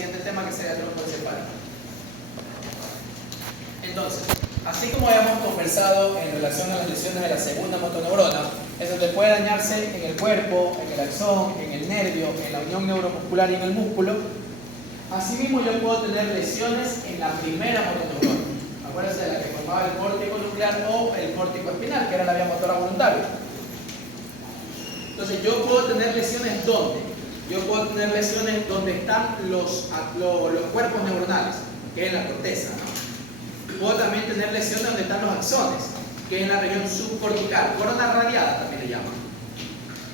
siguiente tema que sería el tronco encefálico. Entonces, así como habíamos conversado en relación a las lesiones de la segunda motoneurona, es donde puede dañarse en el cuerpo, en el axón, en el nervio, en la unión neuromuscular y en el músculo. Asimismo, yo puedo tener lesiones en la primera motoneurona. Acuérdense de la que formaba el córtico nuclear o el córtico espinal, que era la vía motora voluntaria. Entonces, yo puedo tener lesiones ¿dónde? Yo puedo tener lesiones donde están los cuerpos neuronales, que es en la corteza, ¿no? Puedo también tener lesiones donde están los axones, que es en la región subcortical, corona radiada también le llaman.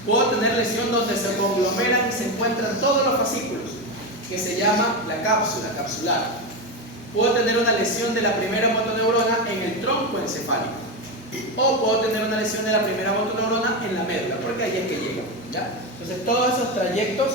Puedo tener lesión donde se conglomeran y se encuentran todos los fascículos, que se llama la cápsula, capsular. Puedo tener una lesión de la primera motoneurona en el tronco encefálico. O puedo tener una lesión de la primera motoneurona en la médula, porque ahí es que llega, ¿ya? Entonces todos esos trayectos,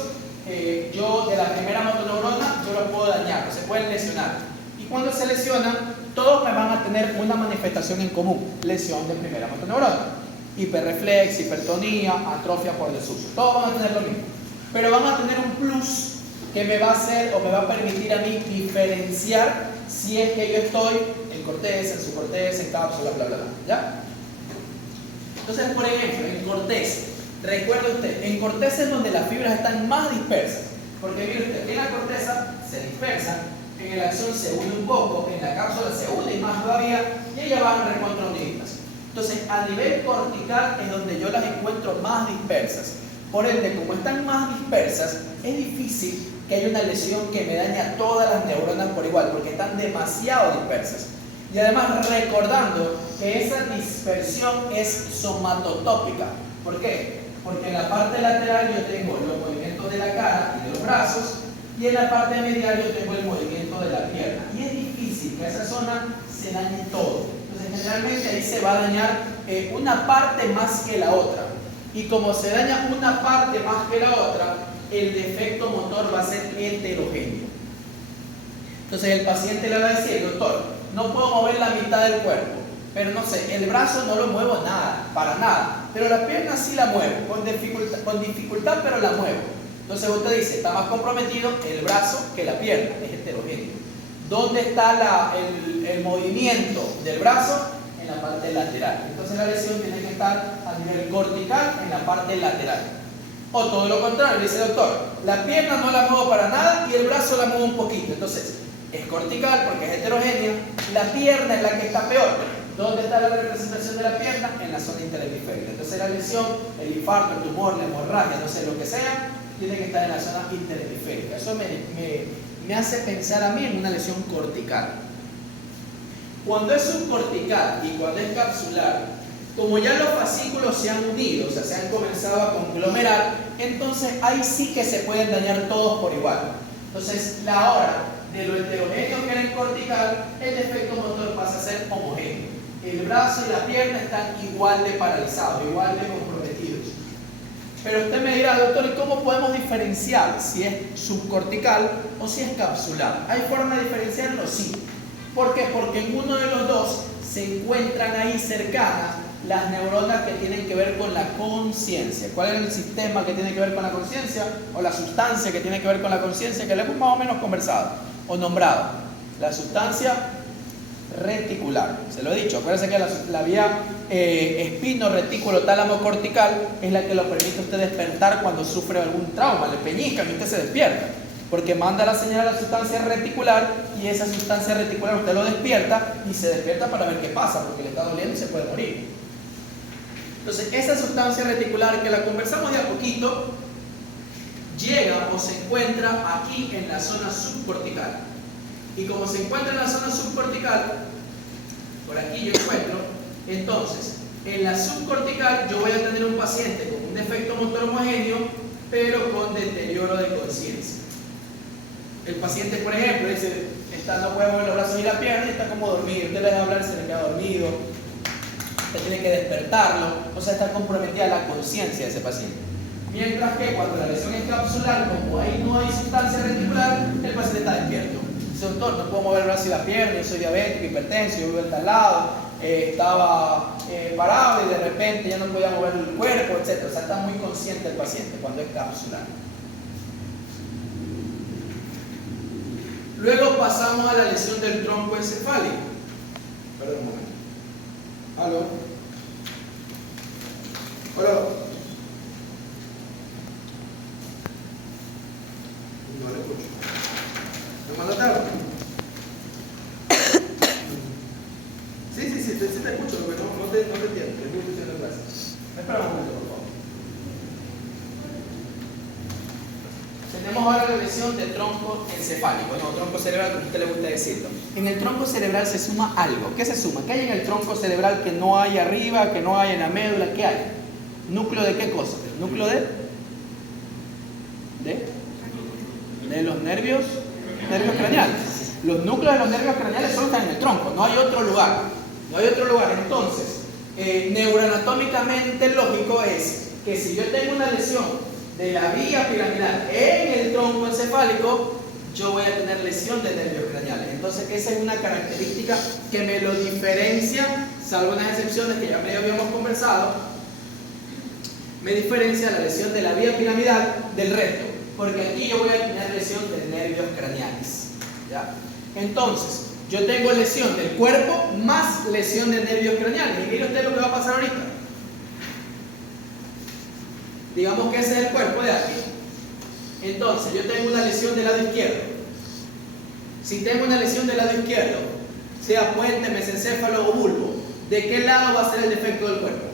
yo de la primera motoneurona, yo los puedo dañar, se pueden lesionar. Y cuando se lesionan, todos me van a tener una manifestación en común, lesión de primera motoneurona. Hiperreflex, hipertonía, atrofia por desuso. Todos van a tener lo mismo. Pero van a tener un plus que me va a hacer o me va a permitir a mí diferenciar si es que yo estoy en corteza, en subcorteza, en cápsula, bla, bla, bla. ¿Ya? Entonces, por ejemplo, en corteza, recuerde usted, en corteza es donde las fibras están más dispersas. Porque mire usted, en la corteza se dispersan, en el axón se une un poco, en la cápsula se une más todavía, y ellas van recontraunidas. Entonces, a nivel cortical es donde yo las encuentro más dispersas. Por ende, como están más dispersas, es difícil que haya una lesión que me dañe a todas las neuronas por igual, porque están demasiado dispersas. Y además, recordando que esa dispersión es somatotópica. ¿Por qué? Porque en la parte lateral yo tengo los movimientos de la cara y de los brazos, y en la parte medial yo tengo el movimiento de la pierna. Y es difícil que esa zona se dañe todo. Entonces, generalmente ahí se va a dañar una parte más que la otra. Y como se daña una parte más que la otra, el defecto motor va a ser heterogéneo. Entonces el paciente le va a decir, doctor, no puedo mover la mitad del cuerpo, pero no sé, el brazo no lo muevo nada, para nada, pero la pierna sí la muevo, con dificultad, pero la muevo. Entonces usted dice, está más comprometido el brazo que la pierna, es heterogéneo. ¿Dónde está el movimiento del brazo? En la parte lateral. Entonces la lesión tiene que estar a nivel cortical en la parte lateral. O todo lo contrario, dice el doctor, la pierna no la muevo para nada y el brazo la muevo un poquito. Entonces es cortical porque es heterogénea, la pierna es la que está peor. ¿Dónde está la representación de la pierna? En la zona interhemisférica. Entonces la lesión, el infarto, el tumor, la hemorragia, no sé lo que sea, tiene que estar en la zona interhemisférica. Eso me hace pensar a mí en una lesión cortical. Cuando es subcortical y cuando es capsular, como ya los fascículos se han unido, o sea, se han comenzado a conglomerar, entonces ahí sí que se pueden dañar todos por igual. Entonces, la hora de lo heterogéneo que era el cortical, el defecto motor pasa a ser homogéneo. El brazo y la pierna están igual de paralizados, igual de comprometidos. Pero usted me dirá, doctor, ¿y cómo podemos diferenciar si es subcortical o si es capsular? ¿Hay forma de diferenciarlo? Sí. ¿Por qué? Porque en uno de los dos se encuentran ahí cercanas las neuronas que tienen que ver con la conciencia. ¿Cuál es el sistema que tiene que ver con la conciencia? O la sustancia que tiene que ver con la conciencia, que le hemos más o menos conversado o nombrado. La sustancia reticular. Se lo he dicho, acuérdense que la vía espino-retículo-tálamo-cortical es la que lo permite a usted despertar cuando sufre algún trauma. Le peñizcan y usted se despierta. Porque manda la señal a la sustancia reticular y esa sustancia reticular usted lo despierta y se despierta para ver qué pasa, porque le está doliendo y se puede morir. Entonces, esa sustancia reticular que la conversamos de a poquito, llega o se encuentra aquí en la zona subcortical. Y como se encuentra en la zona subcortical, por aquí yo encuentro, entonces, en la subcortical yo voy a tener un paciente con un defecto motor homogéneo, pero con deterioro de conciencia. El paciente, por ejemplo, dice, no puede mover los brazos y la pierna y está como dormido. Usted le deja hablar y se le queda dormido. Usted tiene que despertarlo. O sea, está comprometida la conciencia de ese paciente. Mientras que cuando la lesión es capsular, como ahí no hay sustancia reticular, el paciente está despierto. Dice, doctor, no puedo mover el brazo y la pierna, yo soy diabético, hipertenso, yo vivo en tal lado, estaba parado y de repente ya no podía mover el cuerpo, etc. O sea, está muy consciente el paciente cuando es capsular. pasamos a la lesión del tronco encefálico. Perdón un momento. ¿Aló? Hola. No le escucho. ¿Me manda tarde? Sí, te escucho, pero no te entiendo. Te estoy diciendo gracias. Espera un momento, por favor. Tenemos ahora la lesión del tronco encefálico, no, tronco cerebral, como a usted le gusta decirlo. En el tronco cerebral se suma algo. ¿Qué se suma? ¿Qué hay en el tronco cerebral que no hay arriba, que no hay en la médula? ¿Qué hay? ¿Núcleo de qué cosa? ¿Núcleo de los nervios craneales? Los núcleos de los nervios craneales solo están en el tronco, no hay otro lugar. No hay otro lugar. Entonces, neuroanatómicamente lógico es que si yo tengo una lesión de la vía piramidal en el tronco encefálico, yo voy a tener lesión de nervios craneales. Entonces, esa es una característica que me lo diferencia, salvo unas excepciones que ya medio habíamos conversado, me diferencia la lesión de la vía piramidal del resto, porque aquí yo voy a tener lesión de nervios craneales, ¿ya? Entonces, yo tengo lesión del cuerpo más lesión de nervios craneales. Y mire usted lo que va a pasar ahorita. Digamos que ese es el cuerpo de aquí. Entonces, yo tengo una lesión del lado izquierdo. Si tengo una lesión del lado izquierdo, sea puente, mesencéfalo o bulbo, ¿de qué lado va a ser el defecto del cuerpo?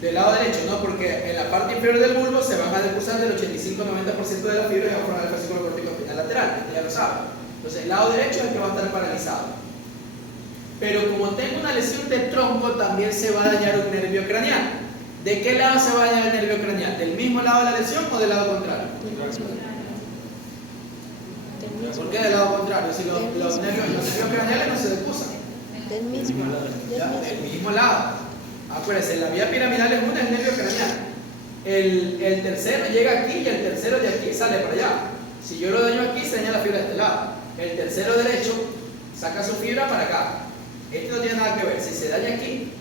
Del lado derecho, ¿no? Porque en la parte inferior del bulbo se van a deposar del 85-90% de la fibra y va a formar el fascículo corticoespinal lateral. Usted ya lo sabe. Entonces, el lado derecho es el que va a estar paralizado. Pero como tengo una lesión de tronco, también se va a dañar un nervio craneal. ¿De qué lado se va a dañar el nervio craneal? ¿Del mismo lado de la lesión o del lado contrario? ¿Por qué del lado contrario? Si los nervios craneales no se deposan. Del mismo lado. Del mismo lado. Acuérdense, la vía piramidal es una, el nervio craneal. El tercero llega aquí y el tercero de aquí sale para allá. Si yo lo daño aquí, se daña la fibra de este lado. El tercero derecho saca su fibra para acá. Este no tiene nada que ver. Si se daña aquí,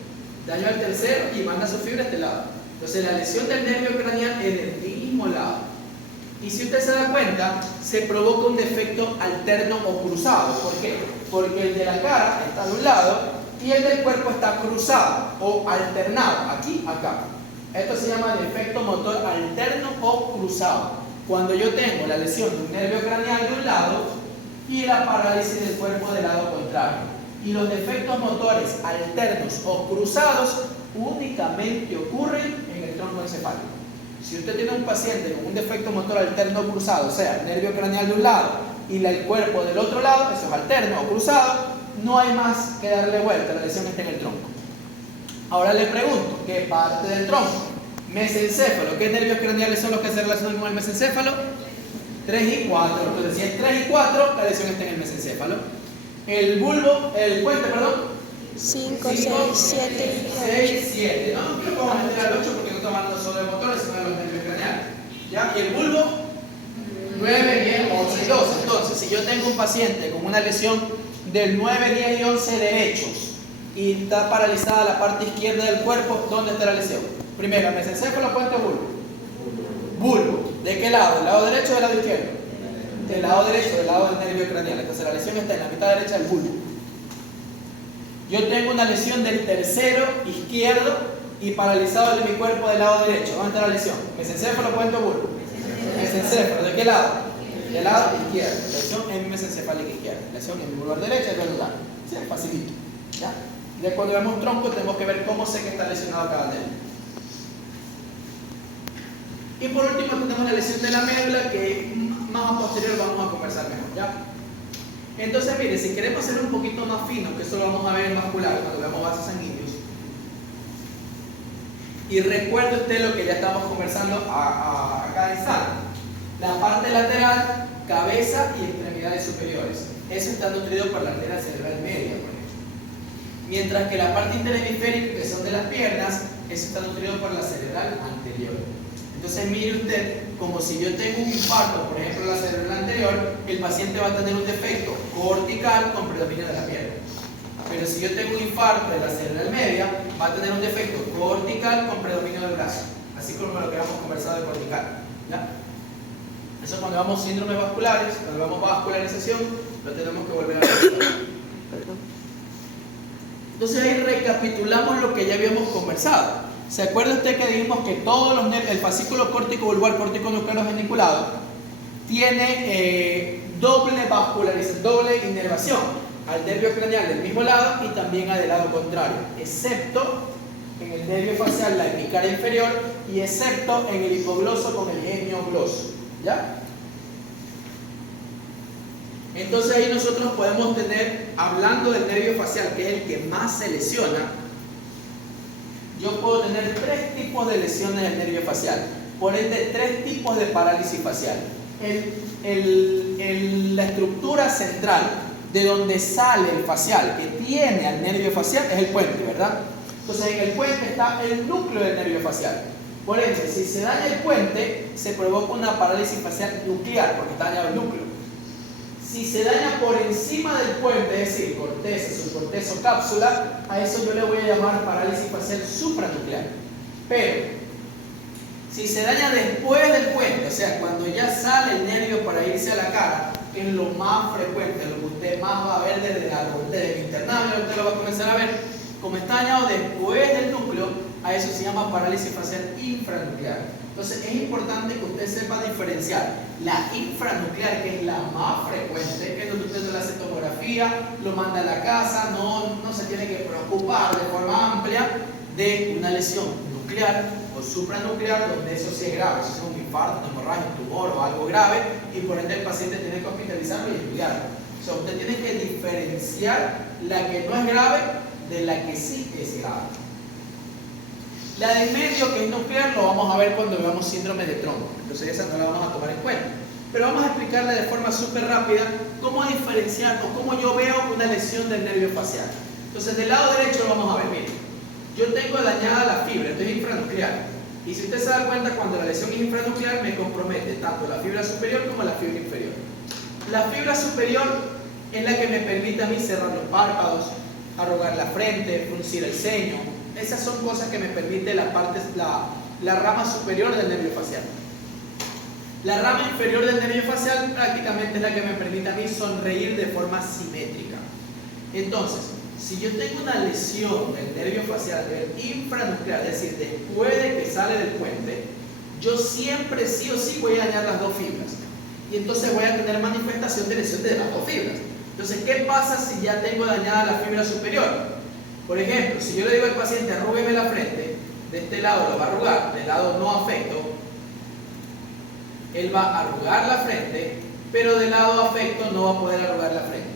daño al tercero y manda su fibra a este lado. Entonces la lesión del nervio craneal es del mismo lado. Y si usted se da cuenta, se provoca un defecto alterno o cruzado. ¿Por qué? Porque el de la cara está de un lado y el del cuerpo está cruzado o alternado, aquí, acá. Esto se llama defecto motor alterno o cruzado. Cuando yo tengo la lesión de un nervio craneal de un lado y la parálisis del cuerpo del lado contrario. Y los defectos motores alternos o cruzados únicamente ocurren en el tronco encefálico. Si usted tiene un paciente con un defecto motor alterno o cruzado, o sea, el nervio craneal de un lado y el cuerpo del otro lado, eso es alterno o cruzado, no hay más que darle vuelta, la lesión está en el tronco. Ahora le pregunto, ¿qué parte del tronco? Mesencéfalo, ¿qué nervios craneales son los que se relacionan con el mesencéfalo? 3 y 4, entonces si es 3 y 4, la lesión está en el mesencéfalo. El bulbo, el puente, perdón. 5, 6, 7 6, 7, ¿no? No podemos meter al 8 porque no estamos hablando solo de motores, sino de los nervios craneales. ¿Ya? Y el bulbo, 9, 10, 11 y 12. Entonces, si yo tengo un paciente con una lesión del 9, 10 y 11 derechos y está paralizada la parte izquierda del cuerpo, ¿dónde está la lesión? Primero, mesencéfalo, puente o bulbo. Bulbo. ¿De qué lado? ¿Del lado derecho o del lado izquierdo? Del lado derecho, del lado del nervio craneal. Entonces la lesión está en la mitad derecha del bulbo. Yo tengo una lesión del tercero izquierdo y paralizado de mi cuerpo del lado derecho. ¿Dónde está la lesión? ¿Mesencéfalo, puente o bulbo? Mesencéfalo. ¿De qué lado? Del lado izquierdo. Lesión en mesencefálica izquierda. Lesión en bulbar derecha y regular. Sí, facilito. ¿Ya? Y cuando vemos tronco tenemos que ver cómo sé que está lesionado cada nervio. Y por último tenemos la lesión de la médula, que más a posterior vamos a conversar mejor, ¿ya? Entonces, mire, si queremos ser un poquito más finos, que eso lo vamos a ver en vascular cuando veamos vasos sanguíneos, y recuerde usted lo que ya estamos conversando a cada instante. La parte lateral, cabeza y extremidades superiores. Eso está nutrido por la arteria cerebral media, por ejemplo. Mientras que la parte interhemisférica, que son de las piernas, eso está nutrido por la cerebral anterior. Entonces mire usted, como si yo tengo un infarto, por ejemplo en la cerebral anterior, el paciente va a tener un defecto cortical con predominio de la pierna. Pero si yo tengo un infarto de la cerebral media, va a tener un defecto cortical con predominio del brazo, así como lo que hemos conversado de cortical, ¿ya? Eso cuando vamos síndromes vasculares, cuando vamos vascularización, lo tenemos que volver a recordar. Entonces ahí recapitulamos lo que ya habíamos conversado. ¿Se acuerda usted que dijimos que todos los el fascículo córtico vulvar, córtico nuclear geniculado tiene doble vascularización, doble inervación al nervio craneal del mismo lado y también al del lado contrario, excepto en el nervio facial, la hemicara inferior, y excepto en el hipogloso con el genio gloso. ¿Ya? Entonces ahí nosotros podemos tener, hablando del nervio facial, que es el que más se lesiona, yo puedo tener 3 tipos de lesiones del nervio facial, por ende 3 tipos de parálisis facial. La estructura central de donde sale el facial que tiene al nervio facial es el puente, ¿verdad? Entonces en el puente está el núcleo del nervio facial. Por ende, si se daña el puente, se provoca una parálisis facial nuclear, porque está dañado el núcleo. Si se daña por encima del puente, es decir, corteza, subcorteza o cápsula, a eso yo le voy a llamar parálisis facial supranuclear. Pero, si se daña después del puente, o sea, cuando ya sale el nervio para irse a la cara, que es lo más frecuente, lo que usted más va a ver desde el internado, usted lo va a comenzar a ver, como está dañado después del núcleo, a eso se llama parálisis facial infranuclear. Entonces es importante que usted sepa diferenciar la infranuclear, que es la más frecuente, que es donde usted le hace tomografía, lo manda a la casa, no se tiene que preocupar de forma amplia de una lesión nuclear o supranuclear, donde eso sí es grave, si es un infarto, una hemorragia, un tumor o algo grave, y por ende el paciente tiene que hospitalizarlo y estudiarlo. O sea, usted tiene que diferenciar la que no es grave de la que sí es grave. La de medio, que es nuclear, lo vamos a ver cuando veamos síndrome de tronco. Entonces esa no la vamos a tomar en cuenta. Pero vamos a explicarle de forma súper rápida cómo diferenciar o cómo yo veo una lesión del nervio facial. Entonces del lado derecho lo vamos a ver. Miren, yo tengo dañada la fibra, esto es infranuclear. Y si usted se da cuenta, cuando la lesión es infranuclear, me compromete tanto la fibra superior como la fibra inferior. La fibra superior es la que me permite a mí cerrar los párpados, arrugar la frente, fruncir el ceño. Esas son cosas que me permite la rama superior del nervio facial. La rama inferior del nervio facial prácticamente es la que me permite a mí sonreír de forma simétrica. Entonces, si yo tengo una lesión del nervio facial infranuclear, es decir, después de que sale del puente, yo siempre sí o sí voy a dañar las dos fibras. Y entonces voy a tener manifestación de lesión de las dos fibras. Entonces, ¿qué pasa si ya tengo dañada la fibra superior? Por ejemplo, si yo le digo al paciente, arrúgueme la frente, de este lado lo va a arrugar, del lado no afecto, él va a arrugar la frente, pero del lado afecto no va a poder arrugar la frente.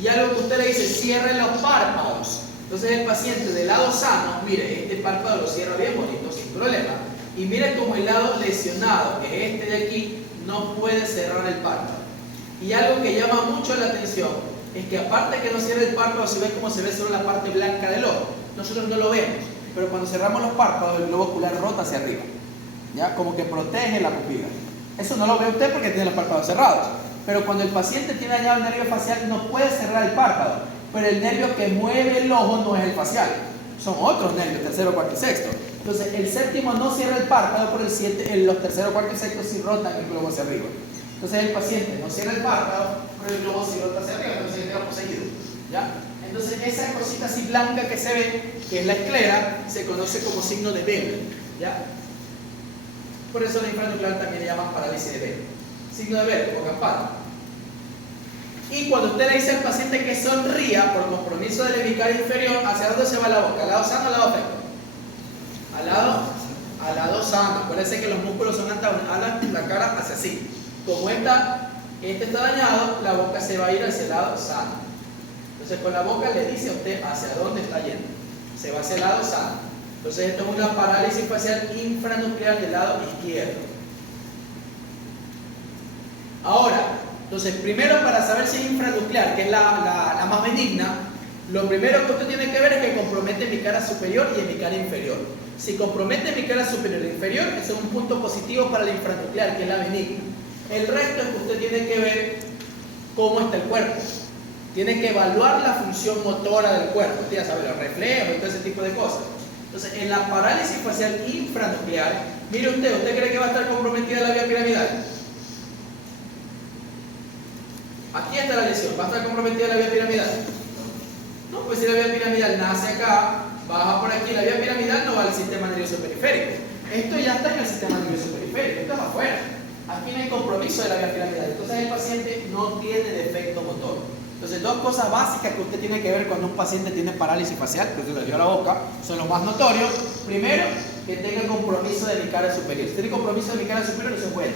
Y algo que usted le dice, cierre los párpados. Entonces el paciente del lado sano, mire, este párpado lo cierra bien bonito, sin problema. Y mire como el lado lesionado, que es este de aquí, no puede cerrar el párpado. Y algo que llama mucho la atención es que aparte de que no cierra el párpado, se ve como se ve solo la parte blanca del ojo. Nosotros no lo vemos, pero cuando cerramos los párpados, el globo ocular rota hacia arriba, ¿ya? Como que protege la pupila. Eso no lo ve usted porque tiene los párpados cerrados. Pero cuando el paciente tiene dañado el nervio facial, no puede cerrar el párpado. Pero el nervio que mueve el ojo no es el facial, son otros nervios, tercero, cuarto y sexto. Entonces el séptimo no cierra el párpado, pero los tercero, cuarto y sexto sí rotan el globo hacia arriba. Entonces el paciente no cierra el párpado, pero el globo sí rota hacia arriba, entonces queda poseído, ¿ya? Entonces esa cosita así blanca que se ve, que es la esclera, se conoce como signo de Bell, ¿ya? Por eso la infranuclear también le llaman parálisis de Bell. Signo de Bell o campana. Y cuando usted le dice al paciente que sonría por compromiso del hemicara inferior, ¿hacia dónde se va la boca? ¿Al lado sano o al lado afecto? Al lado sano. Acuérdense que los músculos son antagonistas, la cara hacia así. Como este está dañado, la boca se va a ir hacia el lado sano. Entonces con la boca le dice a usted hacia dónde está yendo. Se va hacia el lado sano. Entonces esto es una parálisis facial infranuclear del lado izquierdo. Ahora, entonces primero para saber si es infranuclear, que es la más benigna, lo primero que usted tiene que ver es que compromete mi cara superior y mi cara inferior. Si compromete mi cara superior e inferior, eso es un punto positivo para la infranuclear, que es la benigna. El resto es que usted tiene que ver cómo está el cuerpo. Tiene que evaluar la función motora del cuerpo. Usted ya sabe, los reflejos y todo ese tipo de cosas. Entonces, en la parálisis facial infranuclear, Mire ¿usted cree que va a estar comprometida la vía piramidal? Aquí está la lesión, ¿va a estar comprometida la vía piramidal? No, pues si la vía piramidal nace acá, baja por aquí, la vía piramidal no va al sistema nervioso periférico. Esto ya está en el sistema nervioso periférico, esto es afuera. Aquí no hay compromiso de la vía piramidal, entonces el paciente no tiene defecto motor. Entonces, dos cosas básicas que usted tiene que ver cuando un paciente tiene parálisis facial, que se le dio la boca, son los más notorios. Primero, que tenga compromiso de mi cara superior. Si tiene compromiso de mi cara superior, no se puede.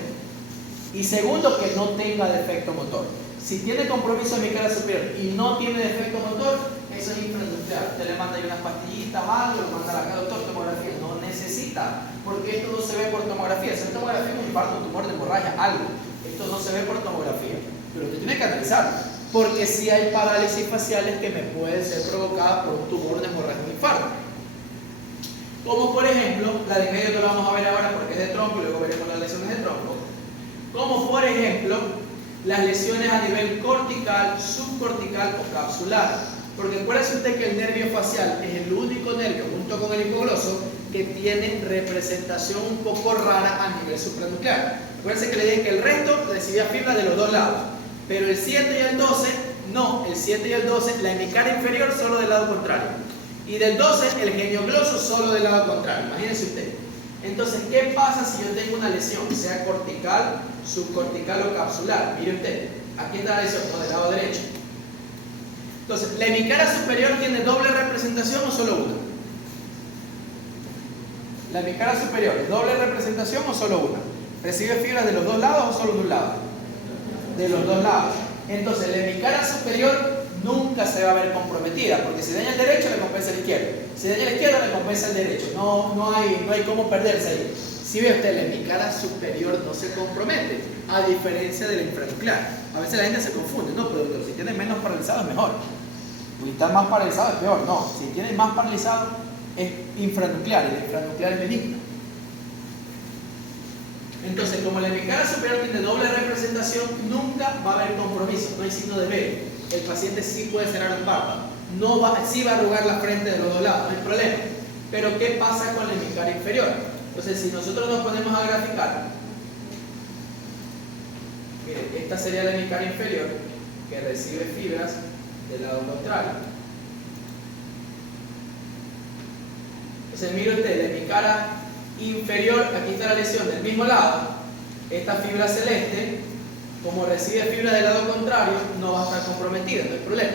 Y segundo, que no tenga defecto motor. Si tiene compromiso de mi cara superior y no tiene defecto motor, eso es infranuclear. Usted le manda ahí unas pastillitas, algo, lo manda a la cara, doctor, tomografía. No necesita, porque esto no se ve por tomografía. Si es tomografía, un infarto, un tumor de hemorragia, algo. Esto no se ve por tomografía. Pero usted tiene que analizarlo. Porque sí hay parálisis faciales que me pueden ser provocadas por un tumor de hemorragia o un infarto. Como por ejemplo, la de medio que lo vamos a ver ahora porque es de tronco y luego veremos las lesiones de tronco. Como por ejemplo, las lesiones a nivel cortical, subcortical o capsular. Porque acuérdese usted que el nervio facial es el único nervio, junto con el hipogloso, que tiene representación un poco rara a nivel supranuclear. Acuérdense que le dije que el resto recibía fibras de los dos lados. Pero el 7 y el 12, no, el 7 y el 12, la hemicara inferior solo del lado contrario. Y del 12, el geniogloso solo del lado contrario. Imagínense usted. Entonces, ¿qué pasa si yo tengo una lesión, sea cortical, subcortical o capsular? Mire usted, aquí está la lesión, no, del lado derecho. Entonces, ¿la hemicara superior tiene doble representación o solo una? ¿La hemicara superior es doble representación o solo una? ¿Recibe fibras de los dos lados o solo de un lado? De los dos lados. Entonces, la hemicara superior nunca se va a ver comprometida, porque si daña el derecho, le compensa el izquierdo. Si daña el izquierdo, le compensa el derecho. No hay cómo perderse ahí. Si ve usted, la hemicara superior no se compromete, a diferencia de la infranuclear. A veces la gente se confunde, no, pero doctor, si tiene menos paralizado es mejor. Si está más paralizado es peor. No, si tiene más paralizado es infranuclear, y la infranuclear es benigna. Entonces, como la hemicara superior tiene doble representación, nunca va a haber compromiso, no hay signo de velo. El paciente sí puede cerrar un párpado, sí va a arrugar la frente de los dos lados, no hay problema. Pero, ¿qué pasa con la hemicara inferior? Entonces, si nosotros nos ponemos a graficar, miren, esta sería la hemicara inferior que recibe fibras del lado contrario. Entonces, mire usted, la hemicara inferior, aquí está la lesión del mismo lado, esta fibra celeste, como recibe fibra del lado contrario, no va a estar comprometida, no hay problema.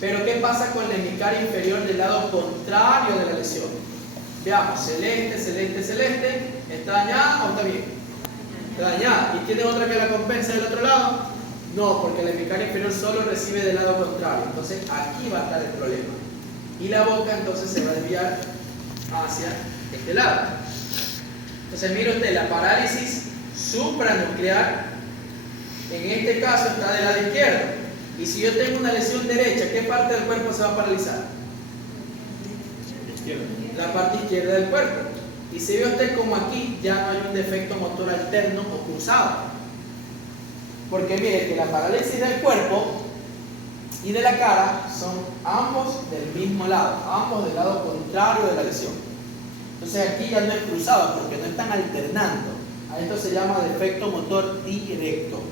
Pero ¿qué pasa con la hemicara inferior del lado contrario de la lesión? Veamos, celeste, celeste, celeste, ¿está dañada o está bien? Está dañada. ¿Y tiene otra que la compensa del otro lado? No, porque la hemicara inferior solo recibe del lado contrario, entonces aquí va a estar el problema. Y la boca entonces se va a desviar hacia este lado. Entonces, mire usted, la parálisis supranuclear, en este caso está del lado izquierdo. Y si yo tengo una lesión derecha, ¿qué parte del cuerpo se va a paralizar? La parte izquierda del cuerpo. Y si ve usted como aquí ya no hay un defecto motor alterno o cruzado. Porque mire que la parálisis del cuerpo y de la cara son ambos del mismo lado, ambos del lado contrario de la lesión. Entonces aquí ya no es cruzado porque no están alternando. A esto se llama defecto motor directo.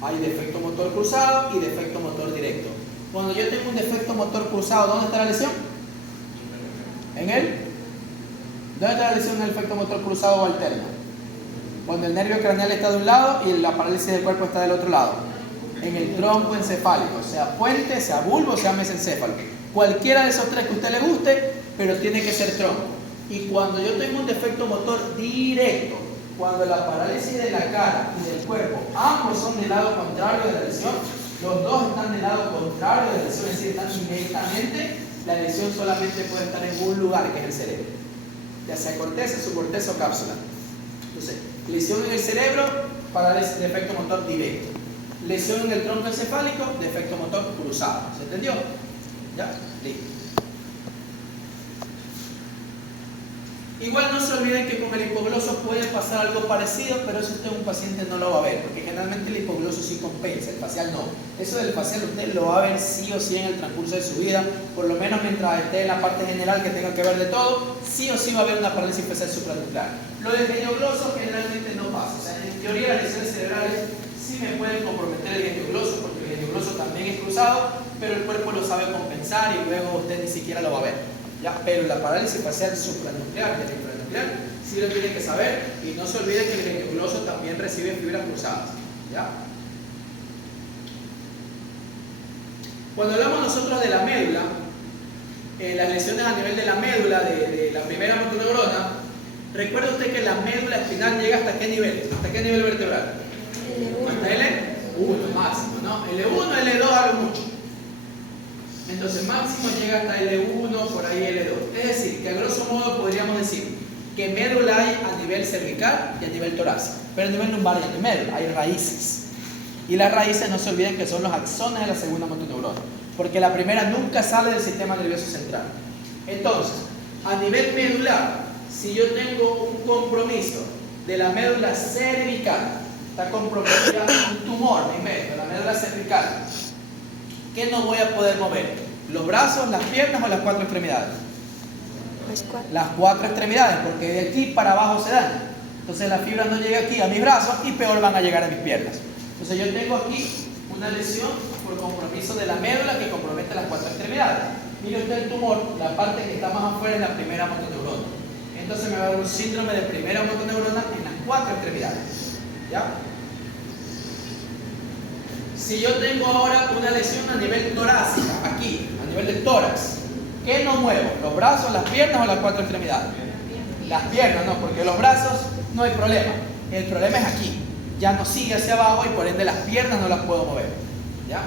Hay defecto motor cruzado y defecto motor directo. Cuando yo tengo un defecto motor cruzado, ¿dónde está la lesión? ¿En él? ¿Dónde está la lesión en el defecto motor cruzado o alterno? Cuando el nervio craneal está de un lado y la parálisis del cuerpo está del otro lado. En el tronco encefálico, sea puente, sea bulbo, sea mesencéfalo. Cualquiera de esos tres que a usted le guste, pero tiene que ser tronco. Y cuando yo tengo un defecto motor directo, cuando la parálisis de la cara y del cuerpo, ambos son del lado contrario de la lesión, los dos están del lado contrario de la lesión, es decir, están inmediatamente, la lesión solamente puede estar en un lugar, que es el cerebro. Ya sea corteza, subcorteza o cápsula. Entonces, lesión en el cerebro, parálisis, defecto motor directo. Lesión en el tronco encefálico, defecto motor cruzado. ¿Se entendió? ¿Ya? Listo. Igual no se olviden que con el hipogloso puede pasar algo parecido, pero eso usted un paciente no lo va a ver, porque generalmente el hipogloso sí compensa, el facial no. Eso del facial usted lo va a ver sí o sí en el transcurso de su vida, por lo menos mientras esté en la parte general que tenga que ver de todo, sí o sí va a haber una parálisis facial supranuclear. Lo del geniogloso generalmente no pasa, o sea, en teoría las lesiones cerebrales sí me pueden comprometer el geniogloso, porque el geniogloso también es cruzado, pero el cuerpo lo sabe compensar y luego usted ni siquiera lo va a ver. ¿Ya? Pero la parálisis facial supranuclear y la infranuclear sí lo tienen que saber, y no se olviden que el geniogloso también recibe fibras cruzadas. ¿Ya? Cuando hablamos nosotros de la médula, las lesiones a nivel de la médula, de la primera motoneurona, recuerde usted que la médula espinal llega hasta qué nivel, hasta qué nivel vertebral, hasta L1 máximo, ¿no? L1, L2 a lo mucho. Entonces máximo llega hasta L1, por ahí L2. Es decir, que a grosso modo podríamos decir que médula hay a nivel cervical y a nivel torácico, pero a nivel lumbar y a nivel hay raíces. Y las raíces no se olviden que son los axones de la segunda motoneurona, porque la primera nunca sale del sistema nervioso central. Entonces, a nivel medular, si yo tengo un compromiso de la médula cervical, está comprometida un tumor, me invento, la médula cervical, ¿qué no voy a poder mover? ¿Los brazos, las piernas o las cuatro extremidades? Las cuatro extremidades, porque de aquí para abajo se daña. Entonces la fibra no llega aquí a mis brazos y peor van a llegar a mis piernas. Entonces yo tengo aquí una lesión por compromiso de la médula que compromete las cuatro extremidades. Mire usted el tumor, la parte que está más afuera es la primera motoneurona. Entonces me va a dar un síndrome de primera motoneurona en las cuatro extremidades. ¿Ya? Si yo tengo ahora una lesión a nivel torácica, aquí, a nivel del tórax, ¿qué no muevo? ¿Los brazos, las piernas o las cuatro extremidades? Las piernas, no, porque los brazos no hay problema. El problema es aquí. Ya no sigue hacia abajo y por ende las piernas no las puedo mover. ¿Ya?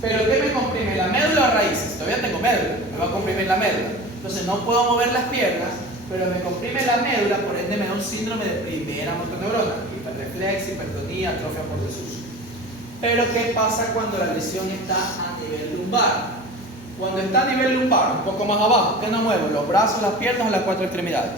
Pero ¿qué me comprime? ¿La médula o raíces? Todavía tengo médula, me va a comprimir la médula. Entonces no puedo mover las piernas, pero me comprime la médula, por ende me da un síndrome de primera motoneurona, hiperreflexia, hipertonía, atrofia por desuso. Pero ¿qué pasa cuando la lesión está a nivel lumbar? Cuando está a nivel lumbar, un poco más abajo, ¿qué no muevo? ¿Los brazos, las piernas o las cuatro extremidades?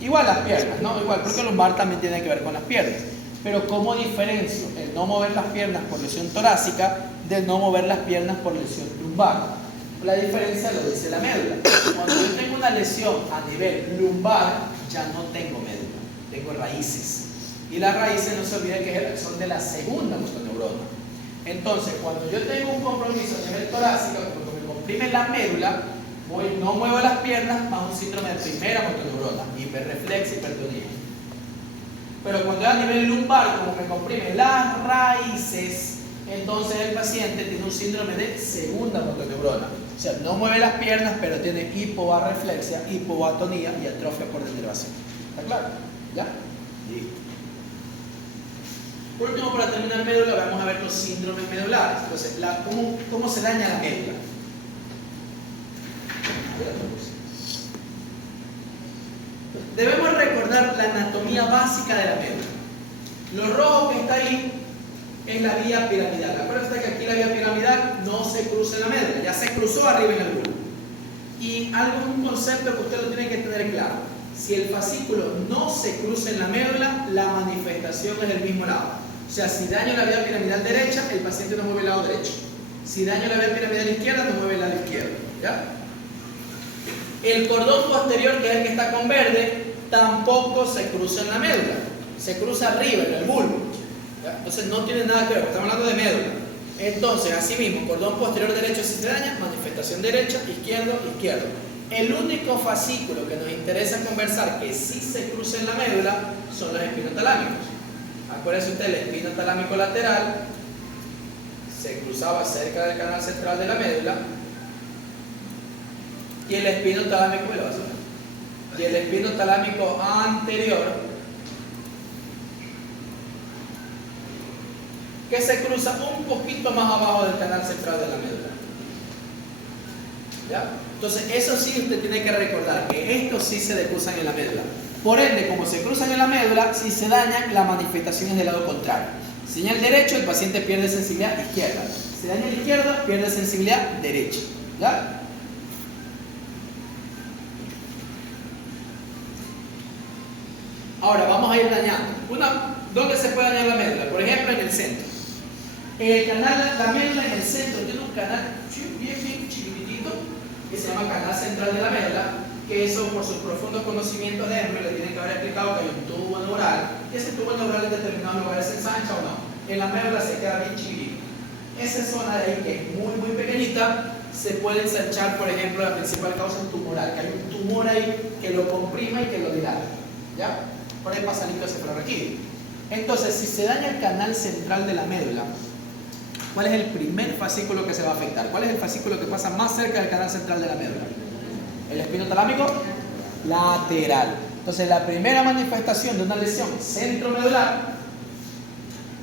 Igual las piernas, ¿no? Igual, porque el lumbar también tiene que ver con las piernas. Pero ¿cómo diferencio el no mover las piernas por lesión torácica de no mover las piernas por lesión lumbar? La diferencia lo dice la médula. Cuando yo tengo una lesión a nivel lumbar, ya no tengo médula, tengo raíces. Y las raíces no se olviden que son de la segunda motoneurona. Entonces, cuando yo tengo un compromiso a nivel torácico, cuando me comprime la médula, no muevo las piernas, más un síndrome de primera motoneurona, hiperreflexia, hipertonía. Pero cuando es a nivel lumbar, como me comprime las raíces, entonces el paciente tiene un síndrome de segunda motoneurona. O sea, no mueve las piernas, pero tiene hipoarreflexia, hipoatonía y atrofia por denervación. ¿Está claro? ¿Ya? Listo. Por último, para terminar médula, vamos a ver los síndromes medulares. Entonces, ¿cómo se daña la médula? Debemos recordar la anatomía básica de la médula. Lo rojo que está ahí es la vía piramidal. Acuérdense que aquí la vía piramidal no se cruza en la médula, ya se cruzó arriba en el bulbo. Y un concepto que usted lo tiene que tener claro: si el fascículo no se cruza en la médula, la manifestación es del mismo lado. O sea, si daño la vía piramidal derecha, el paciente no mueve el lado derecho. Si daño la vía piramidal izquierda, no mueve el lado izquierdo. ¿Ya? El cordón posterior, que es el que está con verde, tampoco se cruza en la médula. Se cruza arriba, en el bulbo. ¿Ya? Entonces no tiene nada que ver, estamos hablando de médula. Entonces, así mismo, cordón posterior derecho si se daña, manifestación derecha, izquierdo, izquierdo. El único fascículo que nos interesa conversar que sí se cruza en la médula son los espinotalámicos. Acuérdense usted, el espino talámico lateral se cruzaba cerca del canal central de la médula, y el espino talámico, y el espino talámico anterior, que se cruza un poquito más abajo del canal central de la médula. ¿Ya? Entonces, eso sí usted tiene que recordar, que estos sí se decruzan en la médula. Por ende, como se cruzan en la médula, si se dañan, la manifestación es del lado contrario. Si daña el derecho, el paciente pierde sensibilidad izquierda. Si daña el izquierdo, pierde sensibilidad derecha. ¿Ya? Ahora vamos a ir dañando. ¿Dónde se puede dañar la médula? Por ejemplo, en el centro. La médula en el centro tiene un canal bien chiquitito que se llama canal central de la médula, que eso por sus profundos conocimientos de Henry le tienen que haber explicado que hay un tubo neural y ese tubo neural en determinados lugares se ensancha o no. En la médula se queda bien chiquitito. Esa zona de ahí que es muy pequeñita se puede ensanchar, por ejemplo, la principal causa es tumoral, que hay un tumor ahí que lo comprima y que lo dilata. ¿Ya? Por ahí pasa nictocefalorraquídeo. Entonces, si se daña el canal central de la médula, ¿cuál es el primer fascículo que se va a afectar? ¿Cuál es el fascículo que pasa más cerca del canal central de la médula? ¿El espinotalámico? Lateral. Entonces, la primera manifestación de una lesión centromedular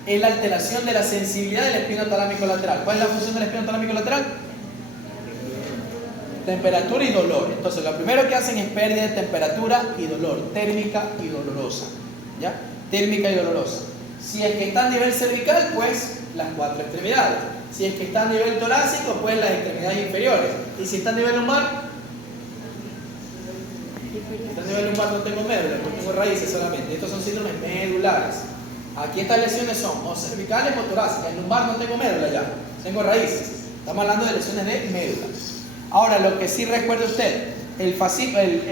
es la alteración de la sensibilidad del espinotalámico lateral. ¿Cuál es la función del espinotalámico lateral? Temperatura y dolor. Entonces, lo primero que hacen es pérdida de temperatura y dolor, térmica y dolorosa. ¿Ya? Térmica y dolorosa. Si es que está a nivel cervical, pues las 4 extremidades. Si es que está a nivel torácico, pues las extremidades inferiores. Y si está a nivel lumbar, no tengo médula, no tengo raíces solamente. Estos son síndromes medulares. Aquí estas lesiones son o cervicales o torácicas. En lumbar no tengo médula ya, tengo raíces. Estamos hablando de lesiones de médula. Ahora, lo que sí recuerde usted,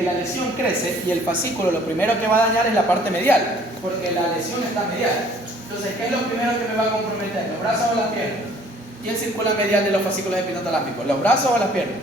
la lesión crece y el fascículo lo primero que va a dañar es la parte medial, porque la lesión está medial. Entonces, ¿qué es lo primero que me va a comprometer? ¿Los brazos o las piernas? ¿Quién circula medial de los fascículos espinotalámicos? ¿Los brazos o las piernas?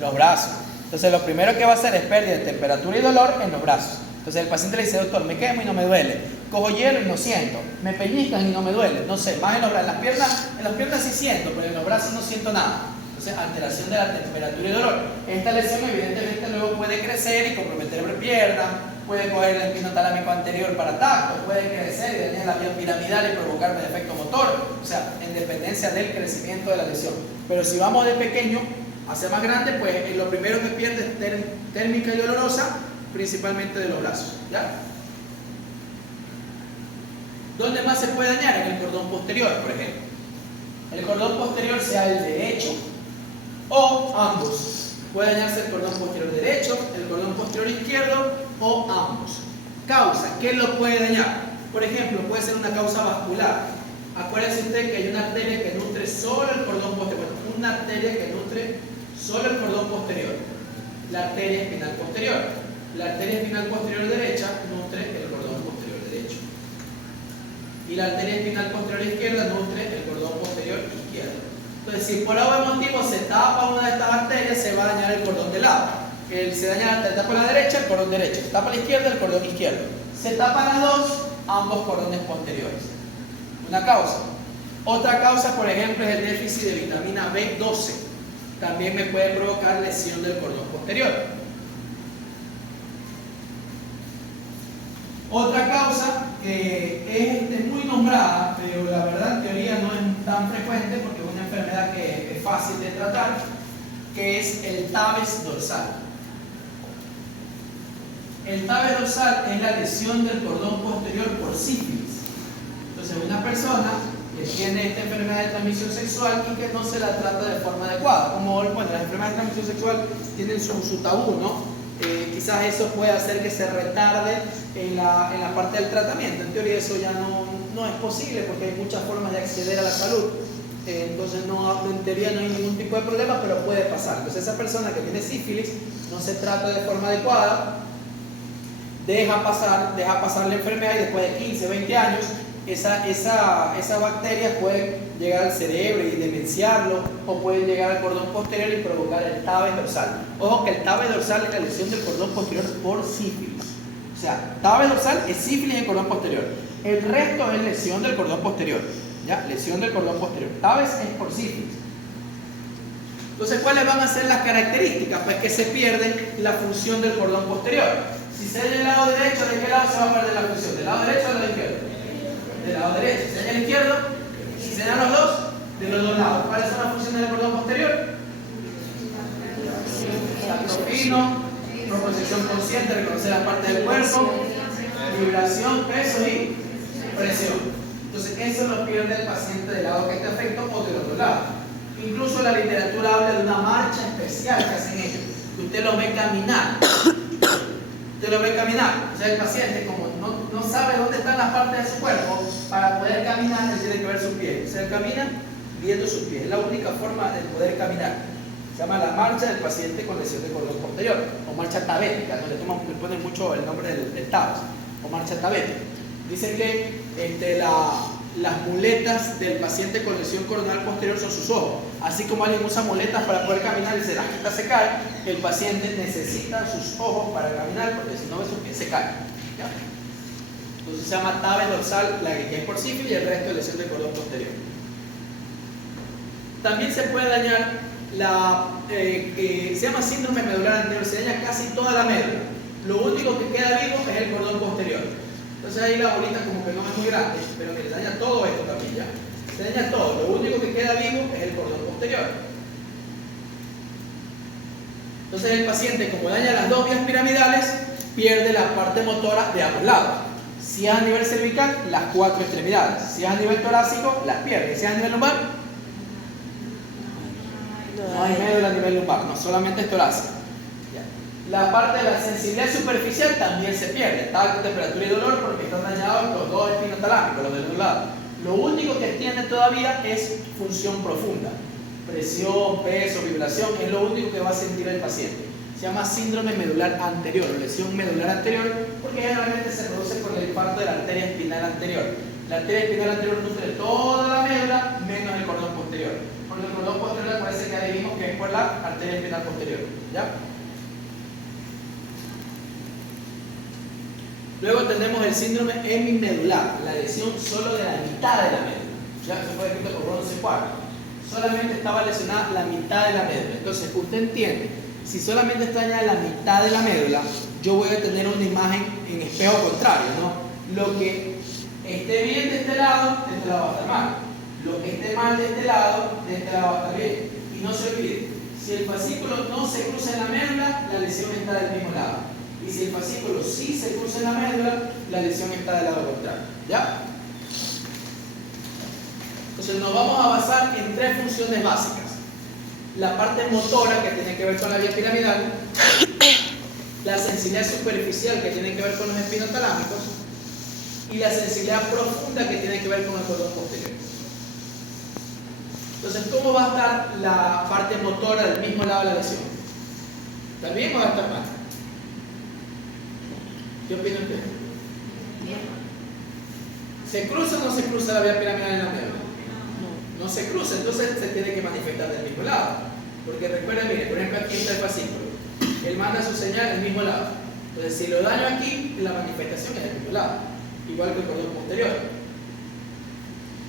Los brazos. Entonces, lo primero que va a hacer es pérdida de temperatura y dolor en los brazos. Entonces, el paciente le dice, doctor, me quemo y no me duele. Cojo hielo y no siento. Me pellizcan y no me duele. No sé, más en las piernas sí siento, pero en los brazos no siento nada. Entonces, alteración de la temperatura y dolor. Esta lesión, evidentemente, luego puede crecer y comprometer la pierna, puede coger el espinotalámico anterior para tacto, puede crecer y dañar la vía piramidal y provocarme defecto motor. O sea, en dependencia del crecimiento de la lesión. Pero si vamos de pequeño hacia más grande, pues lo primero que pierde es térmica y dolorosa, principalmente de los brazos. ¿Ya? ¿Dónde más se puede dañar? En el cordón posterior, por ejemplo. El cordón posterior, sea el derecho o ambos. Puede dañarse el cordón posterior derecho, el cordón posterior izquierdo o ambos. Causa, ¿qué lo puede dañar? Por ejemplo, puede ser una causa vascular. Acuérdense usted que hay una arteria que nutre solo el cordón posterior. Bueno, una arteria que nutre solo el cordón posterior. La arteria espinal posterior. La arteria espinal posterior derecha nutre el cordón posterior derecho. Y la arteria espinal posterior izquierda nutre el cordón posterior izquierdo. Entonces, si por algún motivo se tapa una de estas arterias, se va a dañar el cordón de lado. Se tapa la derecha, el cordón derecho. Se tapa la izquierda, el cordón izquierdo. Se tapan las dos, ambos cordones posteriores. Una causa. Otra causa, por ejemplo, es el déficit de vitamina B12. También me puede provocar lesión del cordón posterior. Otra causa que es muy nombrada, pero la verdad en teoría no es tan frecuente porque es una enfermedad que es fácil de tratar, que es el tabes dorsal. El tabes dorsal es la lesión del cordón posterior por sífilis. Entonces, una persona que tiene esta enfermedad de transmisión sexual y que no se la trata de forma adecuada. Como bueno, las enfermedades de transmisión sexual tienen su tabú, ¿no? Quizás eso puede hacer que se retarde en la parte del tratamiento. En teoría eso ya no es posible porque hay muchas formas de acceder a la salud. Entonces en teoría no hay ningún tipo de problema, pero puede pasar. Entonces esa persona que tiene sífilis no se trata de forma adecuada, deja pasar la enfermedad y después de 15, 20 años esa bacteria puede llegar al cerebro y demenciarlo, o puede llegar al cordón posterior y provocar el tabes dorsal. Ojo que el tabes dorsal es la lesión del cordón posterior por sífilis. O sea, tabes dorsal es sífilis en el cordón posterior. El resto es lesión del cordón posterior. ¿Ya? Lesión del cordón posterior. Tabes es por sífilis. Entonces, ¿cuáles van a ser las características? Pues que se pierde la función del cordón posterior. Si se da del lado derecho, ¿de qué lado se va a perder la función? ¿Del lado derecho o del lado izquierdo? Del lado derecho. Si se da del izquierdo, si se dan los dos, de los dos lados. ¿Cuáles son las funciones del cordón posterior? Tacto fino, proposición consciente, reconocer la parte del cuerpo, vibración, peso y presión. Entonces, eso lo pierde el paciente del lado que esté afecto o del otro lado. Incluso la literatura habla de una marcha especial que hacen ellos, que usted los ve caminar. Usted lo ve caminar. O sea, el paciente, como no sabe dónde están las partes de su cuerpo, para poder caminar, él tiene que ver sus pies. O sea, él camina viendo sus pies. Es la única forma de poder caminar. Se llama la marcha del paciente con lesión de cordón posterior, o marcha tabética, ¿no? Le ponen mucho el nombre del tabas, o marcha tabética. Dicen que las muletas del paciente con lesión coronal posterior son sus ojos. Así como alguien usa muletas para poder caminar y se las quita, se cae, el paciente necesita sus ojos para caminar, porque si no ve sus pies se cae. ¿Ya? Entonces se llama tabes dorsal, la que es por sífilis, y el resto de lesión de cordón posterior. También se puede dañar se llama síndrome medular anterior, se daña casi toda la médula. Lo único que queda vivo es el cordón posterior. Entonces ahí la bolita como que no es muy grande, pero mire, se daña todo esto también ya. Se daña todo, lo único que queda vivo es el cordón posterior. Entonces el paciente, como daña las dos vías piramidales, pierde la parte motora de ambos lados. Si es a nivel cervical, las 4 extremidades. Si es a nivel torácico, las pierde. Si es a nivel lumbar, no hay médula a nivel lumbar, no, solamente es torácico. La parte de la sensibilidad superficial también se pierde, tacto, temperatura y dolor, porque están dañados los dos espinotalámicos, los del lado. Lo único que tiene todavía es función profunda. Presión, peso, vibración, es lo único que va a sentir el paciente. Se llama síndrome medular anterior, lesión medular anterior, porque generalmente se produce por el infarto de la arteria espinal anterior. La arteria espinal anterior nutre toda la médula menos el cordón posterior. Por el cordón posterior parece que ya dijimos que es por la arteria espinal posterior. ¿Ya? Luego tenemos el síndrome hemimedular, la lesión solo de la mitad de la médula. Ya se fue escrito por Bronce 4. Solamente estaba lesionada la mitad de la médula. Entonces, usted entiende, si solamente está dañada la mitad de la médula, yo voy a tener una imagen en espejo contrario, ¿no? Lo que esté bien de este lado va a estar mal. Lo que esté mal de este lado va a estar bien. Y no se olvide, si el fascículo no se cruza en la médula, la lesión está del mismo lado. Y si el fascículo sí se cruza en la médula, la lesión está del lado contrario. ¿Ya? Entonces nos vamos a basar en 3 funciones básicas. La parte motora, que tiene que ver con la vía piramidal, la sensibilidad superficial, que tiene que ver con los espinotalámicos, y la sensibilidad profunda, que tiene que ver con el cordón posterior. Entonces, ¿cómo va a estar la parte motora del mismo lado de la lesión? ¿Está bien o va a estar mal? ¿Qué opina usted? ¿Se cruza o no se cruza la vía piramidal en la médula? No se cruza, entonces se tiene que manifestar del mismo lado. Porque recuerden, mire, por ejemplo, aquí está el fascículo. Él manda su señal del mismo lado. Entonces, si lo daño aquí, la manifestación es del mismo lado. Igual que el cordón posterior.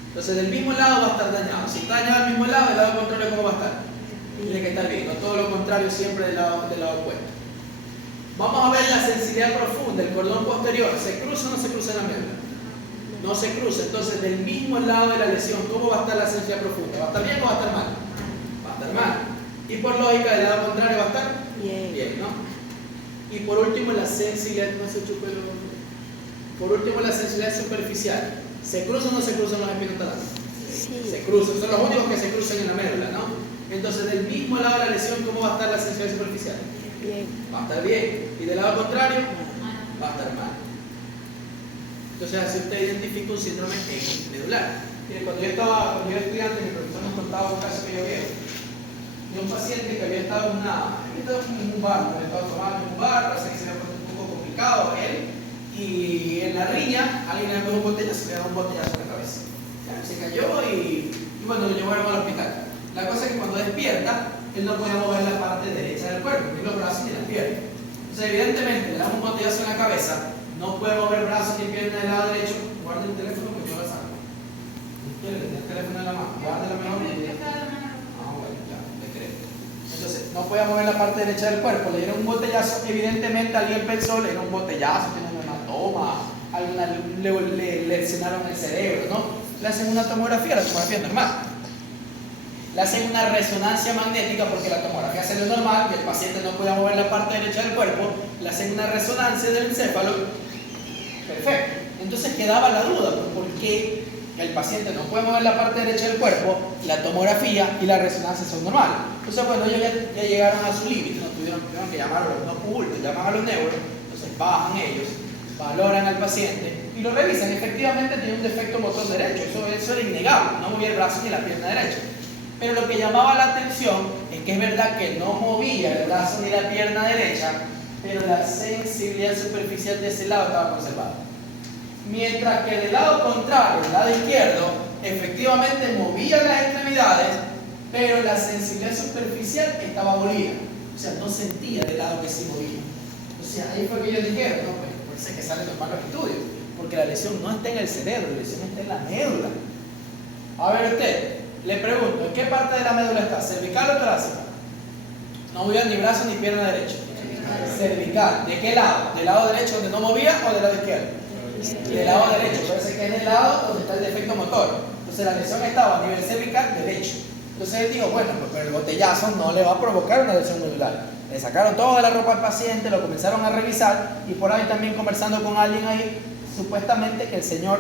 Entonces, del mismo lado va a estar dañado. Si está dañado del mismo lado, el lado contrario, ¿cómo va a estar? Tiene que estar bien, no todo lo contrario, siempre del lado opuesto. Vamos a ver la sensibilidad profunda, el cordón posterior. ¿Se cruza o no se cruza en la médula? No se cruza. Entonces, del mismo lado de la lesión, ¿cómo va a estar la sensibilidad profunda? ¿Va a estar bien o va a estar mal? Va a estar mal. Y por lógica, del lado contrario va a estar bien, ¿no? Y por último, la sensibilidad, no se chupe por último, la sensibilidad superficial. ¿Se cruza o no se cruzan los espinotalámicos? Sí. Se cruzan, son los únicos que se cruzan en la médula, ¿no? Entonces, del mismo lado de la lesión, ¿cómo va a estar la sensibilidad superficial? Bien. Va a estar bien. Y del lado contrario, va a estar mal. Entonces, así usted identifica un síndrome hemimedular. Mire, cuando yo era estudiante, mi profesor nos contaba un caso que yo vi de un paciente que había estado en un bar, había estado tomando en un bar, parece que se había puesto un poco complicado él, y en la riña alguien le dio un botellazo, le dio un botellazo en la cabeza. Ya, se cayó y bueno, lo llevaron al hospital. La cosa es que cuando despierta, él no podía mover la parte derecha del cuerpo, ni los brazos ni las piernas. Entonces, evidentemente, le damos un botellazo en la cabeza, no puede mover brazos ni piernas del lado derecho. Guarde el teléfono que yo lo saco. ¿Quiere tener el teléfono en la mano? Guárdelo mejor. Bueno, ya, le creo. Entonces, no puede mover la parte derecha del cuerpo. Le dieron un botellazo. Evidentemente, alguien pensó, le dieron un botellazo, tiene un hematoma, le lesionaron el cerebro, ¿no? Le hacen una tomografía, la tomografía es normal. Le hacen una resonancia magnética porque la tomografía salió normal y el paciente no podía mover la parte derecha del cuerpo. Le hacen una resonancia del encéfalo. Perfecto. Entonces quedaba la duda, ¿por qué el paciente no puede mover la parte derecha del cuerpo, la tomografía y la resonancia son normales? Entonces, bueno, ellos ya llegaron a su límite, no tuvieron que llamar a los no públicos, llaman a los neuros. Entonces, bajan ellos, valoran al paciente y lo revisan. Efectivamente tenía un defecto motor derecho, eso era innegable, no movía el brazo ni la pierna derecha. Pero lo que llamaba la atención es que es verdad que no movía el brazo ni la pierna derecha, pero la sensibilidad superficial de ese lado estaba conservada. Mientras que del lado contrario, el lado izquierdo, efectivamente movía las extremidades, pero la sensibilidad superficial estaba abolida. O sea, no sentía del lado que sí movía. O sea, ahí fue que ellos dijeron, no, pues por eso es que salen los malos estudios, porque la lesión no está en el cerebro, la lesión está en la médula. A ver usted, le pregunto, ¿en qué parte de la médula está? ¿Cervical o torácica? No movía ni brazo ni pierna derecha. Cervical. ¿De qué lado? ¿Del lado derecho donde no movía o del lado izquierdo? Del lado derecho. Parece que es el lado donde está el defecto motor. Entonces la lesión estaba a nivel cervical derecho. Entonces él dijo, bueno, pero el botellazo no le va a provocar una lesión medular. Le sacaron toda la ropa al paciente, lo comenzaron a revisar y por ahí también conversando con alguien ahí, supuestamente que el señor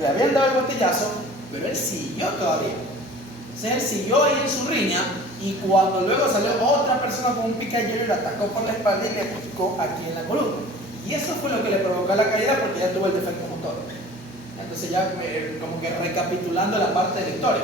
le habían dado el botellazo, pero él siguió todavía. O sea, él siguió ahí en su riña y cuando luego salió otra persona con un picayelo y lo atacó por la espalda y le picó aquí en la columna. Y eso fue lo que le provocó la caída porque ya tuvo el defecto motor. Entonces ya como que recapitulando la parte de la historia,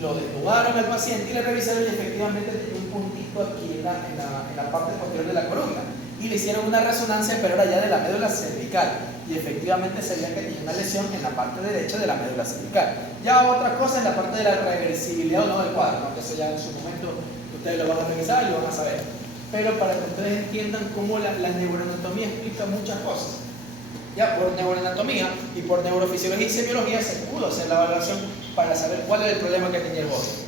lo desnudaron al paciente y le revisaron y efectivamente tenía un puntito aquí en la parte posterior de la columna. Y le hicieron una resonancia, pero era ya de la médula cervical. Y efectivamente se veía que tenía una lesión en la parte derecha de la médula cervical. Ya otra cosa es la parte de la reversibilidad o no del cuadro, ¿no? Que eso ya en su momento ustedes lo van a revisar y lo van a saber. Pero para que ustedes entiendan cómo la neuroanatomía explica muchas cosas. Ya por neuroanatomía y por neurofisiología y semiología se pudo hacer la evaluación para saber cuál era el problema que tenía el bote.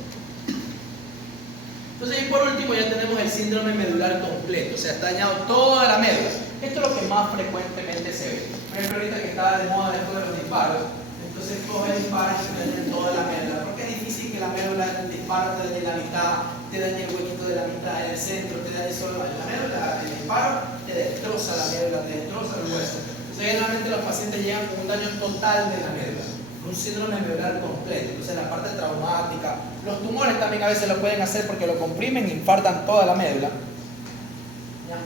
Entonces, y por último ya tenemos el síndrome medular completo, o sea, está dañado toda la médula. Esto es lo que más frecuentemente se ve. Por ejemplo, ahorita que está de moda esto de los disparos, entonces coge disparos y te dañan toda la médula. Porque es difícil que la médula, el disparo te dañe la mitad, te dañe el huequito de la mitad, en el centro, te dañe solo la médula, el disparo te destroza la médula, te destroza el hueso. Entonces, generalmente los pacientes llegan con un daño total de la médula, un síndrome medular completo. Entonces la parte traumática, los tumores también a veces lo pueden hacer porque lo comprimen e infartan toda la médula. ¿Ya?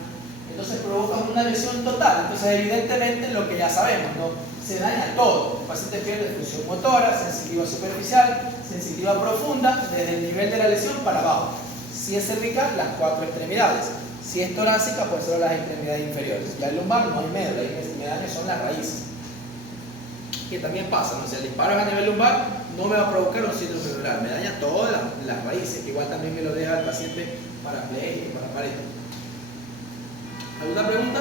Entonces provocan una lesión total. Entonces evidentemente lo que ya sabemos, ¿no? Se daña todo. El paciente pierde función motora, sensitiva superficial, sensitiva profunda, desde el nivel de la lesión para abajo. Si es cervical, las 4 extremidades. Si es torácica, pues solo las extremidades inferiores. Ya el lumbar no hay médula, ahí me daño son las raíces. Que también pasa, ¿no? Si el disparo es a nivel lumbar, no me va a provocar un síndrome medular, me daña todas las raíces, que igual también me lo deja el paciente parapléjico y parapléjico. ¿Alguna pregunta?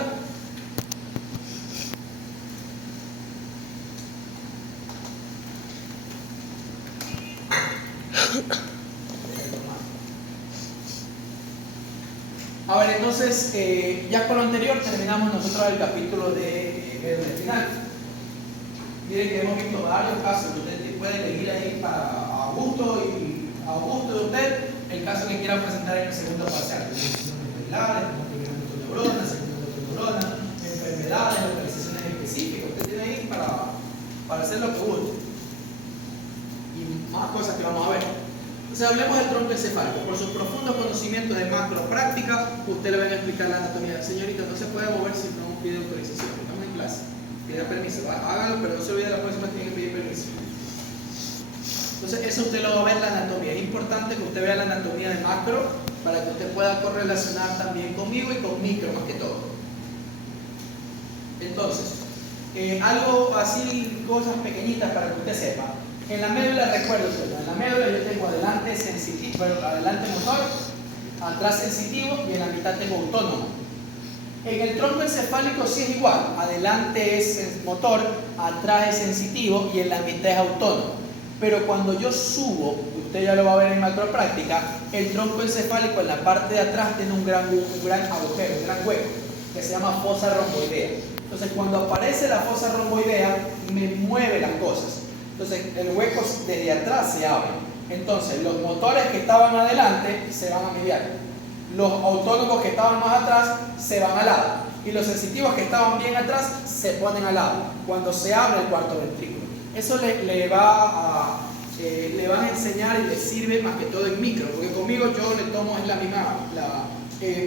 A ver, entonces, ya con lo anterior terminamos nosotros el capítulo de médula espinal. Miren que hemos visto varios casos que usted puede elegir ahí a gusto de usted el caso que quiera presentar en el segundo parcial. Pilares, neuronas, neuronas, enfermedades, localizaciones específicas. Usted tiene ahí para hacer lo que guste. Y más cosas que vamos a ver. Entonces hablemos del tronco encefálico. Por su profundo conocimiento de macropráctica, usted le va a explicar la anatomía. Señorita, no se puede mover si no pide autorización. Estamos en clase. Pida permiso. Hágalo, pero no se olvide la próxima tiene que pedir permiso. Entonces eso usted lo va a ver en la anatomía. Es importante que usted vea la anatomía de macro para que usted pueda correlacionar también conmigo y con micro más que todo. Entonces, algo así, cosas pequeñitas para que usted sepa. En la médula, recuerdo, en la médula yo tengo adelante sensitivo, bueno, adelante motor, atrás sensitivo y en la mitad tengo autónomo. En el tronco encefálico sí es igual, adelante es motor, atrás es sensitivo y en la mitad es autónomo. Pero cuando yo subo, usted ya lo va a ver en macropráctica, el tronco encefálico en la parte de atrás tiene un gran agujero, un gran hueco, que se llama fosa romboidea. Entonces cuando aparece la fosa romboidea, me mueve las cosas. Entonces el hueco desde atrás se abre. Entonces los motores que estaban adelante se van a mediar. Los autónomos que estaban más atrás se van al lado. Y los sensitivos que estaban bien atrás se ponen al lado. Cuando se abre el cuarto ventrículo. Eso le va a enseñar y le sirve más que todo en micro. Porque conmigo yo le tomo en la misma,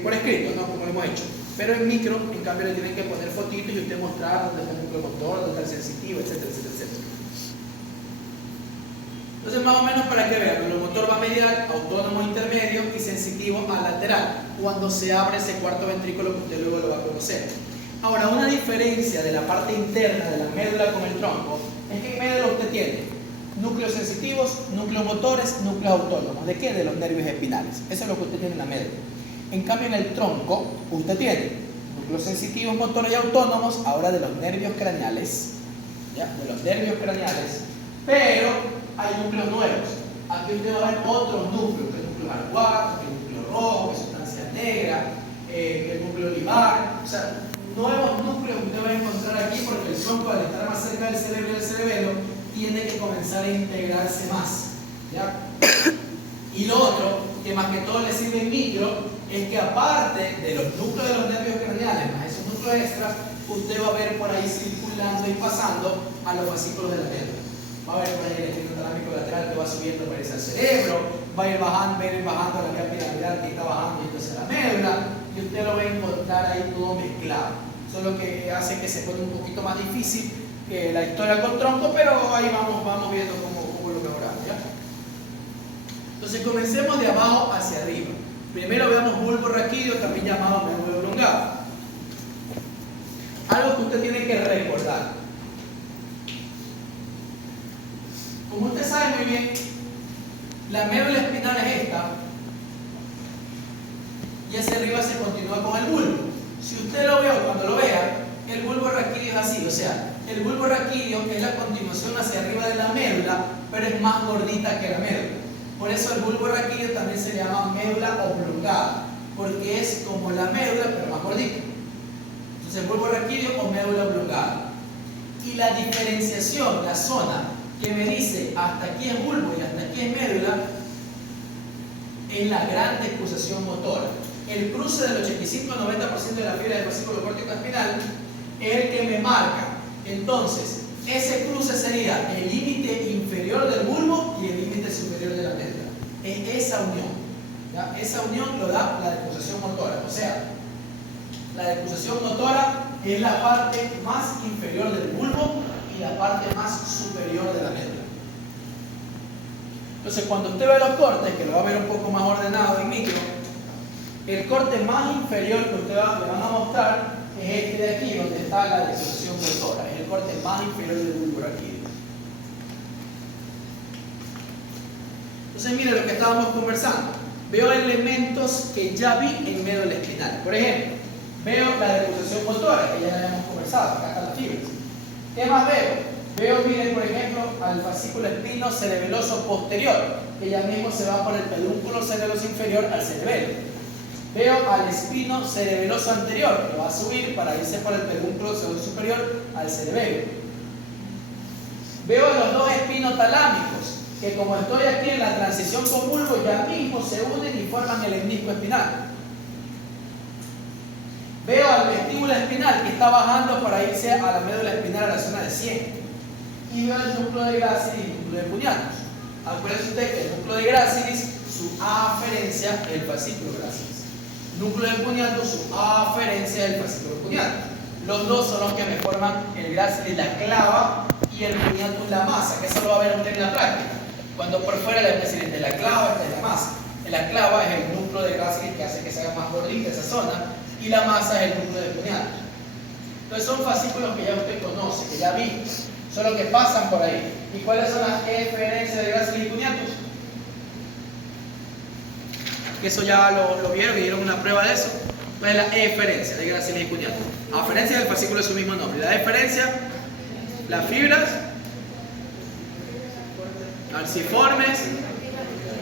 por escrito, ¿no? Como lo hemos hecho. Pero en micro, en cambio, le tienen que poner fotitos y usted mostrar dónde está el núcleo motor, dónde está el sensitivo, etcétera, etcétera, etcétera. Entonces, más o menos para que vean, el motor va medial, autónomo intermedio y sensitivo al lateral, cuando se abre ese cuarto ventrículo que usted luego lo va a conocer. Ahora, una diferencia de la parte interna de la médula con el tronco es que en médula usted tiene núcleos sensitivos, núcleos motores, núcleos autónomos. ¿De qué? De los nervios espinales. Eso es lo que usted tiene en la médula. En cambio, en el tronco, usted tiene núcleos sensitivos, motores y autónomos, ahora de los nervios craneales, ¿ya? De los nervios craneales, pero hay núcleos nuevos. Aquí usted va a ver otros núcleos, que el núcleo arcuato, que el núcleo rojo, que es sustancia negra, que el núcleo olivar, o sea, nuevos núcleos que usted va a encontrar aquí porque el tronco, al estar más cerca del cerebro y del cerebelo, tiene que comenzar a integrarse más, ¿ya? Y lo otro, que más que todo le sirve en micro, es que aparte de los núcleos de los nervios craneales, más esos núcleos extras, usted va a ver por ahí circulando y pasando a los fascículos de la médula. Va a ver por ahí el espino talámico lateral que va subiendo para irse al cerebro, va a ir bajando la vía piramidal que está bajando y entonces la médula, y usted lo va a encontrar ahí todo mezclado. Solo que hace que se pone un poquito más difícil que la historia con tronco, pero ahí vamos viendo cómo lo mejoramos, ¿ya? Entonces comencemos de abajo hacia arriba. Primero veamos bulbo raquídeo, también llamado médula oblongada. Algo que usted tiene que recordar. Como usted sabe muy bien, la médula espinal es esta, y hacia arriba se continúa con el bulbo. Si usted lo ve o cuando lo vea, el bulbo raquídeo es así, o sea, el bulbo raquídeo es la continuación hacia arriba de la médula, pero es más gordita que la médula. Por eso el bulbo raquídeo también se llama médula oblongada, porque es como la médula, pero más gordita. Entonces, el bulbo raquídeo o médula oblongada. Y la diferenciación, la zona que me dice hasta aquí es bulbo y hasta aquí es médula, es la gran descruzación motora. El cruce del 85-90% de la fibra del fascículo córtico espinal es el que me marca. Entonces, ese cruce sería el límite inferior del bulbo y el límite superior de la médula. Es esa unión. ¿Ya? Esa unión lo da la descruzación motora. O sea, la descruzación motora es la parte más inferior del bulbo y la parte más superior de la médula. Entonces, cuando usted ve los cortes, que lo va a ver un poco más ordenado en micro, el corte más inferior que usted le van a mostrar es este de aquí, donde está la descruzación motora. Es el corte más inferior del bulbo raquídeo. Entonces, mire lo que estábamos conversando. Veo elementos que ya vi en médula espinal. Por ejemplo, veo la descruzación motora, que ya la hemos conversado. Acá están las fibras. ¿Qué más veo? Veo, miren, por ejemplo, al fascículo espino cerebeloso posterior, que ya mismo se va por el pedúnculo cerebeloso inferior al cerebelo. Veo al espino cerebeloso anterior, que va a subir para irse por el pedúnculo cerebeloso superior al cerebelo. Veo a los dos espinos talámicos, que como estoy aquí en la transición con bulbo, ya mismo se unen y forman el hemnisco espinal. Veo al vestíbulo espinal que está bajando para irse a la médula espinal, a la zona de 100. Y veo el núcleo de Gracilis y el núcleo de Puñatus. Acuérdense usted que el núcleo de Gracilis, su aferencia es el fascículo Gracilis. Núcleo de Puñatus, su aferencia es el fascículo Puñatus. Los dos son los que me forman el Gracilis, la clava, y el Puñatus, la masa, que eso lo va a ver usted en la práctica. Cuando por fuera le voy a decir entre la clava y la masa. La clava es el núcleo de Gracilis que hace que se haga más gordita esa zona, y la masa es el núcleo de Puñatus. Entonces son fascículos que ya usted conoce, que ya vi, solo que pasan por ahí. ¿Y cuáles son las eferencias de Gracilis y Puñatus? Que eso ya lo vieron y dieron una prueba de eso. ¿Cuál es la eferencia de Gracilis y Puñatus? La aferencia del fascículo es su mismo nombre. La eferencia, las fibras arciformes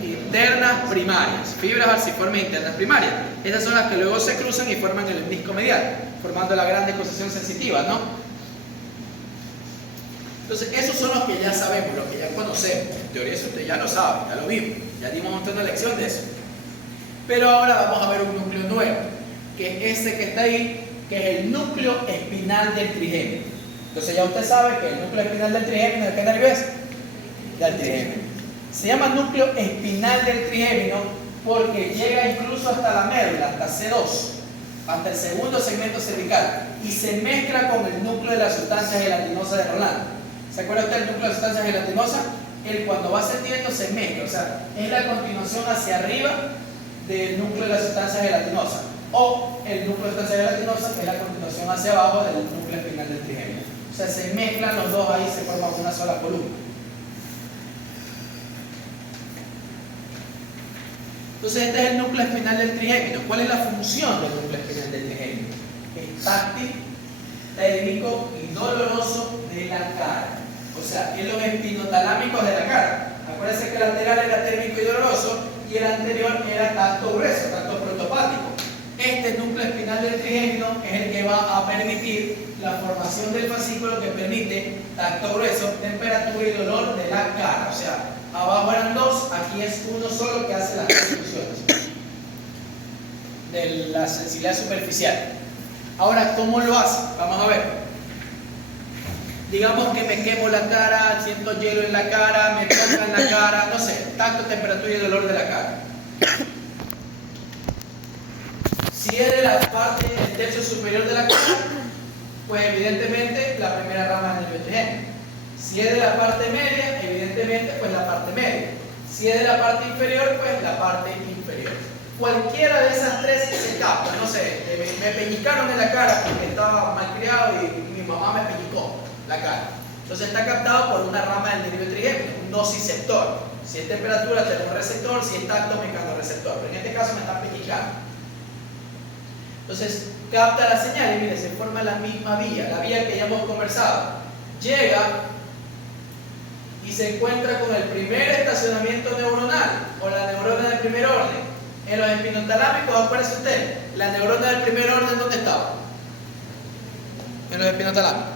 internas primarias. Fibras arciformes internas primarias. Esas son las que luego se cruzan y forman el hemnisco medial, formando la gran descruzación sensitiva, ¿no? Entonces, esos son los que ya sabemos, los que ya conocemos. En teoría, eso usted ya lo sabe, ya lo vimos. Ya dimos una lección de eso. Pero ahora vamos a ver un núcleo nuevo, que es ese que está ahí, que es el núcleo espinal del trigémino. Entonces, ya usted sabe que el núcleo espinal del trigémino, ¿de qué nervio es? Del trigémino. Se llama núcleo espinal del trigémino porque llega incluso hasta la médula, hasta C2. hasta el segundo segmento cervical y se mezcla con el núcleo de la sustancia gelatinosa de Rolando. ¿Se acuerda usted del núcleo de la sustancia gelatinosa? Él cuando va ascendiendo se mezcla, o sea, es la continuación hacia arriba del núcleo de la sustancia gelatinosa, o el núcleo de la sustancia gelatinosa que es la continuación hacia abajo del núcleo espinal del trigémino. O sea, se mezclan los dos ahí, se forma una sola columna. Entonces este es el núcleo espinal del trigémino. ¿Cuál es la función del núcleo espinal del trigémino? Es táctil, térmico y doloroso de la cara. O sea, es los espinotalámicos de la cara. Acuérdense que el lateral era térmico y doloroso y el anterior era tacto grueso, tacto protopático. Este núcleo espinal del trigémino es el que va a permitir la formación del fascículo que permite tacto grueso, temperatura y dolor de la cara. O sea, abajo eran dos, aquí es uno solo que hace las dos funciones de la sensibilidad superficial. Ahora, ¿cómo lo hace? Vamos a ver. Digamos que me quemo la cara, siento hielo en la cara, me toca en la cara, no sé, tacto, temperatura y dolor de la cara. Si es de la parte del tercio superior de la cara, pues evidentemente la primera rama del nervio trigémino. Si es de la parte media, evidentemente pues la parte media. Si es de la parte inferior, pues la parte inferior. Cualquiera de esas tres se capta, no sé, me peñicaron en la cara porque estaba mal criado y mi mamá me peñicó la cara. Entonces está captado por una rama del nervio trigémino, un nociceptor. Si es temperatura, termorreceptor, si es tacto, mecanoreceptor. Pero en este caso me están peñicando. Entonces capta la señal y mire, se forma la misma vía, la vía que ya hemos conversado. Llega y se encuentra con el primer estacionamiento neuronal o la neurona del primer orden. En los espinotalámicos, acuérdese usted, la neurona del primer orden, ¿dónde estaba? En los espinotalámicos.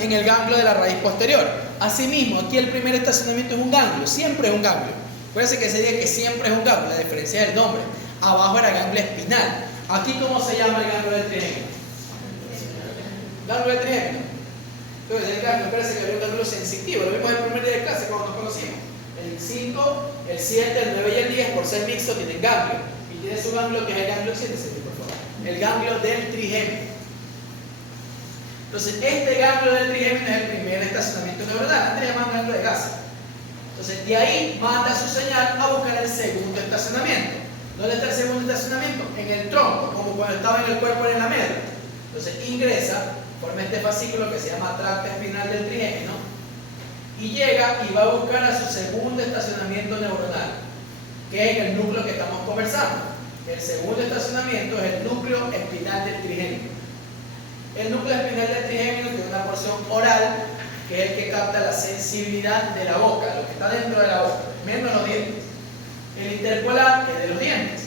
En el ganglio de la raíz posterior. Asimismo, aquí el primer estacionamiento es un ganglio, siempre es un ganglio. Acuérdense que se dice que siempre es un ganglio, la diferencia es el nombre. Abajo era ganglio espinal. Aquí, ¿cómo se llama el ganglio del trigémino? Ganglio del trigémino. Entonces, el ganglio, acuérdense que había un ganglio sensitivo, lo vimos en el primer día de clase cuando nos conocimos. El 5, el 7, el 9 y el 10, por ser mixto, tienen ganglio. Y tiene su ganglio que es el ganglio 7, por favor. El ganglio del trigémino. Entonces, este ganglio del trigémino es el primer estacionamiento neuronal. Antes le llamaban ganglio de Gasa. Entonces, de ahí manda su señal a buscar el segundo estacionamiento. ¿Dónde está el segundo estacionamiento? En el tronco, como cuando estaba en el cuerpo en la médula. Entonces, ingresa, forma este fascículo que se llama tracto espinal del trigémino y llega y va a buscar a su segundo estacionamiento neuronal, que es el núcleo que estamos conversando. El segundo estacionamiento es el núcleo espinal del trigémino. El núcleo espinal del trigémino tiene una porción oral, que es el que capta la sensibilidad de la boca, lo que está dentro de la boca, menos los dientes. El interpolar es de los dientes.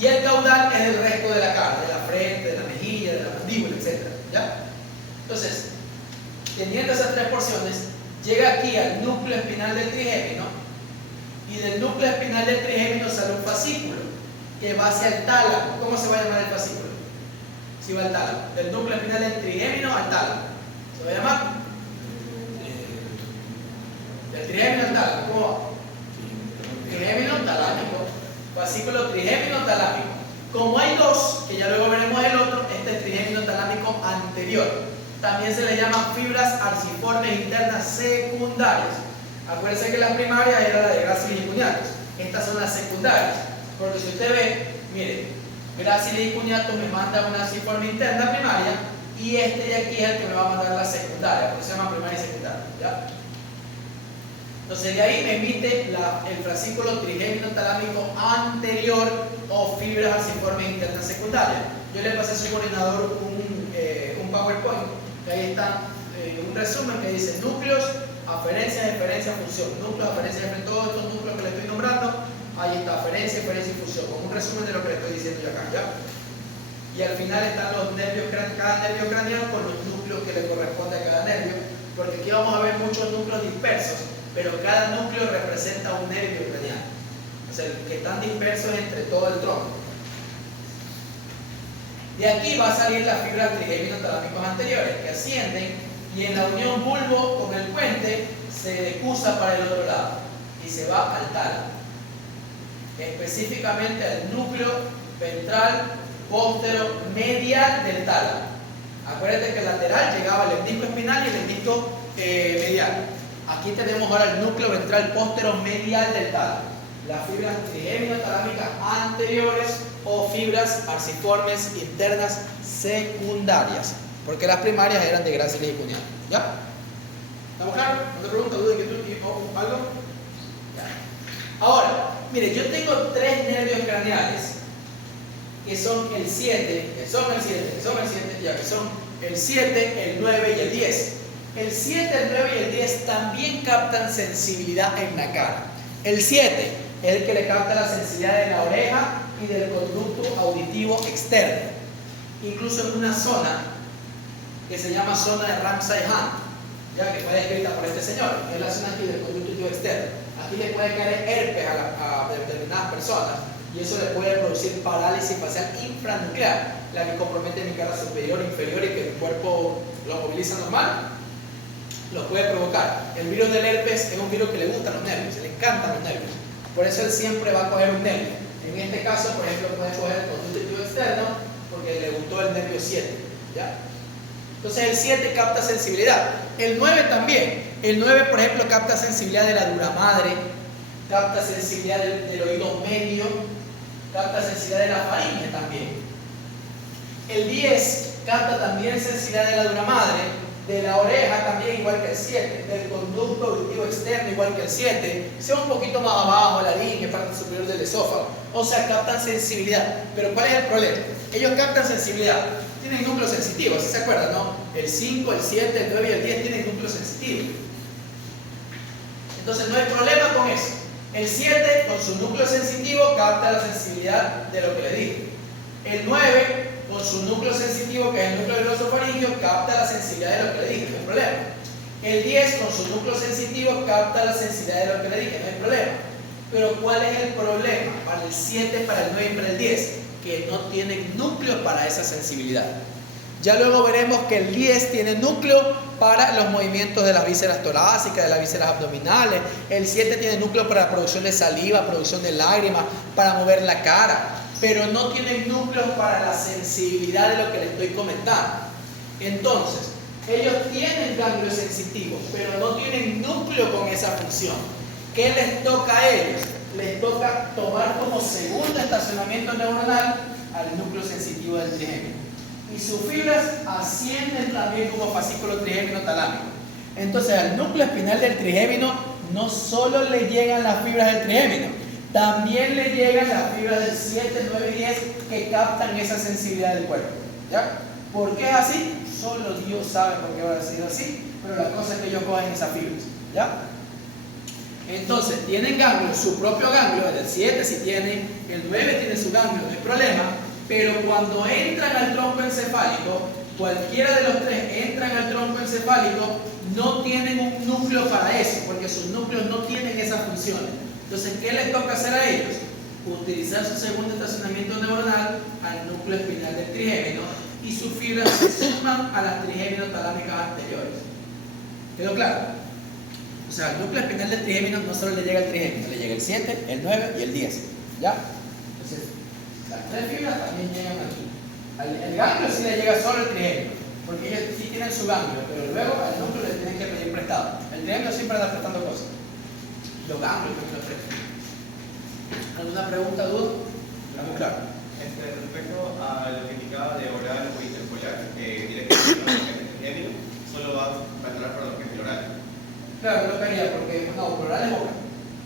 Y el caudal es del resto de la cara, de la frente, de la mejilla, de la mandíbula, etc. ¿Ya? Entonces, teniendo esas tres porciones, llega aquí al núcleo espinal del trigémino y del núcleo espinal del trigémino sale un fascículo que va hacia el tálamo. ¿Cómo se va a llamar el fascículo? Si va al tálamo. Del núcleo espinal del trigémino al tálamo. ¿Se va a llamar? Del trigémino al tálamo. ¿Cómo va? Trigémino talámico. Fascículo trigémino talámico. Como hay dos, que ya luego veremos el otro, este es trigémino talámico anterior. También se le llaman fibras arciformes internas secundarias. Acuérdense que la primaria era la de gráciles y cuñatos. Estas son las secundarias. Porque si usted ve, mire, gráciles y cuñatos me manda una arciforme interna primaria y este de aquí es el que me va a mandar la secundaria, porque se llama primaria y secundaria. ¿Ya? Entonces de ahí me emite el fascículo trigémino talámico anterior o fibras arciformes internas secundarias. Yo le pasé a su coordinador un PowerPoint, que ahí está un resumen que dice núcleos, aferencia, deferencia, función. Núcleos, aferencia, deferencia, todos estos núcleos que le estoy nombrando, ahí está aferencia, deferencia y función, como un resumen de lo que le estoy diciendo yo acá. ¿Ya? Y al final están los nervios, cada nervio craneano con los núcleos que le corresponde a cada nervio, porque aquí vamos a ver muchos núcleos dispersos, pero cada núcleo representa un nervio craneano, o sea, que están dispersos entre todo el tronco. De aquí va a salir las fibras trigémino talámicos anteriores, que ascienden y en la unión bulbo con el puente se decusa para el otro lado y se va al tálamo. específicamente al núcleo ventral póstero medial del tálamo. Acuérdate que el lateral llegaba el lemnisco espinal y el lemnisco medial. Aquí tenemos ahora el núcleo ventral póstero medial del tálamo. Las fibras trigémino-talámicas anteriores o fibras arciformes internas secundarias, porque las primarias eran de gráciles y cuneados. ¿Ya? ¿Estamos claros? ¿Otra pregunta, duda, inquietud o algo? Ya. Ahora, mire, yo tengo tres nervios craneales que son el 7, que son el 7, el 9 y el 10. El 7, el 9 y el 10 también captan sensibilidad en la cara. El 7 es el que le capta la sensibilidad de la oreja y del conducto auditivo externo. Incluso en una zona que se llama zona de Ramsay-Hunt, ya que fue descrita por este señor, que es la zona aquí del conducto auditivo externo. Aquí le puede caer herpes a determinadas personas y eso le puede producir parálisis facial infranuclear, la que compromete mi cara superior e inferior y que el cuerpo lo moviliza normal, lo puede provocar. El virus del herpes es un virus que le gustan los nervios, le encantan los nervios. Por eso él siempre va a coger un nervio. En este caso, por ejemplo, puede coger el conducto auditivo externo porque le gustó el nervio 7. ¿Ya? Entonces el 7 capta sensibilidad. El 9 también. El 9, por ejemplo, capta sensibilidad de la dura madre, capta sensibilidad del oído medio, capta sensibilidad de la faringe también. El 10 capta también sensibilidad de la dura madre, de la oreja también igual que el 7, del conducto auditivo externo igual que el 7, sea un poquito más abajo, la línea, parte superior del esófago. O sea, captan sensibilidad. Pero ¿cuál es el problema? Ellos captan sensibilidad. Tienen núcleos sensitivos, ¿sí se acuerdan, no? El 5, el 7, el 9 y el 10 tienen núcleos sensitivos. Entonces no hay problema con eso. El 7 con su núcleo sensitivo capta la sensibilidad de lo que le dije. El 9 con su núcleo sensitivo, que es el núcleo del glosofaringeo, capta la sensibilidad de lo que le dije, no hay problema. El 10 con su núcleo sensitivo capta la sensibilidad de lo que le dije, no hay problema. Pero ¿cuál es el problema para el 7, para el 9 y para el 10? Que no tienen núcleo para esa sensibilidad. Ya luego veremos que el 10 tiene núcleo para los movimientos de las vísceras torácicas, de las vísceras abdominales. El 7 tiene núcleo para la producción de saliva, producción de lágrimas, para mover la cara. Pero no tienen núcleos para la sensibilidad de lo que les estoy comentando. Entonces, ellos tienen ganglios sensitivos, pero no tienen núcleo con esa función. ¿Qué les toca a ellos? Les toca tomar como segundo estacionamiento neuronal al núcleo sensitivo del trigémino. Y sus fibras ascienden también como fascículo trigémino talámico. Entonces al núcleo espinal del trigémino no solo le llegan las fibras del trigémino, también le llegan las fibras del 7, 9 y 10 que captan esa sensibilidad del cuerpo. ¿Ya? ¿Por qué es así? Solo Dios sabe por qué va a ser así, pero la cosa es que ellos cogen esas fibras. ¿Ya? Entonces tienen ganglio, su propio ganglio, el 7 si tiene, el 9 tiene su ganglio, no hay problema. Pero cuando entran al tronco encefálico, cualquiera de los tres entran al tronco encefálico, no tienen un núcleo para eso, porque sus núcleos no tienen esas funciones. Entonces, ¿qué les toca hacer a ellos? Utilizar su segundo estacionamiento neuronal al núcleo espinal del trigémino y sus fibras se suman a las trigémino-talámicas anteriores. ¿Quedó claro? O sea, al núcleo espinal del trigémino no solo le llega el trigémino, le llega el 7, el 9 y el 10. ¿Ya? Entonces, las tres fibras también llegan aquí. El ganglio sí le llega solo el trigémino, porque ellos sí tienen su ganglio, pero luego al núcleo le tienen que pedir prestado. El trigémino siempre anda prestando cosas. Los ganglios que los prestan. ¿Alguna pregunta, duda? Estamos claros. Respecto a lo que indicaba de oral o interpolar, directamente el trigémino solo va a entrar para lo que es el oral. Claro, no quería, porque no, oral es boca.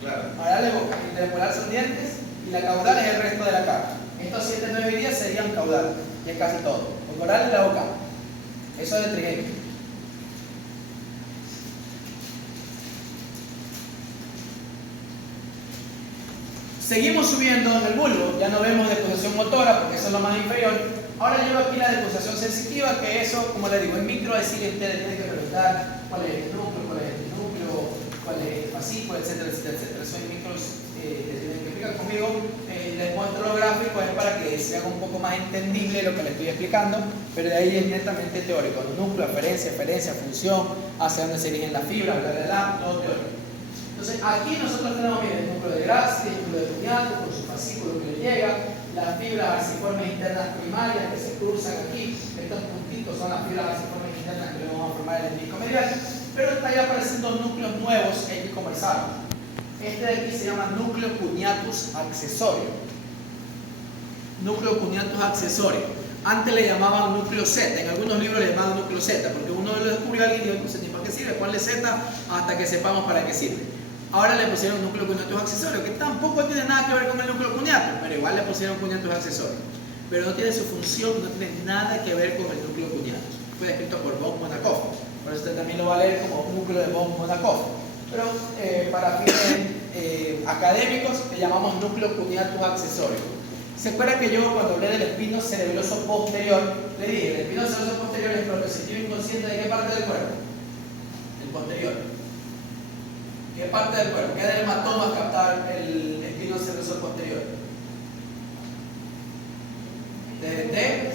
Claro. Oral es boca, interpolar son dientes y la caudal es el resto de la cara. Estos 7, 9 y 10 serían caudal, y es casi todo. El oral es la boca. Eso es el trigémino. Seguimos subiendo en el bulbo, ya no vemos decusación motora porque eso es lo más inferior. Ahora llevo aquí la decusación sensitiva, que eso, como les digo, en micro es decir, ustedes tienen que preguntar cuál es el núcleo, cuál es el fascículo, etcétera, etcétera, etcétera. Eso en micros tienen que explicar conmigo. Les muestro los gráficos, es para que se haga un poco más entendible lo que les estoy explicando, pero de ahí es netamente teórico. Núcleo, aferencia, función, hacia dónde se dirigen las fibras, todo teórico. Entonces aquí nosotros tenemos, miren, el núcleo de Grassi, el núcleo de Cuniatus con su fascículo que le llega, las fibras arciformes internas primarias que se cruzan aquí, estos puntitos son las fibras arciformes internas que luego vamos a formar el disco medial, pero ahí aparecen dos núcleos nuevos que hay que conversar. Este de aquí se llama núcleo cuneatus accesorio. Núcleo cuneatus accesorio. Antes le llamaban núcleo Z, en algunos libros le llamaban núcleo Z, porque uno lo descubrió alguien y dijo, no sé ni para qué sirve, ponle Z hasta que sepamos para qué sirve. Ahora le pusieron núcleo cuneatus accesorio, que tampoco tiene nada que ver con el núcleo cuneatus, pero igual le pusieron cuneatus accesorio. Pero no tiene su función, no tiene nada que ver con el núcleo cuneatus. Fue escrito por von Monakov, por eso usted también lo va a leer como núcleo de von Monakov. Pero para fines académicos le llamamos núcleo cuneatus accesorio. ¿Se acuerda que yo cuando hablé del espino cerebeloso posterior, le dije, el espino cerebeloso posterior es proprioceptivo inconsciente de qué parte del cuerpo? El posterior. ¿Qué parte del cuerpo? ¿Qué del hematoma captar el espino cerebeloso posterior? Desde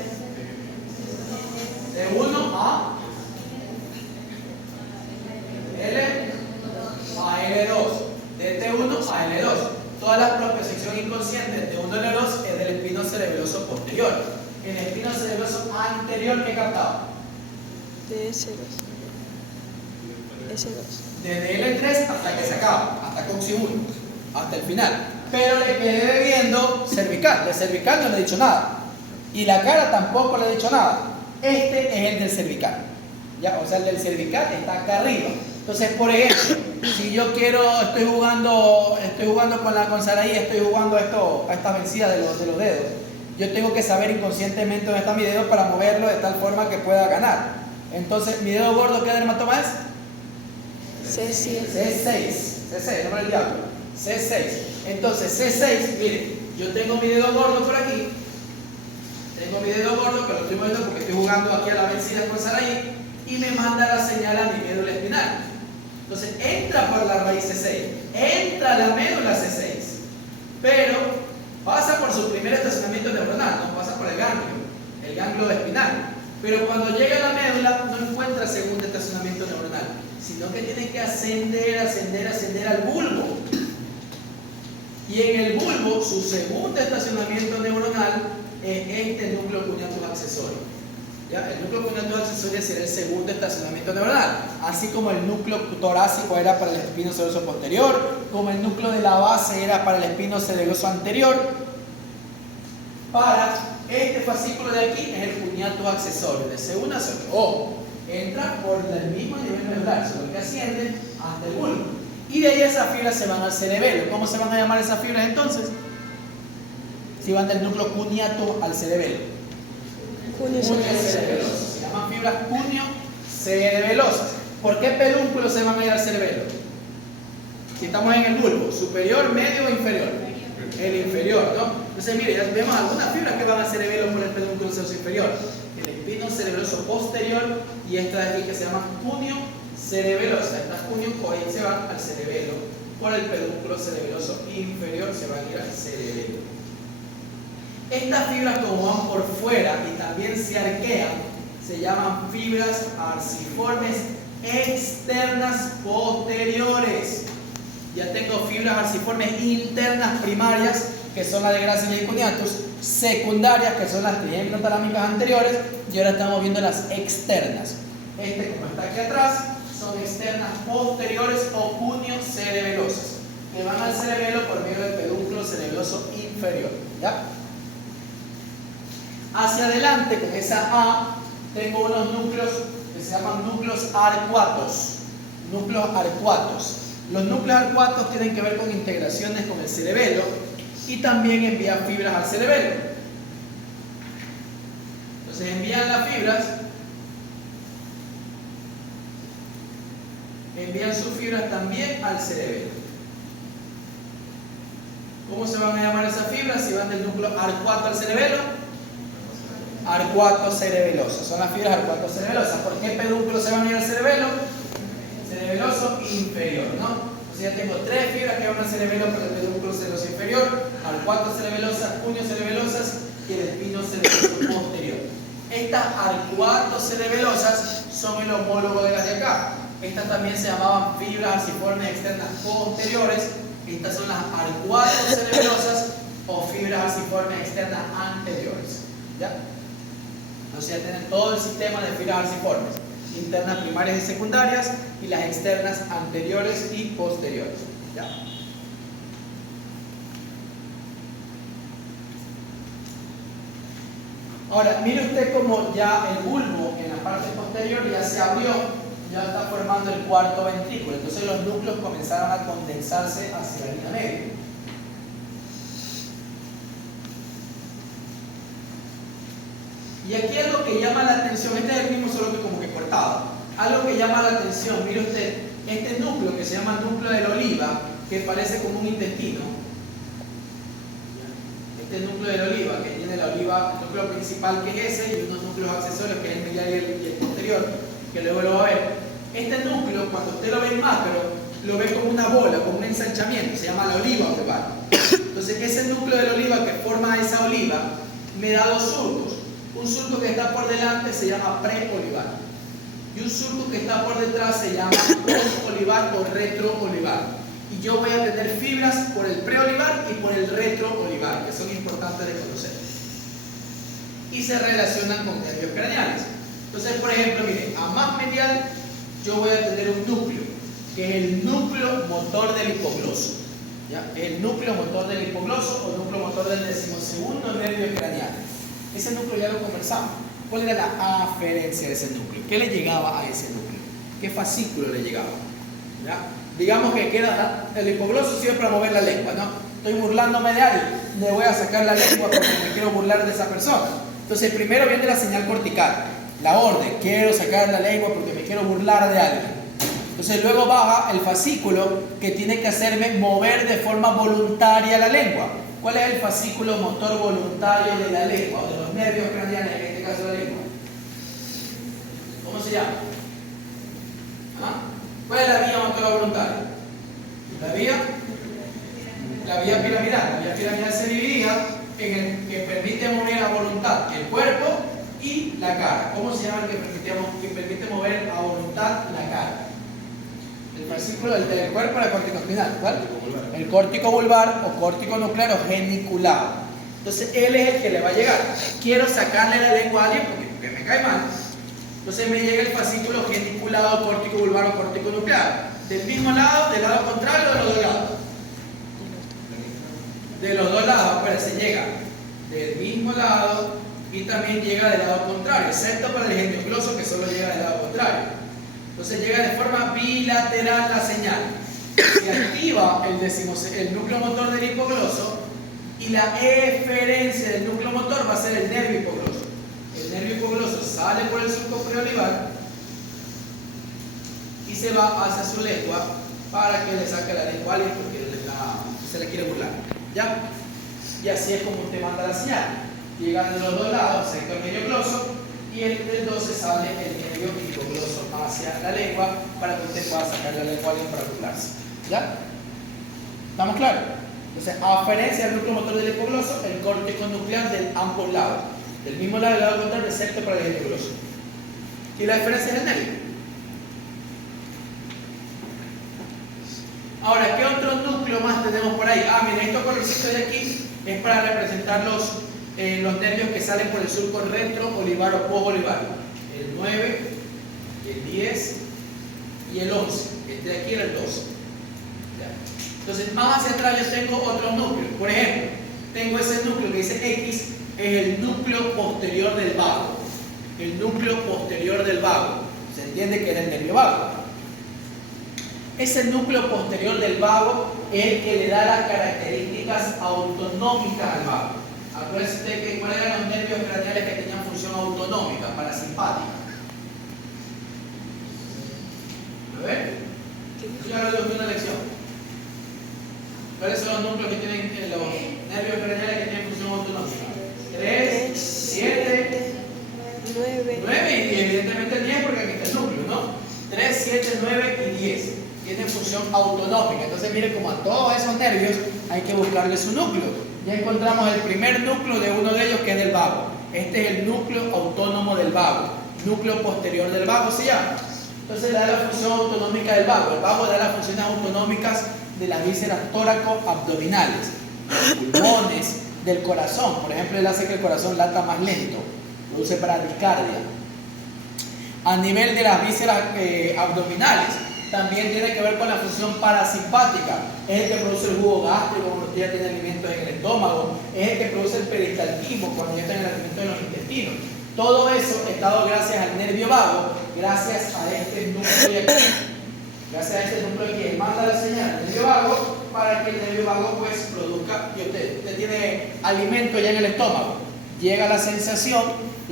T1 a L a L2. De T1 a L2. Toda la propiocepción inconsciente de T1 a L2 es del espino cerebeloso posterior. El espino cerebeloso anterior, ¿qué captaba? De S2. S2. Desde L3 hasta que se acaba, hasta COX-1, hasta el final. Pero le quedé debiendo cervical. De cervical no le he dicho nada. Y la cara tampoco le he dicho nada. Este es el del cervical. ¿Ya? O sea, el del cervical está acá arriba. Entonces, por ejemplo, si yo estoy jugando con Saraí, estoy jugando a esta vencida de los dedos. Yo tengo que saber inconscientemente dónde está mi dedo para moverlo de tal forma que pueda ganar. Entonces, ¿mi dedo gordo qué dermatoma es? C7. C6, no me el diablo. C6. Entonces, C6, miren, yo tengo mi dedo gordo por aquí. Tengo mi dedo gordo, que lo estoy moviendo porque estoy jugando aquí a la vencida con Saraí, y me manda la señal a mi médula espinal. Entonces, entra por la raíz C6, entra a la médula C6, pero pasa por su primer estacionamiento neuronal, no pasa por el ganglio espinal. Pero cuando llega a la médula no encuentra segundo estacionamiento neuronal, sino que tiene que ascender al bulbo. Y en el bulbo, su segundo estacionamiento neuronal es este núcleo cuneatus accesorio. ¿Ya? El núcleo cuneatus accesorio será el segundo estacionamiento neuronal, así como el núcleo torácico era para el espino cerebeloso posterior, como el núcleo de la base era para el espino cerebeloso anterior. Para este fascículo de aquí es el cuneatus accesorio, de C1 a C8. O entra por el mismo nivel neural, solo que asciende hasta el bulbo. Y de ahí esas fibras se van al cerebelo. ¿Cómo se van a llamar esas fibras entonces? Si van del núcleo cuneatus al cerebelo. Cuneo-cerebelosas. Se llaman fibras cuneo-cerebelosas. ¿Por qué pedúnculos se van a ir al cerebelo? Si estamos en el bulbo, ¿superior, medio o inferior? El inferior, ¿no? Entonces, mire, ya vemos algunas fibras que van al cerebelo por el pedúnculo cerebroso inferior. El espino cerebroso posterior y esta de aquí que se llama cuneo-cerebelosa. Estas cuneo se van al cerebelo por el pedúnculo cerebroso inferior, se van a ir al cerebelo. Estas fibras, como van por fuera y también se arquean, se llaman fibras arciformes externas posteriores. Ya tengo fibras arciformes internas primarias, que son las de Gracile y Cuniatus, secundarias, que son las trigeminotalámicas anteriores, y ahora estamos viendo las externas. Como está aquí atrás, son externas posteriores o cuneo-cerebelosas, que van al cerebelo por medio del pedúnculo cerebeloso inferior. ¿Ya? Hacia adelante, con esa A, tengo unos núcleos que se llaman núcleos arcuatos. Núcleos arcuatos. Los núcleos arcuatos tienen que ver con integraciones con el cerebelo y también envían fibras al cerebelo. Entonces envían las fibras, envían sus fibras también al cerebelo. ¿Cómo se van a llamar esas fibras si van del núcleo arcuato al cerebelo? Arcuato-cerebelosas. Son las fibras arcuato-cerebelosas. ¿Por qué pedúnculos se van a ir al cerebelo? Cerebeloso inferior, ¿no? Entonces ya tengo tres fibras que van al cerebelo por el pedúnculo cerebeloso inferior, arcuato-cerebelosas, cuneo-cerebelosas y el espino cerebeloso posterior. Estas arcuato-cerebelosas son el homólogo de las de acá. Estas también se llamaban fibras arciformes externas posteriores. Estas son las arcuatos cerebrosas o fibras arciformes externas anteriores. ¿Ya? Entonces ya tienen todo el sistema de fibras arciformes, internas primarias y secundarias, y las externas anteriores y posteriores. ¿Ya? Ahora, mire usted como ya el bulbo en la parte posterior ya se abrió, ya está formando el cuarto ventrículo. Entonces los núcleos comenzaron a condensarse hacia la línea media. Y aquí algo que llama la atención, este es el mismo solo que como que cortado. Algo que llama la atención, mire usted, este núcleo que se llama núcleo de la oliva, que parece como un intestino. Este núcleo de la oliva, que tiene la oliva, el núcleo principal que es ese, y unos núcleos accesorios que es el medial y el posterior, que luego lo va a ver. Este núcleo, cuando usted lo ve en macro, lo ve como una bola, como un ensanchamiento, se llama la oliva olivar. Entonces, ese núcleo de la oliva que forma esa oliva me da dos surcos. Un surco que está por delante se llama preolivar, y un surco que está por detrás se llama postolivar o retroolivar. Y yo voy a tener fibras por el preolivar y por el retroolivar, que son importantes de conocer. Y se relacionan con nervios craneales. Entonces, por ejemplo, miren, a más medial yo voy a tener un núcleo, que es el núcleo motor del hipogloso. ¿Ya? El núcleo motor del hipogloso o núcleo motor del 12º nervio craneal. Ese núcleo ya lo conversamos. ¿Cuál era la aferencia de ese núcleo? ¿Qué le llegaba a ese núcleo? ¿Qué fascículo le llegaba? ¿Ya? Digamos que queda, el hipogloso sirve para mover la lengua, ¿no? Estoy burlándome de alguien, le voy a sacar la lengua porque me quiero burlar de esa persona. Entonces primero viene la señal cortical, la orden, quiero sacar la lengua porque me quiero burlar de alguien. Entonces luego baja el fascículo que tiene que hacerme mover de forma voluntaria la lengua. ¿Cuál es el fascículo motor voluntario de la lengua o de los nervios craneales, en este caso la lengua? ¿Cómo se llama? ¿Ah? ¿Cuál es la vía motora voluntaria? La vía piramidal. La vía piramidal se dividía en el que permite mover a voluntad el cuerpo y la cara. ¿Cómo se llama el que permite mover a voluntad la cara? El fascículo del cuerpo era el córtico espinal. ¿Cuál? El córtico vulvar o córtico nuclear o geniculado. Entonces él es el que le va a llegar. Quiero sacarle la lengua a alguien porque me cae mal. Entonces me llega el fascículo geniculado, córtico vulvar o córtico nuclear. ¿Del mismo lado, del lado contrario o de los dos lados? De los dos lados, acuérdense, llega del mismo lado y también llega del lado contrario, excepto para el genioglosio que solo llega del lado contrario. Entonces llega de forma bilateral la señal. Se activa el núcleo motor del hipogloso y la eferencia del núcleo motor va a ser el nervio hipogloso. El nervio hipogloso sale por el surco preolivar y se va hacia su lengua para que le saque la lengua a alguien porque se le quiere burlar. ¿Ya? Y así es como usted manda la señal. Llegan de los dos lados, sector medio gloso, y del 12 sale el nervio hipogloso hacia la lengua para que usted pueda sacar la lengua a alguien para burlarse. ¿Ya? ¿Estamos claros? Entonces, aferencia del núcleo motor del hipogloso, el córtico nuclear del ambos lados. Del mismo lado, del lado contrario, excepto para el genioglosio. Y la diferencia es el nervio. Ahora, ¿qué otro núcleo más tenemos por ahí? Miren, estos colorcitos de aquí es para representar los nervios que salen por el surco retroolivar o postolivar. El 9, el 10 y el 11. Este de aquí era el 12. ¿Ya? Entonces, más hacia atrás yo tengo otros núcleos. Por ejemplo, tengo ese núcleo que dice X, es el núcleo posterior del vago. El núcleo posterior del vago. Se entiende que era el nervio vago. Ese núcleo posterior del vago es el que le da las características autonómicas al vago. Acuérdense usted que cuáles eran los nervios craneales que tenían función autonómica, parasimpática. ¿Lo ven? Yo ya lo digo en una lección. ¿Cuáles son los núcleos que tienen los nervios craneales que tienen función autonómica? 3, 7, 9 y evidentemente 10 porque aquí está el núcleo, ¿no? 3, 7, 9 y 10 tienen función autonómica. Entonces miren como a todos esos nervios hay que buscarle su núcleo. Ya encontramos el primer núcleo de uno de ellos que es del vago. Este es el núcleo autónomo del vago, núcleo posterior del vago se llama. Entonces le da la función autonómica del vago. El vago le da las funciones autonómicas de las vísceras tóraco-abdominales, de los pulmones, del corazón. Por ejemplo, él hace que el corazón lata más lento, produce bradicardia. A nivel de las vísceras abdominales, también tiene que ver con la función parasimpática. Es el que produce el jugo gástrico cuando ya tiene alimentos en el estómago. Es el que produce el peristaltismo cuando ya tiene el alimento en los intestinos. Todo eso está dado gracias al nervio vago, gracias a este núcleo de aquí. Gracias a este núcleo de aquí, manda la señal al nervio vago para que el nervio vago pues produzca, y usted tiene alimento ya en el estómago. Llega la sensación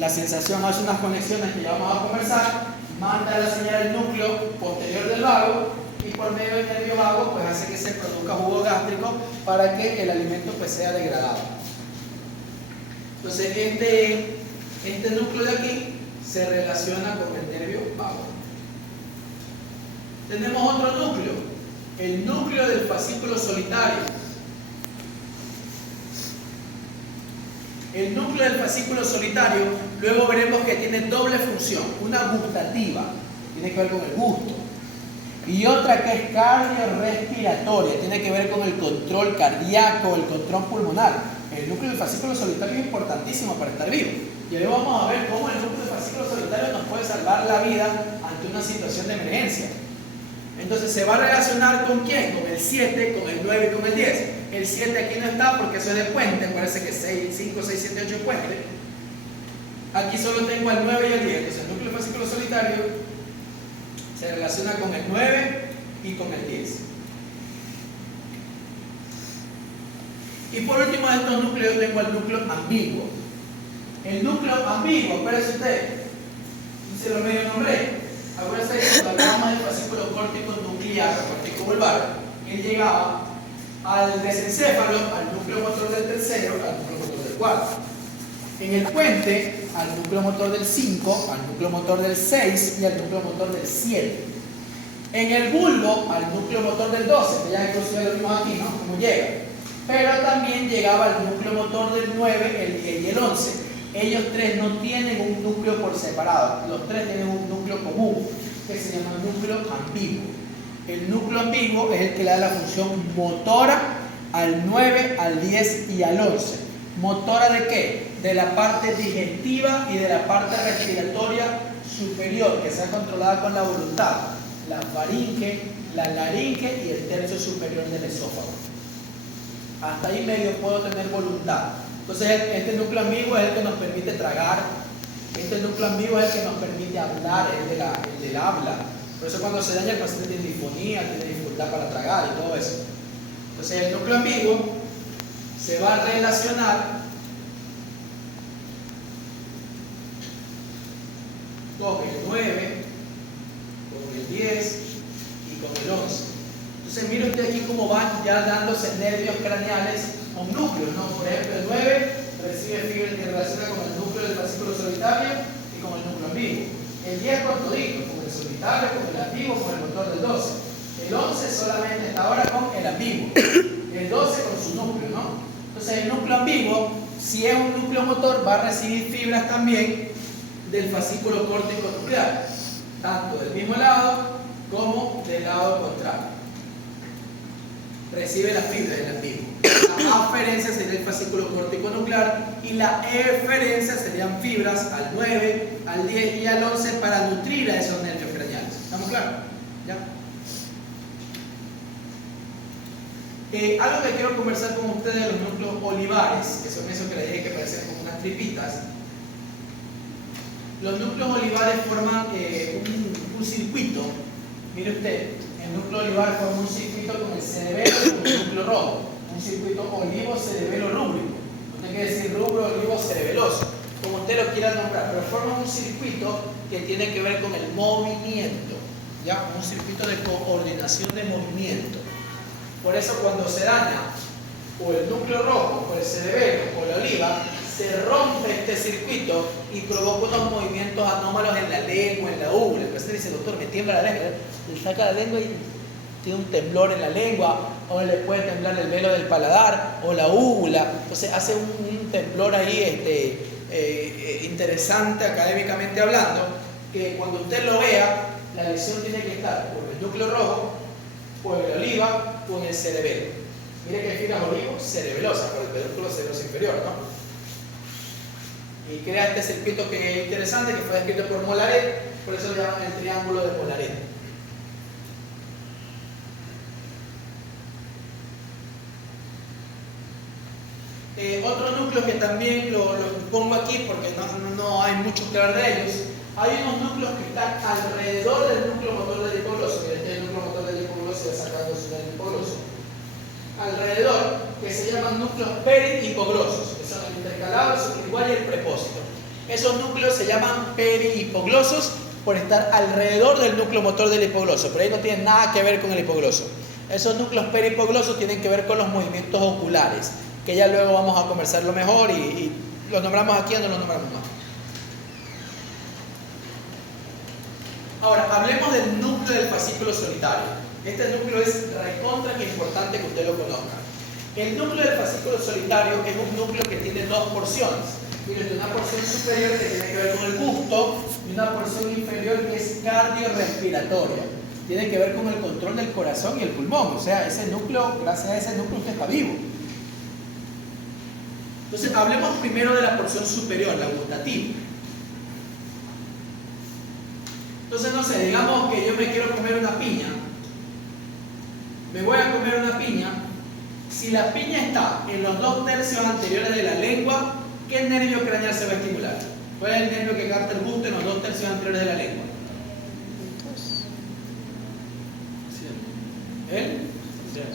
hace unas conexiones que ya vamos a conversar, manda la señal al núcleo posterior del vago y por medio del nervio vago pues hace que se produzca jugo gástrico para que el alimento pues sea degradado. Entonces este núcleo de aquí se relaciona con el nervio vago. Tenemos otro núcleo, el núcleo del fascículo solitario. El núcleo del fascículo solitario, luego veremos que tiene doble función, una gustativa, tiene que ver con el gusto, y otra que es cardiorrespiratoria, tiene que ver con el control cardíaco, el control pulmonar. El núcleo del fascículo solitario es importantísimo para estar vivo. Y hoy vamos a ver cómo el núcleo del fascículo solitario nos puede salvar la vida ante una situación de emergencia. Entonces se va a relacionar con ¿quién? Con el 7, con el 9 y con el 10. El 7 aquí no está porque eso es de puente, parece que 5, 6, 7, 8 es puente. Aquí solo tengo el 9 y el 10. Entonces el núcleo del fascículo solitario se relaciona con el 9 y con el 10. Y por último de estos núcleos tengo el núcleo ambiguo. El núcleo ambiguo, espérese usted, se lo medio nombré. Acuérdense que cuando hablamos del fascículo córtico nuclear o córtico vulvar, él llegaba al desencéfalo, al núcleo motor del tercero, al núcleo motor del cuarto. En el puente, al núcleo motor del 5, al núcleo motor del 6 y al núcleo motor del 7. En el bulbo, al núcleo motor del 12, que ya inclusive lo vimos aquí, ¿no? Cómo llega. Pero también llegaba al núcleo motor del 9, el 10 y el 11. Ellos tres no tienen un núcleo por separado, los tres tienen un núcleo común, que se llama núcleo ambiguo. El núcleo ambiguo es el que le da la función motora al 9, al 10 y al 11. ¿Motora de qué? De la parte digestiva y de la parte respiratoria superior, que sea controlada con la voluntad. La faringe, la laringe y el tercio superior del esófago. Hasta ahí medio puedo tener voluntad. Entonces este núcleo ambiguo es el que nos permite tragar, este núcleo ambiguo es el que nos permite hablar, el del habla. Por eso cuando se daña el paciente tiene disfonía, tiene dificultad para tragar y todo eso. Entonces el núcleo ambiguo se va a relacionar con el 9, con el 10 y con el 11. Entonces mire usted aquí cómo van ya dándose nervios craneales con núcleos, ¿no? Por ejemplo, el 9 recibe fibra que relaciona con el núcleo del fascículo solitario y con el núcleo ambiguo. El 10 con todito, con el solitario, con el ambiguo, con el motor del 12. El 11 solamente está ahora con el ambiguo. El 12 con su núcleo, ¿no? Entonces el núcleo ambiguo, si es un núcleo motor, va a recibir fibras también del fascículo córtico nuclear, tanto del mismo lado como del lado contrario. Recibe las fibras del ambiguo. La aferencia sería el fascículo córtico nuclear y la eferencia serían fibras al 9, al 10 y al 11 para nutrir a esos nervios craneales. ¿Estamos claros? ¿Ya? Algo que quiero conversar con ustedes de los núcleos olivares, que son esos que les dije que parecen como unas tripitas. Los núcleos olivares forman un circuito. Mire usted, el núcleo olivar forma un circuito con el cerebelo y con el núcleo rojo. Un circuito olivo-cerebelo-rúbrico. No tiene que decir rubro, olivo, cerebeloso, como usted lo quiera nombrar, pero forma un circuito que tiene que ver con el movimiento, ¿ya? Un circuito de coordinación de movimiento. Por eso cuando se daña o el núcleo rojo, o el cerebelo, o la oliva, se rompe este circuito y provoca unos movimientos anómalos en la lengua, en la úvula. El paciente dice, doctor, me tiembla la lengua. Le saca la lengua y tiene un temblor en la lengua, o le puede temblar el velo del paladar, o la úvula. Entonces hace un temblor ahí interesante académicamente hablando, que cuando usted lo vea, la lesión tiene que estar o en el núcleo rojo, o en el oliva, o en el cerebelo. Mire que hay fibras olivo-cerebelosas por el pedúnculo cerebroso inferior, ¿no? Y crea este circuito que es interesante, que fue descrito por Mollaret, por eso lo llaman el triángulo de Mollaret. Otro núcleo que también lo pongo aquí porque no hay mucho que hablar de ellos. Hay unos núcleos que están alrededor del núcleo motor del hipogloso. Mira, este es el núcleo motor del hipogloso y va sacando su del hipogloso. Alrededor, que se llaman núcleos perihipoglosos, que son el intercalado, el sublingual y el prepósito. Esos núcleos se llaman perihipoglosos por estar alrededor del núcleo motor del hipogloso, pero ahí no tienen nada que ver con el hipogloso. Esos núcleos perihipoglosos tienen que ver con los movimientos oculares, que ya luego vamos a conversarlo mejor y los nombramos aquí o no los nombramos más. Ahora, hablemos del núcleo del fascículo solitario. Este núcleo es recontra que importante que usted lo conozca. El núcleo del fascículo solitario es un núcleo que tiene dos porciones. Tiene una porción superior que tiene que ver con el busto y una porción inferior que es cardiorrespiratoria. Tiene que ver con el control del corazón y el pulmón. O sea, ese núcleo, gracias a ese núcleo usted está vivo. Entonces, hablemos primero de la porción superior, la gustativa. Entonces, no sé, digamos que yo me quiero comer una piña. Me voy a comer una piña. Si la piña está en los 2/3 anteriores de la lengua, ¿qué nervio craneal se va a estimular? ¿Cuál es el nervio que capta el gusto en los 2/3 anteriores de la lengua?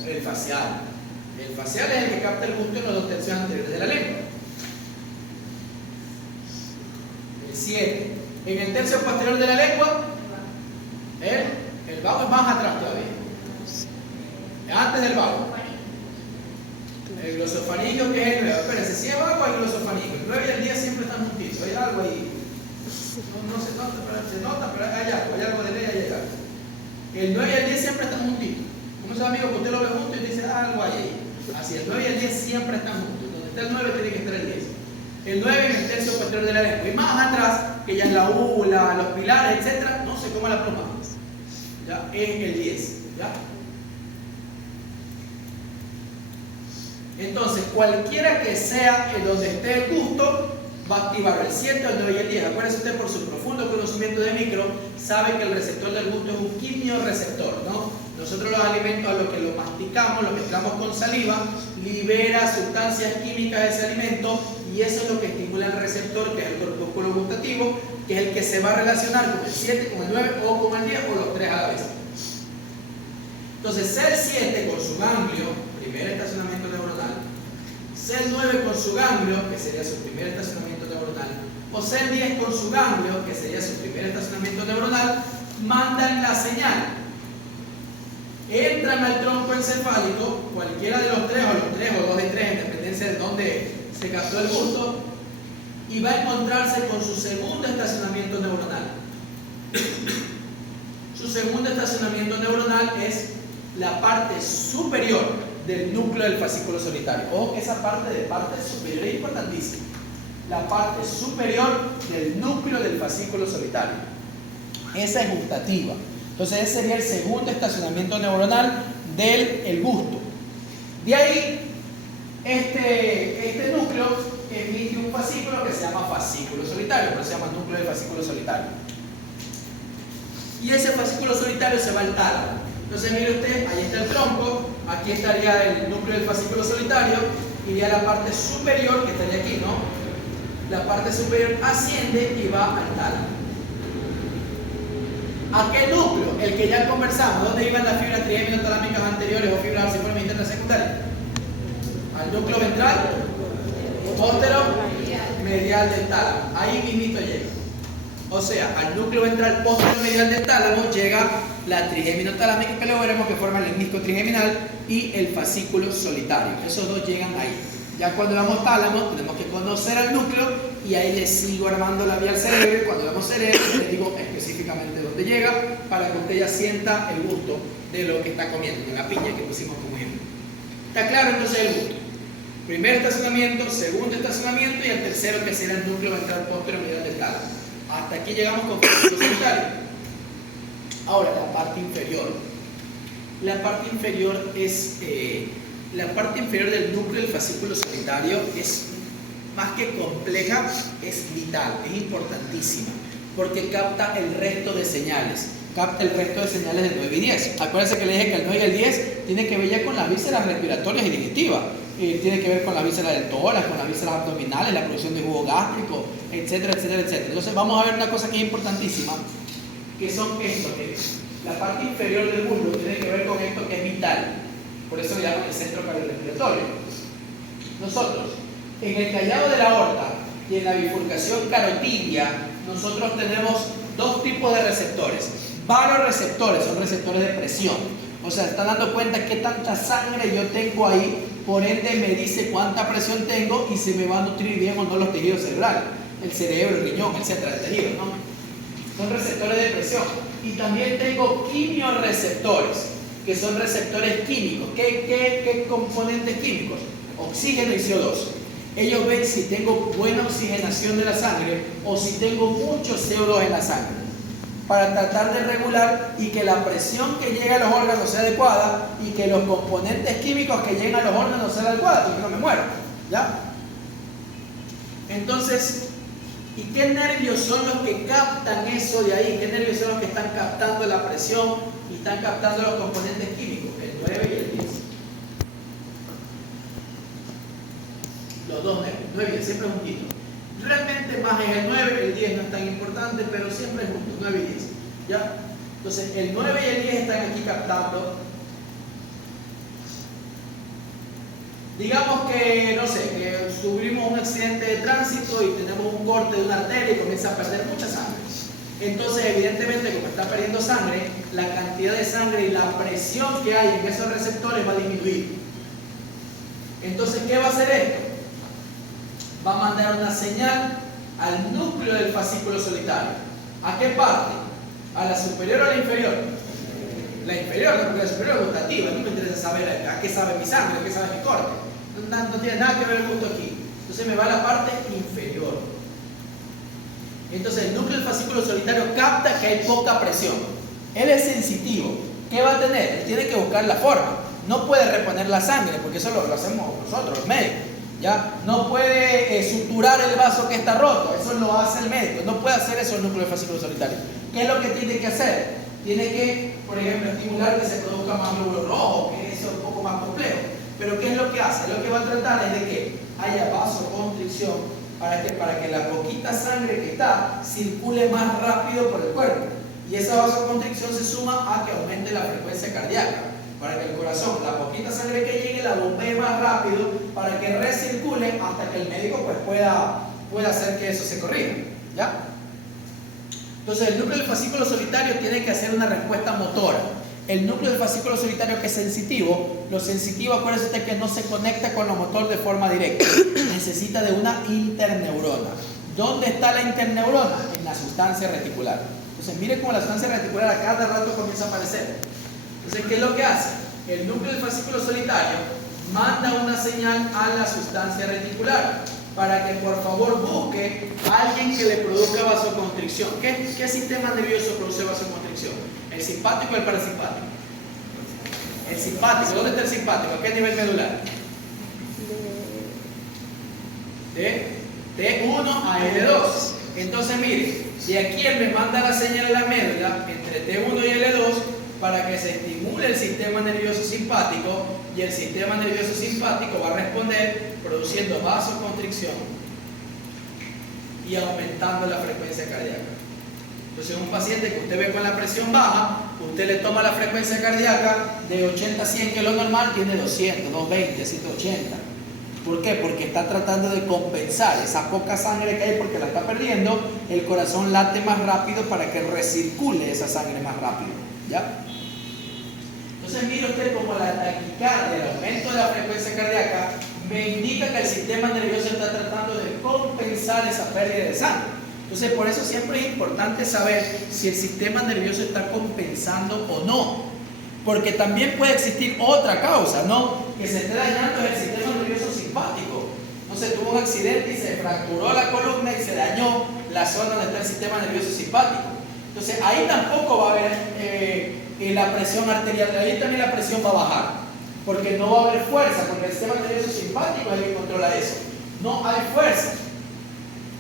El facial. El facial es el que capta el gusto en los 2/3 anteriores de la lengua. El 7. En el tercio posterior de la lengua, el vago es más atrás todavía. Antes del vago. El glosofaringio, que es el 9. Espérense, si es vago hay glosofaringio. El 9 y el 10 siempre están juntitos. Hay algo ahí. No se nota, pero se nota, pero hay algo de ley ahí. El 9 y el 10 siempre están juntitos. Como esos amigos que usted lo ve juntos y dice algo hay ahí. Así, el 9 y el 10 siempre están juntos. Donde está el 9 tiene que estar el 10. El 9 en el tercio posterior de la lengua. Y más atrás, que ya es la úvula, los pilares, etc., no se coma la pluma. Ya es el 10. ¿Ya? Entonces, cualquiera que sea en donde esté el gusto, va a activar el 7, el 9 y el 10. Acuérdese usted, por su profundo conocimiento de micro, sabe que el receptor del gusto es un quimioreceptor, ¿no? Nosotros los alimentos, a lo que lo masticamos, lo mezclamos con saliva, libera sustancias químicas de ese alimento y eso es lo que estimula el receptor, que es el corpúsculo gustativo, que es el que se va a relacionar con el 7, con el 9 o con el 10 o los 3 a la vez. Entonces, ser 7 con su ganglio, primer estacionamiento neuronal, ser 9 con su ganglio, que sería su primer estacionamiento neuronal, o ser 10 con su ganglio, que sería su primer estacionamiento neuronal, mandan la señal. Entran al tronco encefálico, cualquiera de los 3 o los 3 o 2 de 3, en dependencia de dónde se captó el gusto, y va a encontrarse con su segundo estacionamiento neuronal. Su segundo estacionamiento neuronal es la parte superior del núcleo del fascículo solitario. Ojo que esa parte superior es importantísima. La parte superior del núcleo del fascículo solitario. Esa es gustativa. Entonces ese sería el segundo estacionamiento neuronal del gusto. De ahí, este núcleo emite un fascículo que se llama fascículo solitario, pero se llama núcleo del fascículo solitario. Y ese fascículo solitario se va al tálamo. Entonces mire usted, ahí está el tronco, aquí estaría el núcleo del fascículo solitario, iría a la parte superior, que estaría aquí, ¿no? La parte superior asciende y va al tálamo. ¿A qué núcleo? El que ya conversamos. ¿Dónde iban las fibras trigémino-talámicas anteriores o fibras falciformes internas secundarias? Al núcleo ventral, póstero, medial del tálamo. Ahí mismito llega. O sea, al núcleo ventral póstero medial del tálamo llega la trigémino-talámica, que luego veremos que forma el lemnisco trigeminal, y el fascículo solitario. Esos dos llegan ahí. Ya cuando damos tálamo, tenemos que conocer al núcleo y ahí le sigo armando la vía al cerebro. Cuando damos cerebro, le digo específicamente dónde llega para que usted ya sienta el gusto de lo que está comiendo, de la piña que pusimos como ejemplo. ¿Está claro entonces el gusto? Primer estacionamiento, segundo estacionamiento y el tercero que será el núcleo ventral póstero medial del tálamo. Hasta aquí llegamos con fascículo solitario. Ahora, la parte inferior. La parte inferior es la parte inferior del núcleo del fascículo solitario es más que compleja, es vital, es importantísima, porque capta el resto de señales. Capta el resto de señales del 9 y 10. Acuérdense que le dije que el 9 y el 10 tiene que ver ya con las vísceras respiratorias y digestivas. Tiene que ver con las vísceras del tórax, con las vísceras abdominales, la producción de jugo gástrico, etcétera, etcétera, etcétera. Entonces vamos a ver una cosa que es importantísima, que son esto, que la parte inferior del muslo tiene que ver con esto que es vital. Por eso le llaman el centro cardiorrespiratorio. Nosotros, en el callado de la aorta y en la bifurcación carotidia, nosotros tenemos dos tipos de receptores. Varoreceptores, son receptores de presión. O sea, están dando cuenta qué tanta sangre yo tengo ahí, por ende me dice cuánta presión tengo y si me va a nutrir bien o no los tejidos cerebrales, el cerebro, el riñón, etcétera, el tejido, ¿no? Son receptores de presión. Y también tengo quimioreceptores, que son receptores químicos. ¿Qué componentes químicos? Oxígeno y CO2. Ellos ven si tengo buena oxigenación de la sangre o si tengo mucho CO2 en la sangre, para tratar de regular y que la presión que llega a los órganos sea adecuada y que los componentes químicos que lleguen a los órganos sean adecuados y que no me muera. ¿Ya? Entonces, ¿y qué nervios son los que captan eso de ahí? ¿Qué nervios son los que están captando la presión y están captando los componentes químicos? El 9 y el 10. Los dos nervios, 9 y 10, siempre juntitos. Realmente más es el 9, el 10 no es tan importante, pero siempre es juntos, 9 y 10. ¿Ya? Entonces, el 9 y el 10 están aquí captando. Digamos que, no sé, que sufrimos un accidente de tránsito y tenemos un corte de una arteria y comienza a perder mucha sangre. Entonces, evidentemente, como está perdiendo sangre, la cantidad de sangre y la presión que hay en esos receptores va a disminuir. Entonces, ¿qué va a hacer esto? Va a mandar una señal al núcleo del fascículo solitario. ¿A qué parte? ¿A la superior o a la inferior? La inferior, porque la superior es gustativa. A mí me interesa saber a qué sabe mi sangre, a qué sabe mi corte. No tiene nada que ver el gusto aquí. Entonces me va a la parte inferior. Entonces el núcleo del fascículo solitario capta que hay poca presión. Él es sensitivo. ¿Qué va a tener? Él tiene que buscar la forma. No puede reponer la sangre, porque eso lo hacemos nosotros, los médicos. ¿Ya? No puede suturar el vaso que está roto, eso lo hace el médico. No puede hacer eso el núcleo del fascículo solitario. ¿Qué es lo que tiene que hacer? Tiene que, por ejemplo, estimular que se produzca más glóbulo rojo, que eso es un poco más complejo. Pero ¿qué es lo que hace? Lo que va a tratar es de que haya vasoconstricción para que la poquita sangre que está circule más rápido por el cuerpo. Y esa vasoconstricción se suma a que aumente la frecuencia cardíaca, para que el corazón, la poquita sangre que llegue, la bombee más rápido para que recircule hasta que el médico pues, pueda hacer que eso se corrija. ¿Ya? Entonces el núcleo del fascículo solitario tiene que hacer una respuesta motora. El núcleo del fascículo solitario que es sensitivo, lo sensitivo, acuérdense usted que no se conecta con lo motor de forma directa, necesita de una interneurona. ¿Dónde está la interneurona? En la sustancia reticular. Entonces mire cómo la sustancia reticular a cada rato comienza a aparecer. Entonces, ¿qué es lo que hace? El núcleo del fascículo solitario manda una señal a la sustancia reticular para que por favor busque a alguien que le produzca vasoconstricción. ¿Qué sistema nervioso produce vasoconstricción? ¿El simpático o el parasimpático? El simpático. ¿Dónde está el simpático? ¿A qué nivel medular? De T1 a L2. Entonces, mire, de aquí él me manda la señal a la médula entre T1 y L2 para que se estimule el sistema nervioso simpático y el sistema nervioso simpático va a responder produciendo vasoconstricción y aumentando la frecuencia cardíaca. Entonces un paciente que usted ve con la presión baja, usted le toma la frecuencia cardíaca de 80 a 100, que es lo normal, tiene 200, 220, 180. ¿Por qué? Porque está tratando de compensar esa poca sangre que hay porque la está perdiendo, el corazón late más rápido para que recircule esa sangre más rápido. ¿Ya? Entonces mire usted como la taquicardia, el aumento de la frecuencia cardíaca, me indica que el sistema nervioso está tratando de compensar esa pérdida de sangre. Entonces por eso siempre es importante saber si el sistema nervioso está compensando o no, porque también puede existir otra causa, ¿no? Que se esté dañando el sistema nervioso simpático. No sé, tuvo un accidente y se fracturó la columna y se dañó la zona donde está el sistema nervioso simpático. Entonces ahí tampoco va a haber la presión arterial, ahí también la presión va a bajar, porque no va a haber fuerza, porque el sistema nervioso simpático es el que controla eso. No hay fuerza.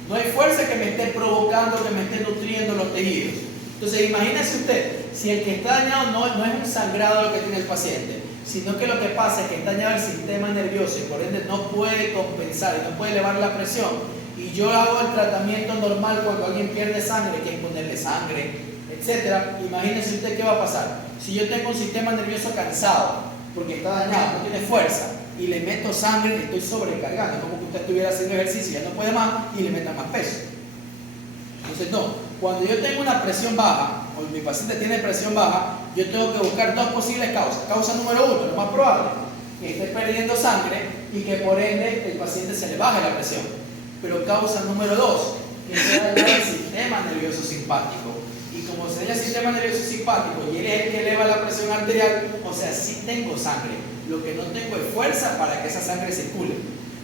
No hay fuerza que me esté provocando, que me esté nutriendo los tejidos. Entonces, imagínese usted, si el que está dañado no es un sangrado lo que tiene el paciente, sino que lo que pasa es que está dañado el sistema nervioso y por ende no puede compensar y no puede elevar la presión. Y yo hago el tratamiento normal cuando alguien pierde sangre, que es ponerle sangre, etc. Imagínese usted qué va a pasar. Si yo tengo un sistema nervioso cansado, porque está dañado, no tiene fuerza, y le meto sangre, estoy sobrecargando, como que usted estuviera haciendo ejercicio, ya no puede más y le meta más peso. Entonces no, cuando yo tengo una presión baja, o mi paciente tiene presión baja, yo tengo que buscar dos posibles causas. Causa número uno, lo más probable, que esté perdiendo sangre y que por ende el paciente se le baje la presión. Pero causa número dos, que sea el sistema nervioso simpático. Y como se el sistema nervioso simpático y él es el que eleva la presión arterial, o sea, sí tengo sangre, lo que no tengo es fuerza para que esa sangre circule.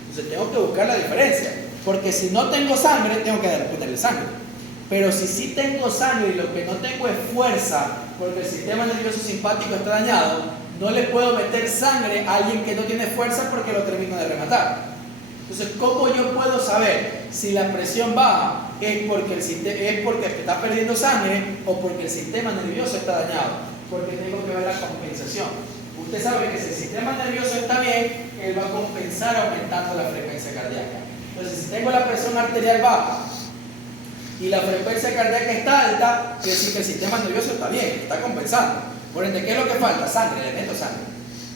Entonces tengo que buscar la diferencia, porque si no tengo sangre, tengo que ponerle sangre. Pero si sí tengo sangre y lo que no tengo es fuerza, porque el sistema nervioso simpático está dañado, no le puedo meter sangre a alguien que no tiene fuerza porque lo termino de rematar. Entonces, ¿cómo yo puedo saber si la presión baja es porque está perdiendo sangre o porque el sistema nervioso está dañado? Porque tengo que ver la compensación. Usted sabe que si el sistema nervioso está bien, él va a compensar aumentando la frecuencia cardíaca. Entonces, si tengo la presión arterial baja y la frecuencia cardíaca está alta, quiere decir que el sistema nervioso está bien, está compensando. Por ende, ¿qué es lo que falta? Sangre, le meto sangre.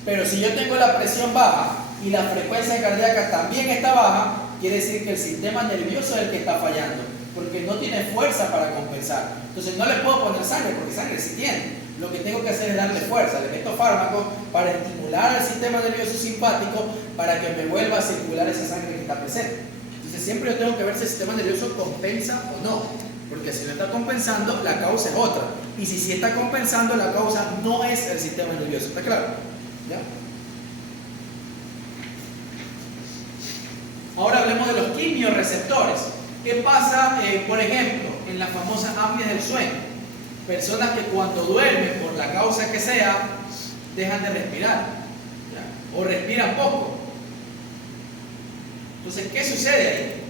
Pero si yo tengo la presión baja y la frecuencia cardíaca también está baja, quiere decir que el sistema nervioso es el que está fallando, porque no tiene fuerza para compensar. Entonces no le puedo poner sangre, porque sangre sí tiene. Lo que tengo que hacer es darle fuerza, le meto fármacos para estimular al sistema nervioso simpático para que me vuelva a circular esa sangre que está presente. Entonces siempre yo tengo que ver si el sistema nervioso compensa o no, porque si no está compensando, la causa es otra. Y si sí está compensando, la causa no es el sistema nervioso. ¿Está claro? ¿Ya? Ahora hablemos de los quimiorreceptores. ¿Qué pasa, por ejemplo, en las famosas apneas del sueño? Personas que cuando duermen, por la causa que sea, dejan de respirar, ¿ya? O respiran poco. Entonces, ¿qué sucede ahí?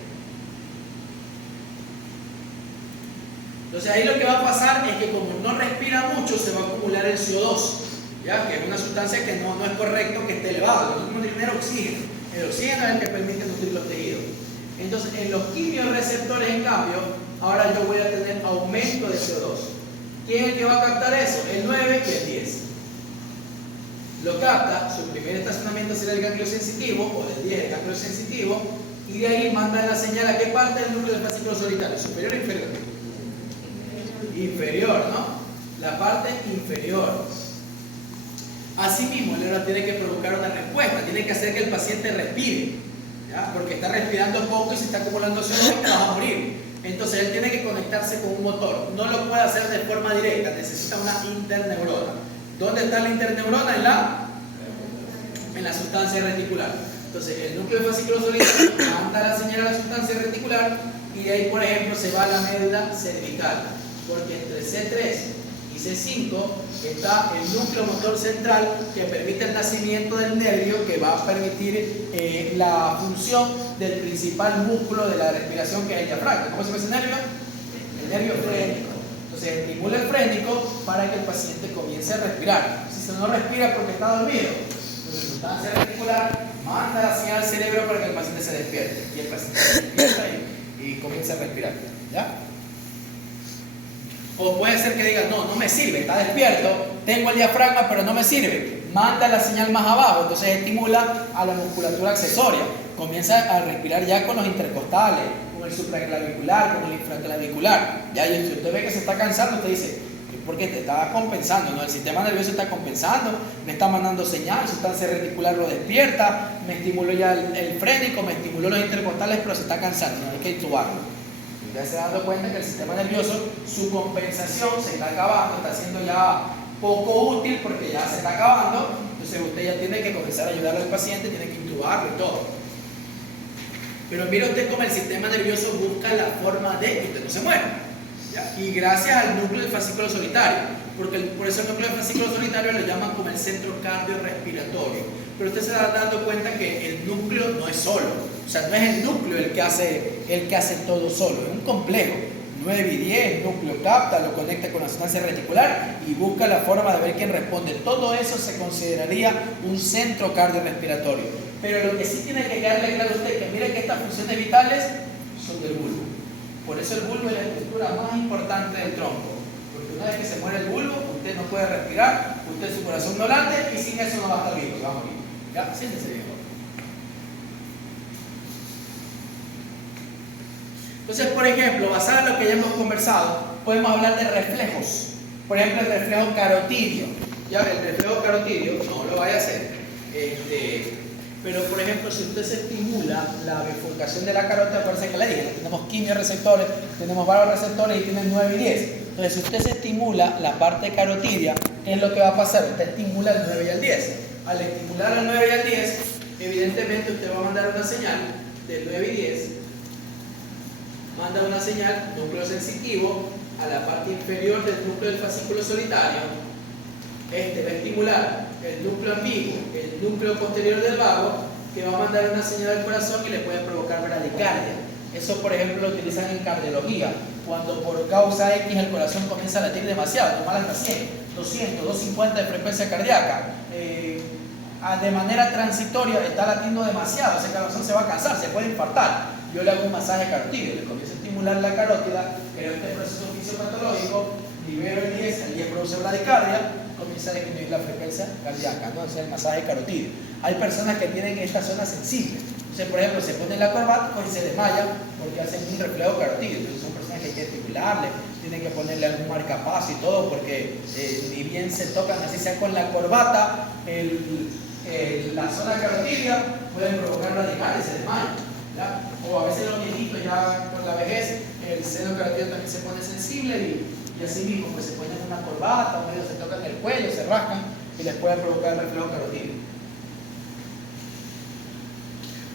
Entonces ahí lo que va a pasar es que como no respira mucho, se va a acumular el CO2, ¿ya? Que es una sustancia que no es correcto que esté elevado. Lo que tenemos que tener oxígeno. El oxígeno es el que permite nutrir los tejidos. Entonces, en los quimiorreceptores, en cambio, ahora yo voy a tener aumento de CO2. ¿Quién es el que va a captar eso? El 9 y el 10. Lo capta, su primer estacionamiento será el ganglio sensitivo, o del 10 el ganglio sensitivo, y de ahí manda la señal a qué parte del núcleo del fascículo solitario, superior o inferior. Inferior, ¿no? La parte inferior. Asimismo, el neurona tiene que provocar una respuesta, tiene que hacer que el paciente respire, ¿ya? Porque está respirando poco y se está acumulando CO2 y va a morir. Entonces él tiene que conectarse con un motor, no lo puede hacer de forma directa, necesita una interneurona. ¿Dónde está la interneurona? En la sustancia reticular. Entonces el núcleo del fascículo solitario manda la señal a la sustancia reticular y de ahí, por ejemplo, se va a la médula cervical, porque entre C3 y C5 está el núcleo motor central que permite el nacimiento del nervio que va a permitir la función del principal músculo de la respiración, que es el diafragma. ¿Cómo se llama ese nervio? El nervio frénico. Entonces estimula el frénico para que el paciente comience a respirar. Si se no respira porque está dormido, la sustancia reticular manda la señal al cerebro para que el paciente se despierte y el paciente se despierta y comience a respirar. ¿Ya? O puede ser que diga, no me sirve, está despierto, tengo el diafragma pero no me sirve, manda la señal más abajo, entonces estimula a la musculatura accesoria, comienza a respirar ya con los intercostales, con el supraclavicular, con el infraclavicular. Ya, y si usted ve que se está cansando, usted dice, es porque te está compensando, ¿no? El sistema nervioso está compensando, me está mandando señal, sustancia reticular lo despierta, me estimuló ya el frénico, me estimuló los intercostales, pero se está cansando, no hay que intubarlo. Ya se ha dado cuenta que el sistema nervioso, su compensación se está acabando, está siendo ya poco útil porque ya se está acabando. Entonces usted ya tiene que comenzar a ayudar al paciente, tiene que intubarlo y todo. Pero mire usted cómo el sistema nervioso busca la forma de que usted no se muera, ¿ya? Y gracias al núcleo del fascículo solitario. Porque por eso el núcleo del fascículo solitario lo llaman como el centro cardiorrespiratorio. Pero usted se va dando cuenta que el núcleo no es solo, o sea, no es el núcleo el que hace todo solo, es un complejo. 9 y 10, el núcleo capta, lo conecta con la sustancia reticular y busca la forma de ver quién responde. Todo eso se consideraría un centro cardiorrespiratorio. Pero lo que sí tiene que quedarle claro a usted es que mire que estas funciones vitales son del bulbo. Por eso el bulbo es la estructura más importante del tronco. Porque una vez que se muere el bulbo, usted no puede respirar, usted su corazón no late y sin eso no va a estar vivo, se va a morir. ¿Ya? Siéntese bien. Entonces, por ejemplo, basado en lo que ya hemos conversado, podemos hablar de reflejos. Por ejemplo, el reflejo carotidio. Ya ve, el reflejo carotidio, no lo vaya a hacer. Pero, por ejemplo, si usted se estimula la bifurcación de la carótida, acuérdense que le dije, tenemos quimioreceptores, tenemos varoreceptores y tienen 9 y 10. Entonces, si usted se estimula la parte carotidia, ¿qué es lo que va a pasar? Usted estimula el 9 y el 10. Al estimular el 9 y el 10, evidentemente usted va a mandar una señal del 9 y 10. Manda una señal, núcleo sensitivo, a la parte inferior del núcleo del fascículo solitario. Este va a estimular el núcleo ambiguo, el núcleo posterior del vago, que va a mandar una señal al corazón y le puede provocar bradicardia. Eso, por ejemplo, lo utilizan en cardiología, cuando por causa X el corazón comienza a latir demasiado, normal hasta 100, 200, 250 de frecuencia cardíaca. De manera transitoria está latiendo demasiado, ese corazón se va a cansar, se puede infartar. Yo le hago un masaje carotídeo, le comienzo a estimular la carótida, creo este proceso fisiopatológico, libero el 10 produce bradicardia, comienza a disminuir la frecuencia cardíaca, ¿no? Ese es el masaje carotídeo. Hay personas que tienen esta zona sensible, entonces, por ejemplo, se ponen la corbata y se desmayan porque hacen un reflejo carotídeo. Entonces, son personas que hay que estimularle, tienen que ponerle algún marcapaso y todo, porque ni bien se tocan, así sea con la corbata, la zona carotidia pueden provocar radicales, se desmayan. ¿Ya? O a veces los viejitos ya con la vejez, el seno carotídeo también se pone sensible y así mismo pues se ponen una corbata, o medio se tocan el cuello, se rascan y les puede provocar el reflejo carotídeo.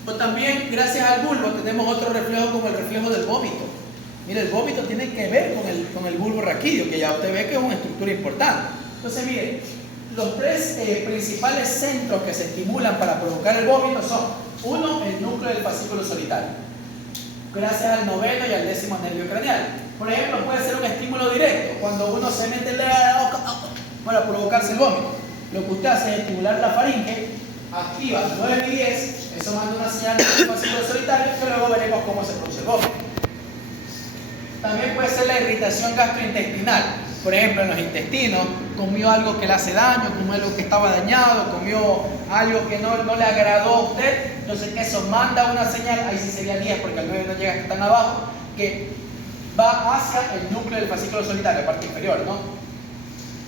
O también, gracias al bulbo, tenemos otro reflejo como el reflejo del vómito. Mire, el vómito tiene que ver con el bulbo raquídeo, que ya usted ve que es una estructura importante. Entonces, mire, los tres principales centros que se estimulan para provocar el vómito son: uno, el núcleo del fascículo solitario, gracias al 9º y al 10º nervio craneal. Por ejemplo, puede ser un estímulo directo, cuando uno se mete la boca para provocarse el vómito. Lo que usted hace es estimular la faringe, activa 9 y 10, eso manda una señal del fascículo solitario, que luego veremos cómo se produce el vómito. También puede ser la irritación gastrointestinal. Por ejemplo, en los intestinos, comió algo que le hace daño, comió algo que estaba dañado, comió algo que no le agradó a usted, entonces eso manda una señal, ahí sí sería 10 porque el 9 no llega hasta tan abajo, que va hacia el núcleo del fascículo solitario, la parte inferior, ¿no?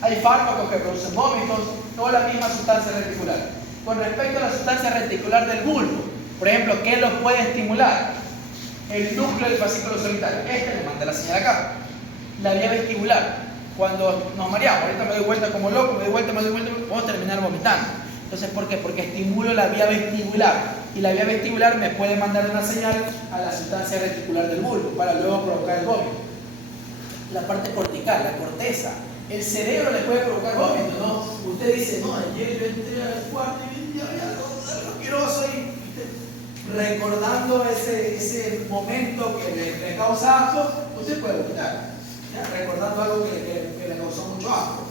Hay fármacos que producen vómitos, toda la misma sustancia reticular. Con respecto a la sustancia reticular del bulbo, por ejemplo, ¿qué lo puede estimular? El núcleo del fascículo solitario, este le manda la señal acá. La vía vestibular, cuando nos mareamos, ahorita me doy vuelta como loco, me doy vuelta, puedo terminar vomitando. Entonces, ¿por qué? Porque estimulo la vía vestibular y la vía vestibular me puede mandar una señal a la sustancia reticular del bulbo para luego provocar el vómito. La parte cortical, la corteza, el cerebro le puede provocar vómito, ¿no? Usted dice, no, ayer yo entré al cuarto y ya había algo asqueroso y recordando ese momento que le causa asco, usted puede vomitar. ¿Ya? Recordando algo que le causó mucho asco.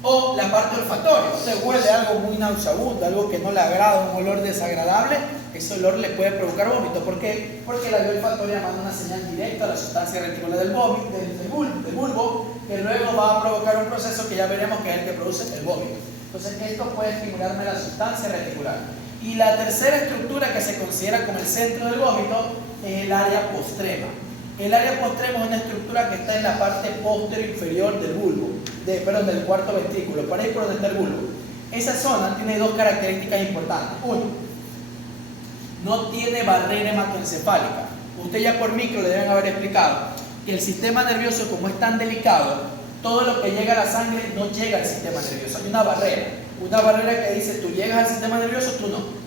O la parte olfatoria, usted huele algo muy nauseabundo, algo que no le agrada, un olor desagradable, ese olor le puede provocar vómito. ¿Por qué? Porque la vía olfatoria manda una señal directa a la sustancia reticular del bulbo, que luego va a provocar un proceso que ya veremos que es el que produce el vómito. Entonces esto puede estimularme la sustancia reticular. Y la tercera estructura que se considera como el centro del vómito es el área postrema. El área postrema es una estructura que está en la parte posterior inferior del bulbo, del cuarto ventrículo, por ahí por donde está el bulbo. Esa zona tiene dos características importantes. Uno, no tiene barrera hematoencefálica. Usted ya por micro le deben haber explicado que el sistema nervioso, como es tan delicado, todo lo que llega a la sangre no llega al sistema nervioso. Hay una barrera que dice tú llegas al sistema nervioso, tú no.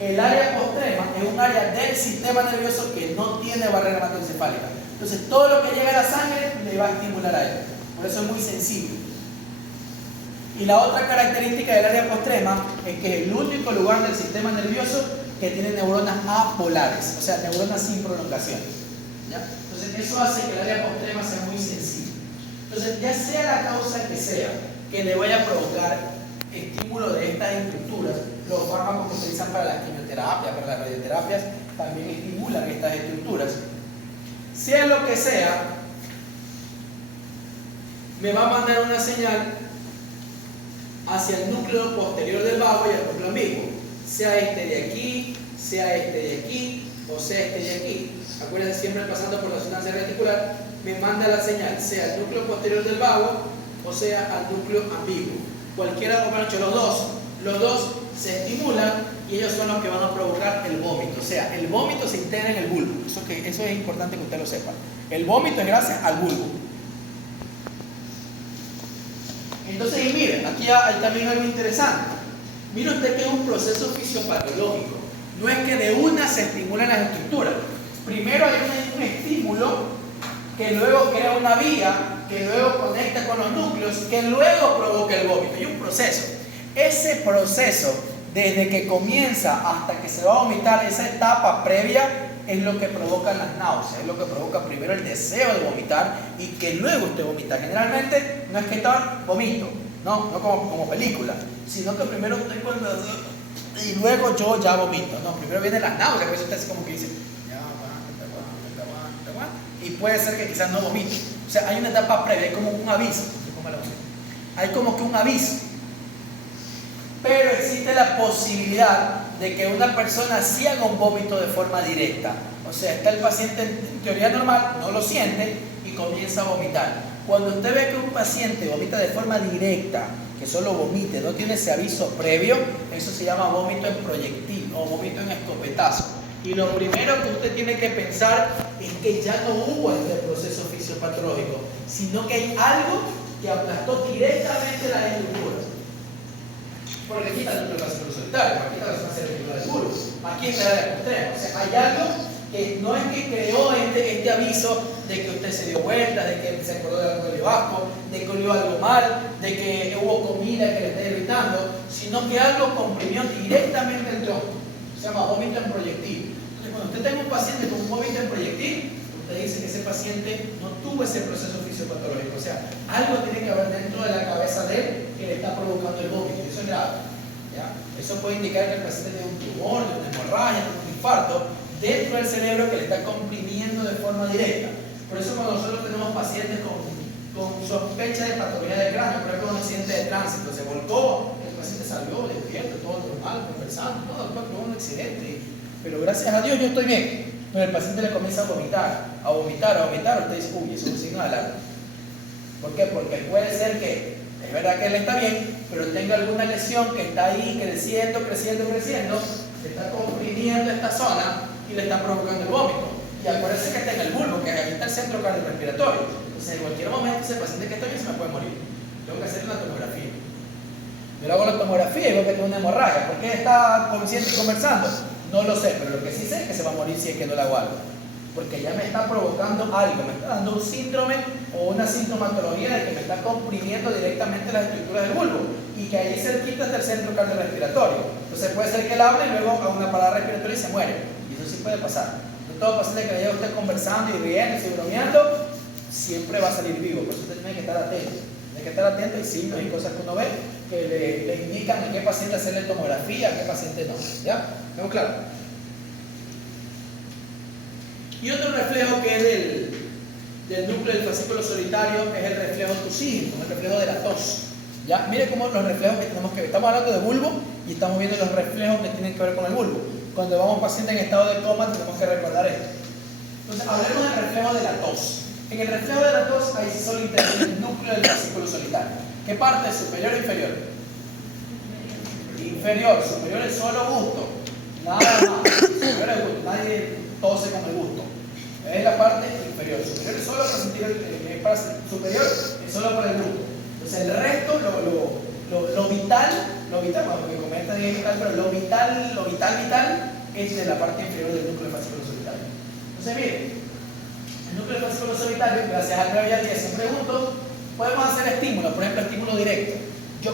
El área postrema es un área del sistema nervioso que no tiene barrera hematoencefálica. Entonces todo lo que llega a la sangre le va a estimular a él. Por eso es muy sensible. Y la otra característica del área postrema es que es el único lugar del sistema nervioso que tiene neuronas apolares, o sea, neuronas sin prolongaciones. ¿Ya? Entonces, eso hace que el área postrema sea muy sensible. Entonces, ya sea la causa que le vaya a provocar estímulo de estas estructuras, los fármacos que se utilizan para la quimioterapia, para las radioterapias, también estimulan estas estructuras. Sea lo que sea, me va a mandar una señal hacia el núcleo posterior del vago y al núcleo ambiguo, sea este de aquí, sea este de aquí o sea este de aquí. Acuérdense, siempre pasando por la sustancia reticular, me manda la señal, sea el núcleo posterior del vago o sea al núcleo ambiguo. Cualquiera, o mejor dicho, los dos se estimulan y ellos son los que van a provocar el vómito. O sea, el vómito se integra en el bulbo. Eso es importante que usted lo sepa. El vómito es gracias al bulbo. Entonces, y miren, aquí hay también algo interesante. Mire usted que es un proceso fisiopatológico. No es que de una se estimulan las estructuras. Primero hay un estímulo que luego crea una vía, que luego conecta con los núcleos, que luego provoca el vómito. Hay un proceso. Ese proceso, desde que comienza hasta que se va a vomitar, esa etapa previa es lo que provoca las náuseas, es lo que provoca primero el deseo de vomitar y que luego usted vomita. Generalmente no es que vomito, no como película, sino que primero tengo el y luego yo ya vomito. No, primero vienen las náuseas, por eso usted es como que dice, ya aguanta, y puede ser que quizás no vomite. O sea, hay una etapa previa, hay como un aviso, hay como que un aviso. Pero existe la posibilidad de que una persona sí haga un vómito de forma directa. O sea, está el paciente en teoría normal, no lo siente y comienza a vomitar. Cuando usted ve que un paciente vomita de forma directa, que solo vomite, no tiene ese aviso previo, eso se llama vómito en proyectil o vómito en escopetazo. Y lo primero que usted tiene que pensar es que ya no hubo este proceso fisiopatológico, sino que hay algo que aplastó directamente las estructuras. Porque aquí está el núcleo vascular solitario, aquí está la sustancia reticular del bulbo, aquí está el área postrema. O sea, hay algo que no es que creó este aviso de que usted se dio vuelta, de que se acordó de algo de asco, de que olió algo mal, de que hubo comida que le está irritando, sino que algo comprimió directamente el tronco. Se llama vómito en proyectil. Entonces, cuando usted tenga un paciente con un vómito en proyectil, usted dice que ese paciente no tuvo ese proceso fisiopatológico. O sea, algo tiene que haber dentro de la cabeza de él que le está provocando el vómito. Y eso es grave. ¿Ya? Eso puede indicar que el paciente tiene un tumor, una hemorragia, un infarto dentro del cerebro que le está comprimiendo de forma directa. Por eso cuando nosotros tenemos pacientes con sospecha de patología del cráneo, por ejemplo un accidente de tránsito, se volcó, el paciente salió despierto, todo normal, conversando, todo un accidente, pero gracias a Dios yo estoy bien. Pero el paciente le comienza a vomitar, usted dice, uy, eso es un signo de alarma. ¿Por qué? Porque puede ser que, es verdad que él está bien, pero tenga alguna lesión que está ahí creciendo, se está comprimiendo esta zona y le está provocando el vómito. Y acuérdense que está en el bulbo, que aquí está el centro cardiorrespiratorio. Entonces, en cualquier momento, ese paciente que está bien se me puede morir. Tengo que hacerle una tomografía. Yo le hago la tomografía y veo que tiene una hemorragia. ¿Por qué está consciente y conversando? No lo sé, pero lo que sí sé es que se va a morir si es que no le hago algo. Porque ya me está provocando algo, me está dando un síndrome o una sintomatología de que me está comprimiendo directamente las estructuras del bulbo y que ahí cerquita está el centro cardiorrespiratorio. Entonces puede ser que él hable y luego haga una parada respiratoria y se muere. Y eso sí puede pasar. No todo paciente que le lleva usted conversando y riendo y bromeando siempre va a salir vivo. Por eso usted tiene que estar atento. Tiene que estar atento y signos y cosas que uno ve que le indican a qué paciente hacerle tomografía, a qué paciente no. ¿Ya? ¿Estamos claros? Y otro reflejo que es del núcleo del fascículo solitario es el reflejo tusígeno, el reflejo de la tos. ¿Ya? Mire cómo los reflejos que tenemos que ver. Estamos hablando de bulbo y estamos viendo los reflejos que tienen que ver con el bulbo. Cuando vamos a un paciente en estado de coma tenemos que recordar esto. Entonces, hablemos del reflejo de la tos. En el reflejo de la tos ahí solo interviene el núcleo del fascículo solitario. ¿Qué parte? ¿Superior o inferior? Inferior. Superior es solo gusto. Nada más. Superior es gusto. Nadie tose con el gusto. Es la parte inferior. Superior es solo para sentir superior es solo para el gusto. Entonces el resto, lo vital, bueno, que comenta bien vital, pero lo vital es de la parte inferior del núcleo del fascículo solitario. Entonces miren, el núcleo del fascículo solitario, gracias al 9 y al 10 siempre juntos, podemos hacer estímulos, por ejemplo, estímulo directo.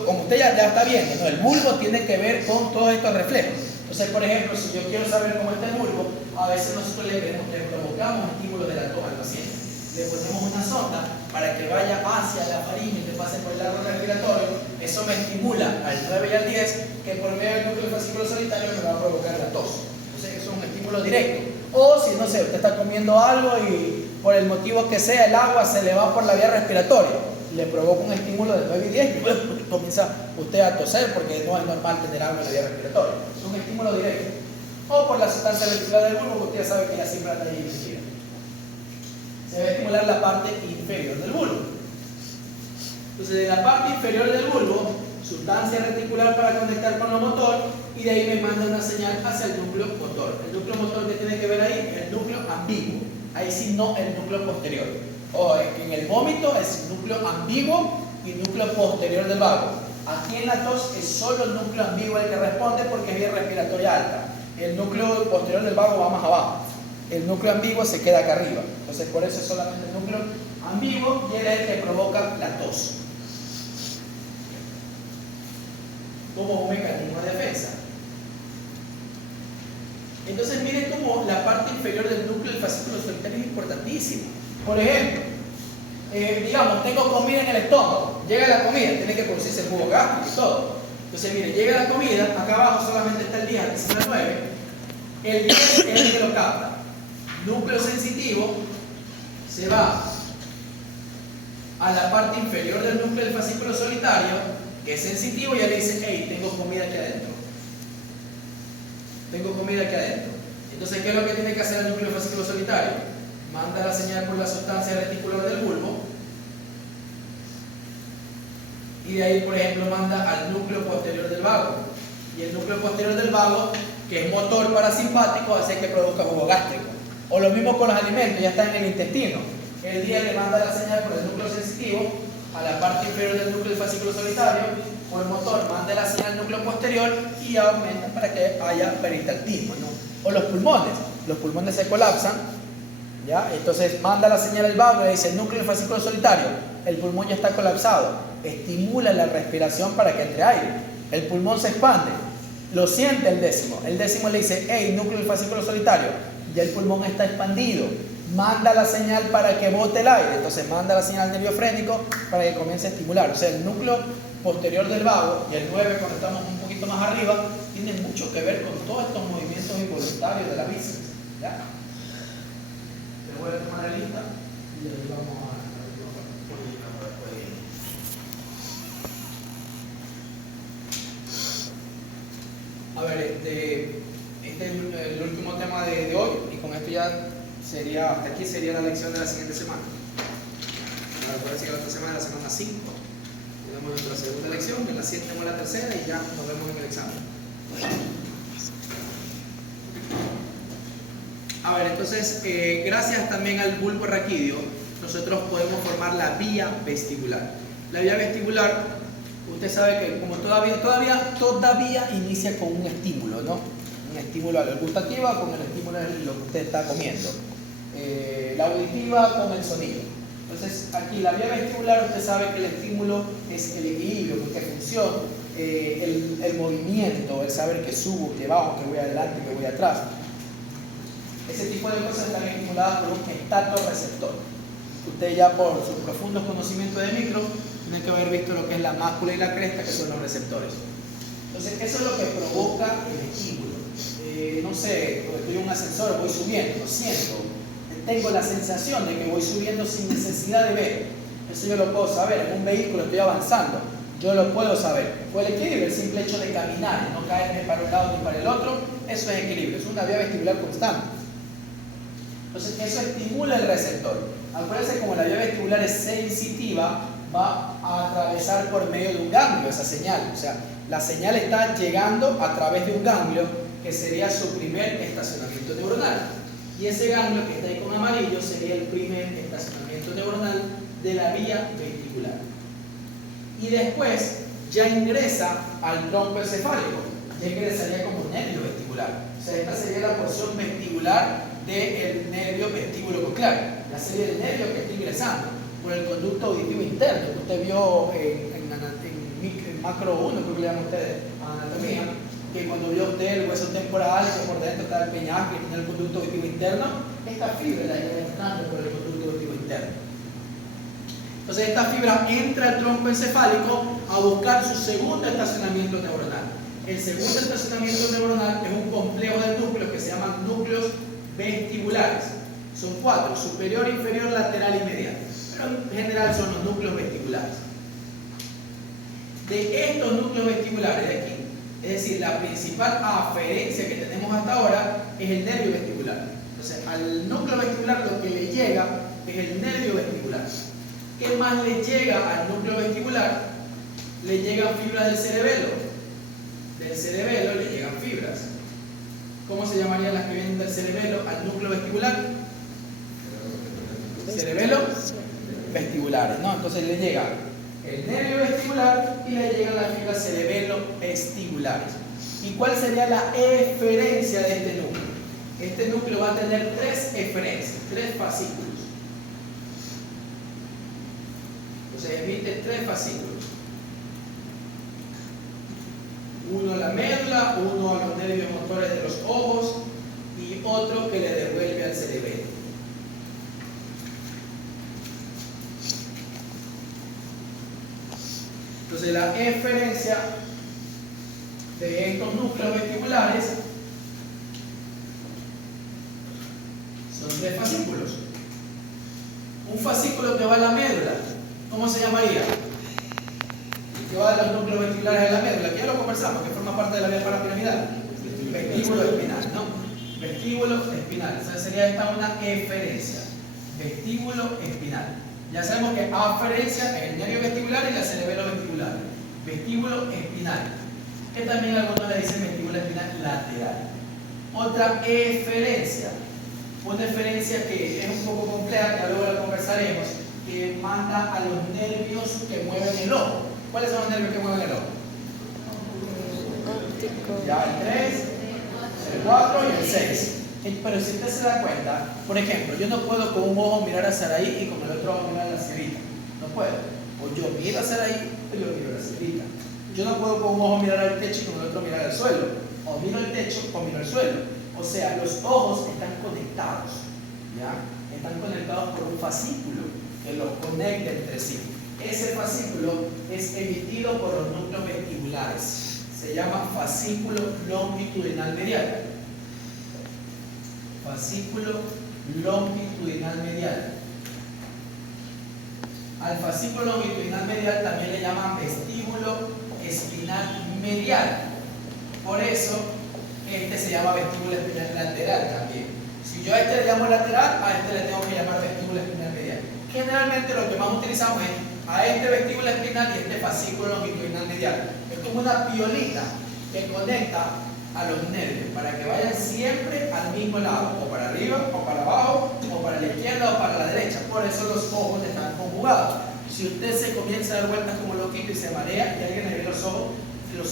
Como usted ya está viendo, ¿no? El bulbo tiene que ver con todos estos reflejos. Entonces, por ejemplo, si yo quiero saber cómo está el bulbo, a veces nosotros le provocamos estímulos de la tos al paciente. Le ponemos una sonda para que vaya hacia la faringe y que pase por el árbol respiratorio. Eso me estimula al 9 y al 10, que por medio del núcleo del fascículo solitario me va a provocar la tos. Entonces, eso es un estímulo directo. O si, no sé, usted está comiendo algo y por el motivo que sea, el agua se le va por la vía respiratoria, le provoca un estímulo de 9 y 10 y comienza usted a toser porque no es normal tener agua en la vía respiratoria. Es un estímulo directo. O por la sustancia vesicular del bulbo, que usted ya sabe que ya siempre anda ahí metida. Se va a estimular la parte inferior del bulbo. Entonces, de la parte inferior del bulbo, sustancia reticular para conectar con lo motor, y de ahí me manda una señal hacia el núcleo motor. El núcleo motor que tiene que ver ahí, el núcleo ambiguo. Ahí sí, no el núcleo posterior. O en el vómito es núcleo ambiguo y núcleo posterior del vago. Aquí en la tos es solo el núcleo ambiguo el que responde porque es vía respiratoria alta. El núcleo posterior del vago va más abajo. El núcleo ambiguo se queda acá arriba. Entonces, por eso es solamente el núcleo ambiguo y él es el que provoca la tos. Como un mecanismo de defensa. Entonces, miren cómo la parte inferior del núcleo del fascículo solitario es importantísima. Por ejemplo, digamos, tengo comida en el estómago, llega la comida, tiene que producirse el jugo gástrico y todo. Entonces, mire, llega la comida, acá abajo solamente está el 10, antes está el 9. El 10 es el que lo capta. Núcleo sensitivo se va a la parte inferior del núcleo del fascículo solitario, que es sensitivo, y ya le dice, hey, tengo comida aquí adentro. Tengo comida aquí adentro. Entonces, ¿qué es lo que tiene que hacer el núcleo del fascículo solitario? Manda la señal por la sustancia reticular del bulbo y de ahí, por ejemplo, manda al núcleo posterior del vago. Y el núcleo posterior del vago, que es motor parasimpático, hace que produzca jugo gástrico. O lo mismo con los alimentos, ya están en el intestino. El día le manda la señal por el núcleo sensitivo a la parte inferior del núcleo del fascículo solitario, o el motor manda la señal al núcleo posterior y aumenta para que haya peristaltismo, ¿no? O los pulmones se colapsan, ¿ya? Entonces manda la señal al vago y le dice, el núcleo del fascículo solitario, el pulmón ya está colapsado, estimula la respiración para que entre aire, el pulmón se expande, lo siente el décimo le dice, hey, núcleo del fascículo solitario, ya el pulmón está expandido, manda la señal para que bote el aire, entonces manda la señal al nervio frénico para que comience a estimular. O sea, el núcleo posterior del vago y el 9, cuando estamos un poquito más arriba, tienen mucho que ver con todos estos movimientos involuntarios de la vísceras, ¿ya? Te voy a tomar la lista y le vamos a ver, este es el último tema de hoy, y con esto ya sería, hasta aquí sería la lección de la siguiente semana. Ahora sigue la otra semana, la semana 5. Tenemos nuestra segunda lección, en la 7 tenemos la tercera y ya nos vemos en el examen. A ver, entonces, gracias también al bulbo raquídeo, nosotros podemos formar la vía vestibular. La vía vestibular, usted sabe que como todavía inicia con un estímulo, ¿no? Un estímulo gustativa con el estímulo de lo que usted está comiendo. La auditiva con el sonido. Entonces, aquí la vía vestibular, usted sabe que el estímulo es el equilibrio, qué función, el movimiento, el saber que subo, que bajo, que voy adelante, que voy atrás. Ese tipo de cosas están estimuladas por un estatoreceptor. Usted ya por sus profundos conocimientos de micro tiene que haber visto lo que es la mácula y la cresta, que son los receptores. Entonces, eso es lo que provoca el estímulo. No sé, cuando estoy en un ascensor, voy subiendo, lo siento. Tengo la sensación de que voy subiendo sin necesidad de ver. Eso yo lo puedo saber. En un vehículo estoy avanzando, yo lo puedo saber. O el equilibrio, el simple hecho de caminar, no caerme para un lado ni para el otro, eso es equilibrio, es una vía vestibular constante. Entonces, eso estimula el receptor. Acuérdense, como la vía vestibular es sensitiva, va a atravesar por medio de un ganglio esa señal. O sea, la señal está llegando a través de un ganglio que sería su primer estacionamiento neuronal. Y ese ganglio que está ahí con amarillo sería el primer estacionamiento neuronal de la vía vestibular. Y después ya ingresa al tronco encefálico, ya ingresaría como nervio vestibular. O sea, esta sería la porción vestibular del nervio vestíbulo coclear, la serie del nervio que está ingresando. por el conducto auditivo interno, que usted vio en macro 1, creo que le llaman ustedes anatomía, que cuando vio usted el hueso temporal, que por dentro está el peñasco y tiene el conducto auditivo interno, esta fibra la está entrando por el conducto auditivo interno. Entonces esta fibra entra al tronco encefálico a buscar su segundo estacionamiento neuronal. El segundo estacionamiento neuronal es un complejo de núcleos que se llaman núcleos vestibulares. Son 4, superior, inferior, lateral y medial. Pero en general son los núcleos vestibulares. De estos núcleos vestibulares de aquí, es decir, la principal aferencia que tenemos hasta ahora es el nervio vestibular. Entonces, al núcleo vestibular lo que le llega es el nervio vestibular. ¿Qué más le llega al núcleo vestibular? Le llegan fibras del cerebelo. Del cerebelo le llegan fibras. ¿Cómo se llamarían las que vienen del cerebelo al núcleo vestibular? Cerebelo vestibulares, ¿no? Entonces le llega el nervio vestibular y le llegan las fibras cerebelo vestibulares. ¿Y cuál sería la eferencia de este núcleo? Este núcleo va a tener 3 eferencias, 3 fascículos. Entonces emite 3 fascículos. Uno a la médula, uno a los nervios motores de los ojos y otro que le devuelve al cerebelo. Entonces la eferencia de estos núcleos vestibulares son 3 fascículos. Un fascículo que va a la médula, ¿cómo se llamaría? Que va de los núcleos vestibulares a la médula, que ya lo conversamos, que forma parte de la vía parapiramidal. Vestíbulo espinal, ¿no? Vestíbulo espinal. Entonces sería esta una eferencia. Vestíbulo espinal. Ya sabemos que aferencia es el nervio vestibular y la cerebelo vestibular. Vestíbulo espinal. Que también algunos le dicen vestíbulo espinal lateral. Otra eferencia. Una eferencia que es un poco compleja, que luego la conversaremos, que manda a los nervios que mueven el ojo. ¿Cuáles son los nervios que mueven el ojo? Óptico. Ya el 3, el 4 y el 6. Pero si usted se da cuenta, por ejemplo, yo no puedo con un ojo mirar a Saraí y con el otro ojo mirar a la Cerita. No puedo. O yo miro a Saraí o yo miro a la Cerita. Yo no puedo con un ojo mirar al techo y con el otro mirar al suelo. O miro al techo o miro al suelo. O sea, los ojos están conectados. ¿Ya? Están conectados por un fascículo que los conecta entre sí. Ese fascículo es emitido por los núcleos vestibulares. Se llama fascículo longitudinal medial. Fascículo longitudinal medial. Al fascículo longitudinal medial también le llaman vestíbulo espinal medial. Por eso, este se llama vestíbulo espinal lateral también. Si yo a este le llamo lateral, a este le tengo que llamar vestíbulo espinal medial. Generalmente lo que más utilizamos es a este vestíbulo espinal y este fascículo longitudinal medial. Es como una piolita que conecta a los nervios para que vayan siempre al mismo lado, o para arriba, o para abajo, o para la izquierda, o para la derecha. Por eso los ojos están conjugados. Si usted se comienza a dar vueltas como loquito y se marea y alguien le ve los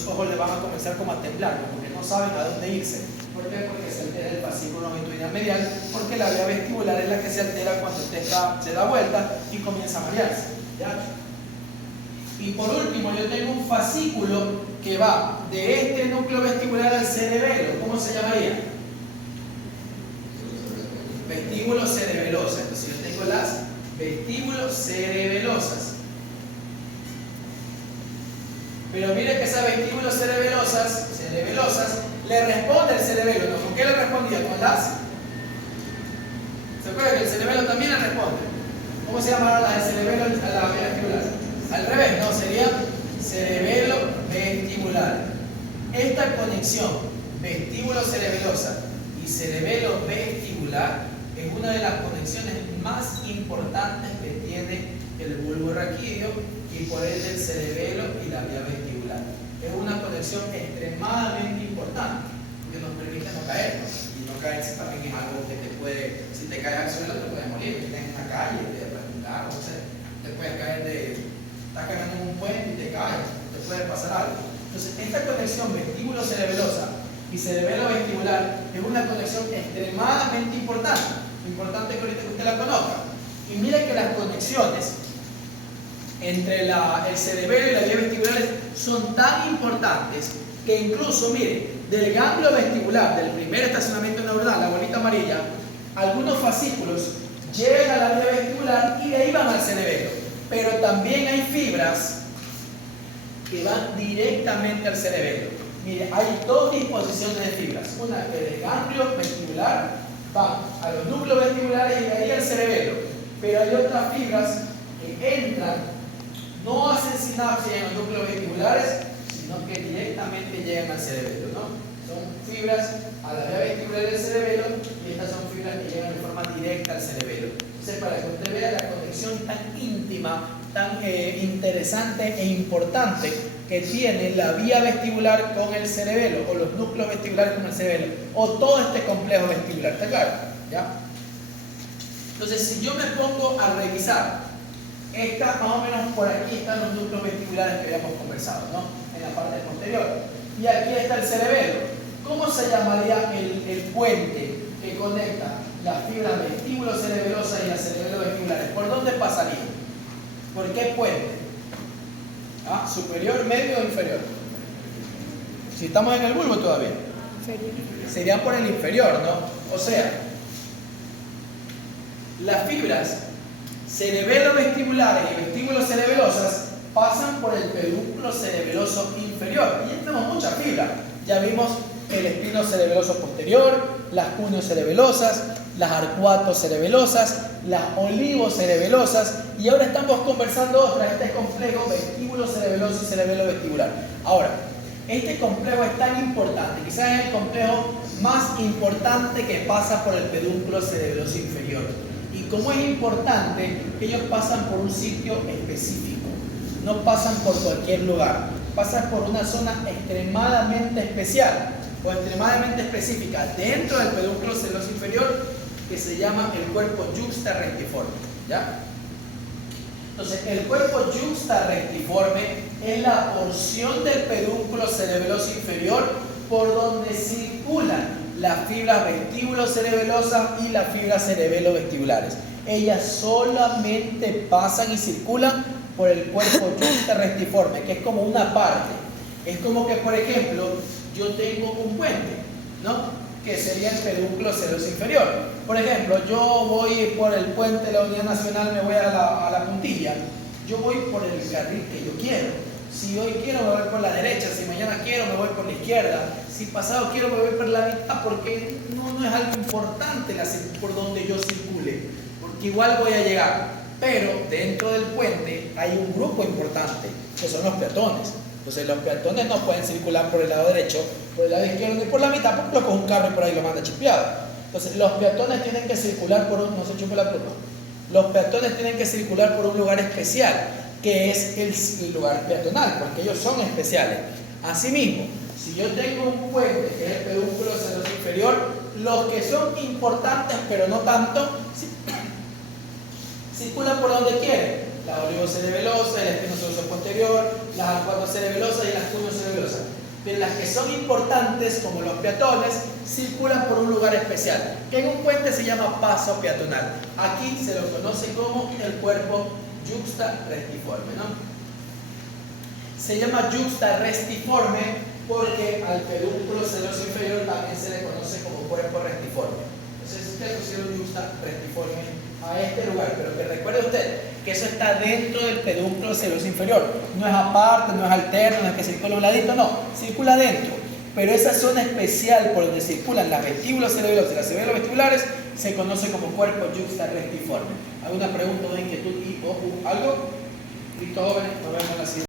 ojos le van a comenzar como a temblar, porque no saben a dónde irse. ¿Por qué? Porque se altera el fascículo longitudinal medial, porque la vía vestibular es la que se altera cuando usted se da vuelta y comienza a marearse. ¿Ya? Y por último, yo tengo un fascículo que va de este núcleo vestibular al cerebelo. ¿Cómo se llamaría? Vestíbulo cerebelosa. Entonces yo tengo las vestíbulos cerebelosas. Pero mire que esas vestíbulos cerebelosas le responde el cerebelo. ¿No? ¿Con qué le respondía? Con las. ¿Se acuerda que el cerebelo también le responde? ¿Cómo se llama la del cerebelo a la vía vestibular? Al revés, no, sería cerebelo vestibular. Esta conexión vestíbulo cerebelosa y cerebelo vestibular es una de las conexiones más importantes que tiene el bulbo raquídeo y por ende el cerebelo y la vía vestibular. Es una conexión extremadamente importante que nos permite no caernos. Y no caerse también es algo que te puede, si te caes al suelo te puedes morir, si estás en una calle, te puedes juntar, no sé, te puedes caer estás caminando en un puente y te caes, te puede pasar algo. Entonces, esta conexión vestíbulo cerebelosa y cerebelo vestibular es una conexión extremadamente importante. Importante que ahorita usted la conozca. Y mire que las conexiones entre el cerebelo y la vía vestibular son tan importantes que incluso, mire, del ganglio vestibular, del primer estacionamiento neuronal, la bolita amarilla, algunos fascículos llegan a la vía vestibular y de ahí van al cerebelo. Pero también hay fibras que van directamente al cerebelo. Mire, hay dos disposiciones de fibras. Una que del ganglio vestibular va a los núcleos vestibulares y de ahí al cerebelo. Pero hay otras fibras que entran, no hacen sinapsis en los núcleos vestibulares, sino que directamente llegan al cerebelo, ¿no? Son fibras a la vía vestibular del cerebelo y estas son fibras que llegan de forma directa al cerebelo. Entonces, para que usted vea la conexión tan íntima, tan interesante e importante que tiene la vía vestibular con el cerebelo, o los núcleos vestibulares con el cerebelo, o todo este complejo vestibular, ¿está claro? ¿Ya? Entonces, si yo me pongo a revisar, más o menos por aquí están los núcleos vestibulares que habíamos conversado, ¿no? En la parte posterior. Y aquí está el cerebelo. ¿Cómo se llamaría el puente que conecta las fibras vestíbulo-cerebelosas y las cerebelo-vestibulares? ¿Por dónde pasaría? ¿Por qué puente? ¿Ah? ¿Superior, medio o inferior? Si estamos en el bulbo todavía. Inferior. Sería por el inferior, ¿no? O sea, las fibras cerebelo-vestibulares y vestíbulo-cerebelosas pasan por el pedúnculo cerebeloso inferior. Y ya tenemos muchas fibras. Ya vimos el espino cerebeloso posterior, las cuneo-cerebelosas, las arcuato-cerebelosas, las olivo-cerebelosas, y ahora estamos conversando otra, este complejo vestíbulo-cerebeloso y cerebelo-vestibular. Ahora, este complejo es tan importante, quizás es el complejo más importante que pasa por el pedúnculo cerebeloso inferior. Y como es importante, ellos pasan por un sitio específico, no pasan por cualquier lugar, pasan por una zona extremadamente especial o extremadamente específica dentro del pedúnculo cerebeloso inferior, que se llama el cuerpo yuxtarrectiforme, ¿ya? Entonces, el cuerpo yuxtarrectiforme es la porción del pedúnculo cerebeloso inferior por donde circulan las fibras vestíbulo-cerebelosas y las fibras cerebelo-vestibulares. Ellas solamente pasan y circulan por el cuerpo yuxtarrectiforme, que es como una parte. Es como que, por ejemplo, yo tengo un puente, ¿no? Que sería el pedúnculo cerebelo inferior. Por ejemplo, yo voy por el puente de la Unidad Nacional, me voy a la puntilla. Yo voy por el carril que yo quiero. Si hoy quiero, me voy por la derecha. Si mañana quiero, me voy por la izquierda. Si pasado quiero, me voy por la mitad, porque no es algo importante por donde yo circule, porque igual voy a llegar. Pero dentro del puente hay un grupo importante, que son los peatones. Entonces los peatones no pueden circular por el lado derecho, por el lado izquierdo ni por la mitad, porque lo coge un carro y por ahí lo manda chispeado. Entonces los peatones tienen que circular por no se chupe la pluma. Los peatones tienen que circular por un lugar especial, que es el lugar peatonal, porque ellos son especiales. Asimismo, si yo tengo un puente que es el pedúnculo cerebelo inferior, los que son importantes pero no tanto, circulan por donde quieren. La olivocerebelosa, el espino cerebeloso posterior, las arcuatocerebelosas y las cuneo-cerebelosas. Pero las que son importantes, como los peatones, circulan por un lugar especial, que en un puente se llama paso peatonal. Aquí se lo conoce como el cuerpo yuxtarrectiforme, ¿no? Se llama yuxtarrectiforme porque al pedúnculo cerebelo inferior también se le conoce como cuerpo rectiforme. Entonces, usted considera un yuxtarrectiforme a este lugar, pero que recuerde usted que eso está dentro del pedúnculo cerebelo inferior, no es aparte, no es alterno, no es que circula a un ladito, no, circula dentro. Pero esa zona especial por donde circulan las vestíbulos cerebelosas y las cerebelo vestibulares se conoce como cuerpo yuxtarrectiforme. ¿Alguna pregunta o inquietud o algo? Listo, jóvenes, nos vemos en la siguiente.